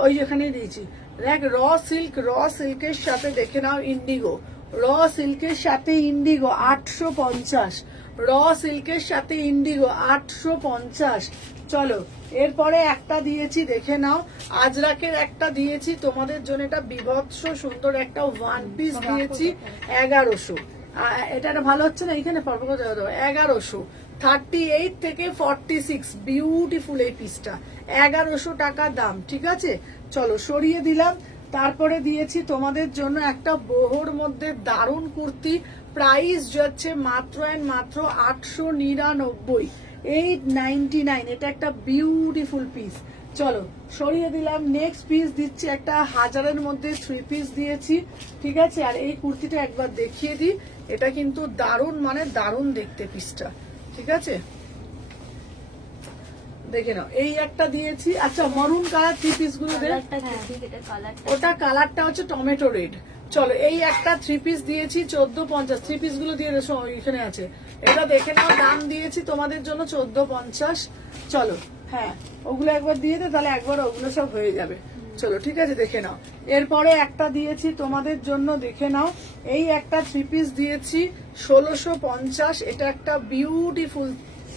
ওই যেখানে দিয়েছি দেখ, র সিল্ক, র সিল্কের সাথে দেখে নাও ইন্ডিগো, র সিল্কের সাথে ইন্ডিগো 850, র সিল্কের সাথে ইন্ডিগো 850। চলো এরপরে একটা দিয়েছি, দেখে নাও, আজরাকের একটা দিয়েছি তোমাদের জন্য, এটা বিভৎস সুন্দর একটা ওয়ান পিস দিয়েছি 1100। এটা ভালো হচ্ছে না, এইখানে পর্ব 1100, 38 থেকে 46, বিউটিফুল এই পিসটা, 1100 টাকা দাম, ঠিক আছে? চলো সরিয়ে দিলাম। তারপরে দিয়েছি তোমাদের জন্য একটা বোহর মধ্যে দারুণ কুর্তি, প্রাইস যাচ্ছে মাত্র মাত্র 899, 899। এটা একটা বিউটিফুল পিস, চলো সরিয়ে দিলাম। নেক্সট পিস দিচ্ছি একটা 1000-এর মধ্যে 3 পিস দিয়েছি, ঠিক আছে? আর এই কুর্তিটা একবার দেখিয়ে দিই, এটা কিন্তু দারুণ মানে দারুণ দেখতে পিসটা, ঠিক আছে? দেখে নাও এই একটা দিয়েছি। আচ্ছা মারুন কালার 3 পিস গুলো দে, ওটা কালারটা হচ্ছে টমেটো রেড। চলো এই একটা 3 পিস দিয়েছি 1450, 3 পিস গুলো দিয়ে এখানে আছে, এটা দেখে নাও, দাম দিয়েছি তোমাদের জন্য 1450। চলো হ্যাঁ ওগুলো একবার দিয়ে দে, তাহলে একবার ওগুলো সব হয়ে যাবে। চলো ঠিক আছে, দেখে নাও। এরপরে একটা দিয়েছি তোমাদের জন্য, দেখে নাও, এই একটা 3 পিস দিয়েছি 1650। এটা একটা বিউটিফুল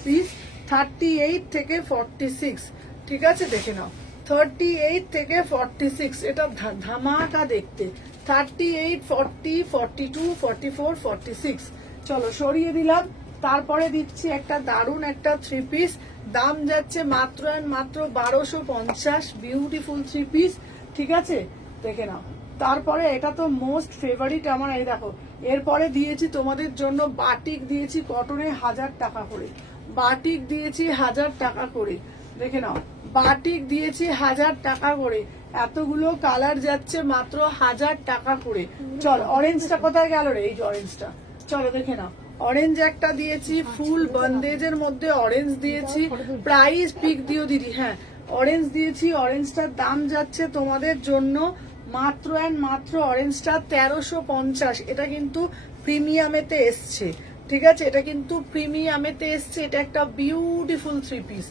পিস, 38 থেকে 46, ঠিক আছে? দেখে নাও 38 থেকে 46, এটা ধামাকা দেখতে, 38, 40, 42, 44, 46। চলো সরিয়ে দিলাম। তারপরে দিচ্ছি একটা দারুণ একটা 3 পিস, দাম যাচ্ছে মাত্র মাত্র 1250, বিউটিফুল 3 পিস, ঠিক আছে? দেখে নাও। তারপরে এটা তো মোস্ট ফেভারিট আমার, এই দেখো। এরপরে দিয়েছি তোমাদের জন্য বাটিক দিয়েছি কটনে 1000 টাকা করে, বাটিক দিয়েছি 1000 টাকা করে, দেখে নাও, বাটিক দিয়েছি 1000 টাকা করে। এতগুলো কালার যাচ্ছে মাত্র 1000 টাকা করে। চল অরেঞ্জটা কোথায় গেল রে? এই যে অরেঞ্জটা, চলো দেখে নাও। অরেঞ্জ একটা দিয়েছি, ফুল বন্দেজের মধ্যে অরেঞ্জ দিয়েছি, প্রাইস পিক দিও দিদি, হ্যাঁ অরেঞ্জ দিয়েছি। অরেঞ্জটার দাম যাচ্ছে তোমাদের জন্য মাত্র মাত্র অরেঞ্জটা 1350। এটা কিন্তু প্রিমিয়ামেতে এসছে, ঠিক আছে? এটা কিন্তু প্রিমিয়ামেতে এসছে। এটা একটা বিউটিফুল 3 পিস,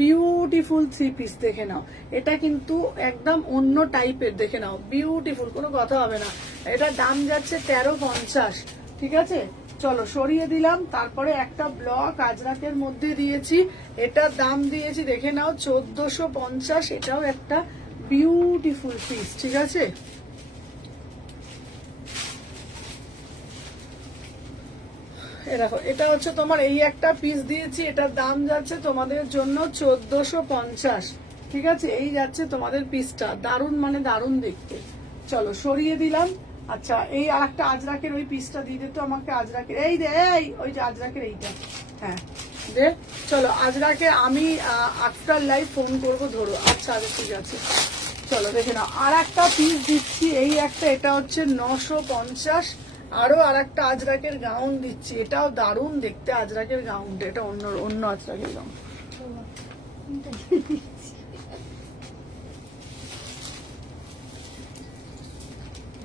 বিউটিফুল 3 পিস, দেখে নাও। এটা কিন্তু একদম অন্য টাইপের, দেখে নাও, বিউটিফুল, কোনো কথা হবে না। এটা দাম যাচ্ছে 1350, ঠিক আছে? চলো সরিয়ে দিলাম। তারপরে একটা ব্লক আজরাকের মধ্যে দিয়েছি, এটার দাম দিয়েছি, দেখে নাও, 1450। এটাও একটা বিউটিফুল পিস, ঠিক আছে? এই দেখো, এটা হচ্ছে তোমার এই একটা পিস দিয়েছি, এটার দাম যাচ্ছে তোমাদের জন্য 1450। ঠিক আছে, এই যাচ্ছে তোমাদের পিসটা, দারুন মানে দারুন দেখতে। চলো সরিয়ে দিলাম। আচ্ছা, এই আর একটা আজরাকের ওই পিসটা দিয়ে দে তো আমাকে, আজরাকের এই দে, এই ওই যে আজরাকের এইটা, হ্যাঁ দে। চলো আজরাকে আমি আফটার লাইভ ফোন করবো, ধরো। আচ্ছা আচ্ছা ঠিক আছে, চলো দেখে নাও। আর একটা পিস দিচ্ছি, এই একটা, এটা হচ্ছে 950। আরো আর একটা আজরাকের গাউন দিচ্ছি, এটাও দারুণ দেখতে আজরাকের গাউনটা, এটা অন্য অন্য আজরাকের গাউন।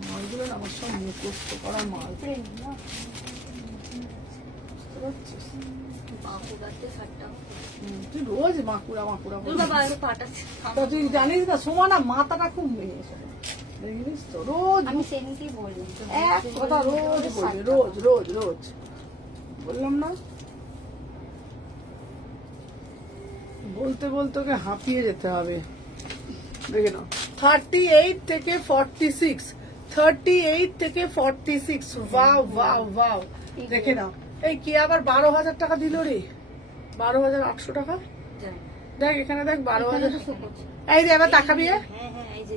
মালগুলো না আমার সব মুখস্থ করা মাল। তুই রোজ মাকুড়া মাকুড়া বলিস। তা তুই জানিস না সোমানা মাথাটা খুব মেয়ে, দেখিস তো রোজ আমি সেদিনকেই বলি এক কথা রোজ বলবি, রোজ রোজ রোজ। বললাম না, বলতে বলতে ওকে হাঁপিয়ে যেতে হবে। দেখে নাও, 38 থেকে 46, 38 থেকে 46। ওয়াও ওয়াও ওয়াও, দেখে নাও। এই কি আবার 12,000 টাকা দিল রে, 12,800 টাকা। দেখ এখানে দেখ 12,000। এই যে এবার তাকাবি। হ্যাঁ হ্যাঁ, এই যে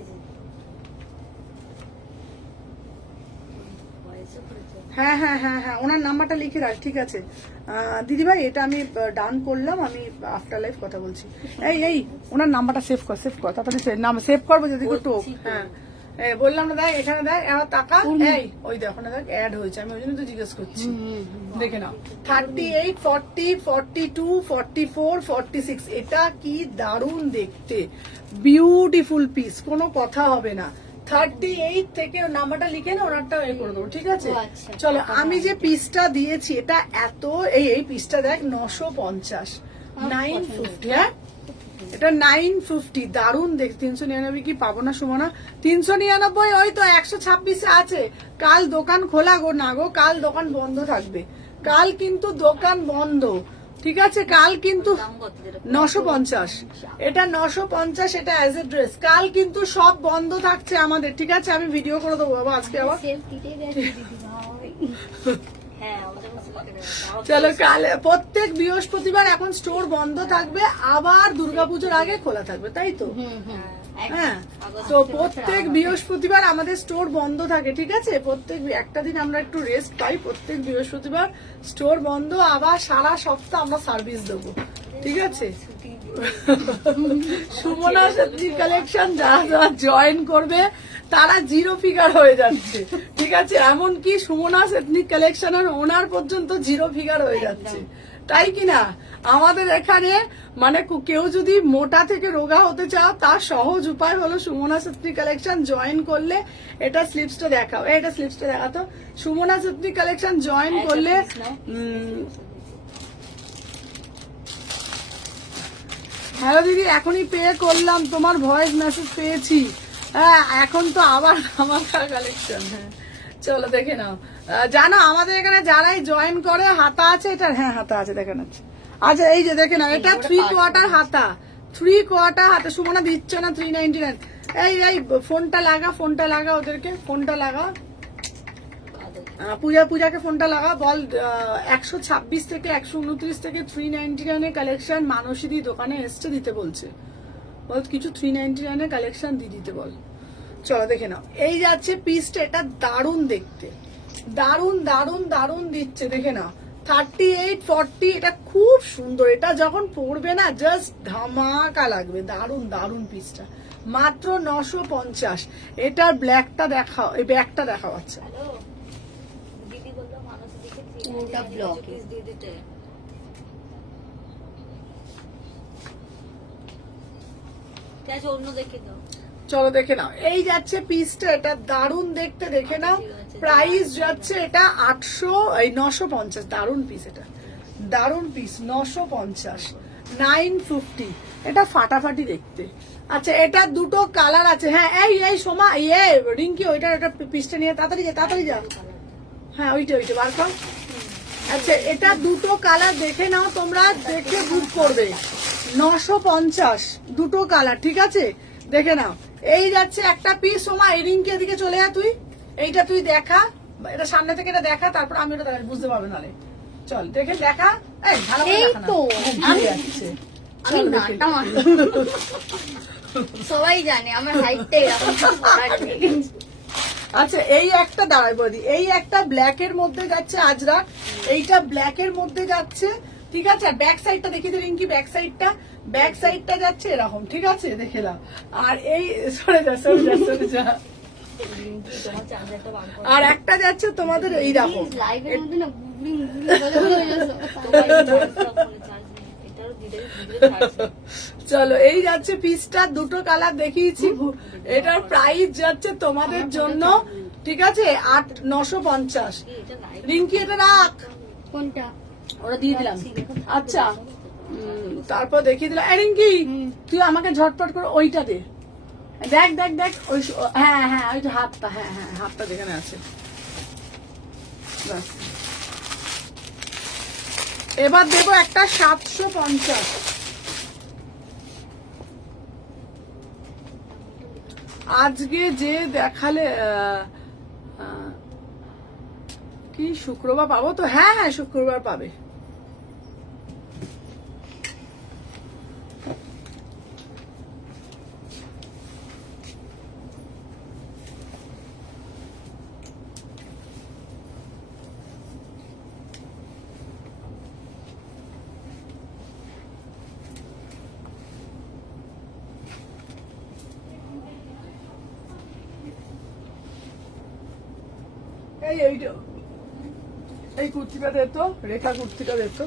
হ্যাঁ হ্যাঁ হ্যাঁ হ্যাঁ, ওনার নাম্বারটা লিখে রাখ। ঠিক আছে দিদিভাই, এটা আমি ডান করলাম, আমি আফটার লাইফ কথা বলছি। এই এই ওনার নাম্বারটা সেভ কর, সেভ কর তাড়াতাড়ি, নাম সেভ করবো যদি একটু। হ্যাঁ বললাম না, দেখ এখানে দেখ, এবার টাকা, এই ওই দেখ ওখানে দেখ অ্যাড হয়েছে, আমি ওই জন্য তো জিজ্ঞেস করছি। দেখে নাও, 38, 40, 42, 44, 46। এটা কি দারুণ দেখতে, বিউটিফুল পিস, কোনো কথা হবে না। 38 থেকে নাম্বারটা লিখে না, ওনারটা এ করে দেবো। ঠিক আছে, চলো আমি যে পিসটা দিয়েছি এটা এত, এই পিসটা দেখ 950, 950। হ্যাঁ এটা 950, দারুণ দেখ। 399 কি পাবো না সুমনা? 399 ওই তো 126 আছে। কাল দোকান খোলা গো না গো, কাল দোকান বন্ধ থাকবে, কাল কিন্তু দোকান বন্ধ। ঠিক আছে, কাল কিন্তু 950, এটা 950, এটা অ্যাজ এ ড্রেস। কাল কিন্তু সব বন্ধ থাকছে আমাদের। ঠিক আছে, আমি ভিডিও করে দেবো বাবা আজকে আবার। চলো কাল প্রত্যেক বৃহস্পতিবার এখন স্টোর বন্ধ থাকবে, আবার দুর্গাপুজোর আগে খোলা থাকবে, তাই তো? হ্যাঁ, তো প্রত্যেক বৃহস্পতিবার আমাদের স্টোর বন্ধ থাকে। ঠিক আছে, প্রত্যেক একটা দিন আমরা একটু রেস্ট পাই, প্রত্যেক বৃহস্পতিবার স্টোর বন্ধ, আবার সারা সপ্তাহ আমরা সার্ভিস দেবো। ঠিক আছে, সুমনা সত্যি কালেকশন যারা যারা জয়েন করবে তারা 0 ফিগার হয়ে যাচ্ছে। ঠিক আছে, এমনকি সুমনা এথনিক কালেকশনের ওনার পর্যন্ত 0 ফিগার হয়ে যাচ্ছে, তাই কিনা? আমাদের এখানে মানে কেউ যদি মোটা থেকে রোগা হতে চাও, তার সহজ উপায় হলো সুমনা এথনিক কালেকশন জয়েন করলে। এটা স্লিপসটা দেখাও, এটা স্লিপসটা দেখাতো। সুমনা এথনিক কালেকশন জয়েন করলে হ্যালো দিদি, এখনই পে করলাম, তোমার ভয়েস মেসেজ পেয়েছি। হ্যাঁ, এখন তো আবার আমার কালেকশন। হ্যাঁ চলো দেখে নাও। জানো আমাদের এখানে যারাই জয়েন করে হাতা আছে এটার, হ্যাঁ হাতা আছে দেখে নাচ্ছে। আচ্ছা এই যে দেখে নাও, এটা 3/4 হাতা, 3/4 হাতা। সুমনা দিচ্ছে না 399। এই এই ফোনটা লাগা, ফোনটা লাগা, ওদেরকে ফোনটা লাগা, পূজাকে ফোনটা লাগা, বল 126 থেকে 129 থেকে 399 কালেকশন মানসীদি দোকানে এসছে, দিতে বলছে। বল কিছু 399 কালেকশন দিয়ে দিতে বল। চলো দেখে নাও, এই যাচ্ছে পিসটা, এটা দারুণ দেখতে, দারুণ দারুণ দারুণ দিচ্ছে। দেখে নাও 38, 40, এটা খুব সুন্দর। এটা যখন পরবে না জাস্ট ধামাকা লাগবে, দারুণ দারুণ পিসটা, মাত্র 950। এটার ব্ল্যাকটা দেখাও, এই ব্যাগটা দেখাও। আচ্ছা চলো দেখে নাও, এই যাচ্ছে পিসটা, এটা দারুণ দেখতে। দেখে নাও, প্রাইস যাচ্ছে এটা 950। দারুণ পিস, এটা দারুণ পিস, 950, 950। এটা ফাটাফাটি দেখতে। আচ্ছা এটা দুটো কালার আছে। হ্যাঁ এই এই সোমা, রিঙ্কি ওইটা পিসটা নিয়ে তাড়াতাড়ি যা, তাড়াতাড়ি যা। হ্যাঁ ওইটা বার কর। আচ্ছা এটা দুটো কালার, দেখে নাও তোমরা, দেখে বুক করবে। 950, দুটো কালার। ঠিক আছে, দেখে নাও। এই যাচ্ছে একটা পিস। সোমা এই রিঙ্কি এদিকে চলে যা তুই, এইটা তুই দেখা, এটা সামনে থেকে এটা দেখা, তারপর আমি ওটা বুঝতে পারবে নালে। চল দেখে দেখা, এই ভালো করে এই দেখা না, তো, মুখ ঘুরে যাচ্ছে। আমি চল দেখে। নাটা মানি সবাই জানে আমার হাইটটা এরকম কিছু করার নেই। আচ্ছা এই একটা দাঁড়ায় বৌদি, এই একটা ব্ল্যাক এর মধ্যে যাচ্ছে আজরাক, এইটা ব্ল্যাক এর মধ্যে যাচ্ছে, ঠিক আছে। আর ব্যাক সাইডটা দেখিয়ে দিলেন কি, ব্যাক সাইডটা যাচ্ছে এরকম, ঠিক আছে, দেখে নাও। আর এই সরে যা তোমার চার্জারটা বার করো। আর একটা যাচ্ছে তোমাদের এইরকম। Please, live-এর মধ্যে না গুগলি বলে বলে যাচ্ছে। সবাই চার্জটা ফোনে চার্জ নেই। এটারও ভিডিও চার্জ নেই। চলো এই যাচ্ছে পিসটা, দুটো কালার দেখিয়েছি। এটার প্রাইস যাচ্ছে তোমাদের জন্য, ঠিক আছে, 950। কি এটা লাইভ? রিঙ্কি এটা রাখ, কোনটা? ওরা দিয়ে দিলাম। আচ্ছা তারপর দেখিয়ে দিলাম। রিঙ্কি তুই আমাকে ঝটপট করে ওইটা দে, দেখ দেখ দেখ ওই হ্যাঁ হ্যাঁ ওই যে হাতটা, হ্যাঁ হ্যাঁ হাতটা যেখানে আছে। ব্যাস। এবার দেবো একটা 750। আজকে যে দেখালে কি শুক্রবার পাবো তো? হ্যাঁ হ্যাঁ শুক্রবার পাবে। এই কুর্তিটা দে তো, রেখা কুর্তিটা দে তো।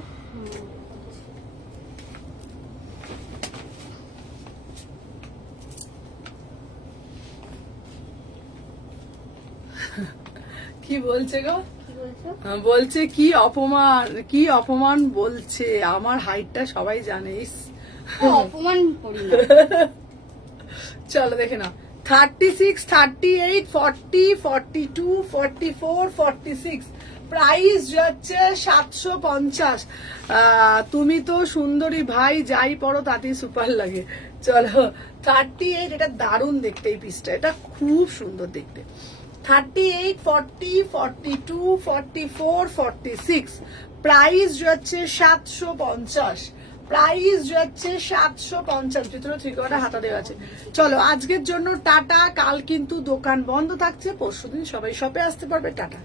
কি বলছে গো? কি বলছো? বলছে কি অপমান বলছে, আমার হাইটটা সবাই জানে। ইস, অপমান করি না। চলো দেখে নাও। 36, 38, 40, 42, 44, 46, প্রাইস যাচ্ছে 750। তুমি তো সুন্দরী ভাই, যাই পড়ো তাতেই সুপার লাগে। চলো 38, এটা দারুণ দেখতে, এই পিসটা এটা খুব সুন্দর দেখতে। 38, 40, 42, 44, 46, প্রাইস যাচ্ছে 750। প্রাইস যাচ্ছে 750। ভিতরে থ্রিকোয়ার্টার হাতা দেওয়া আছে। চলো আজকের জন্য টাটা। কাল কিন্তু দোকান বন্ধ থাকছে, পরশুদিন সবাই শপে আসতে পারবে। টাটা।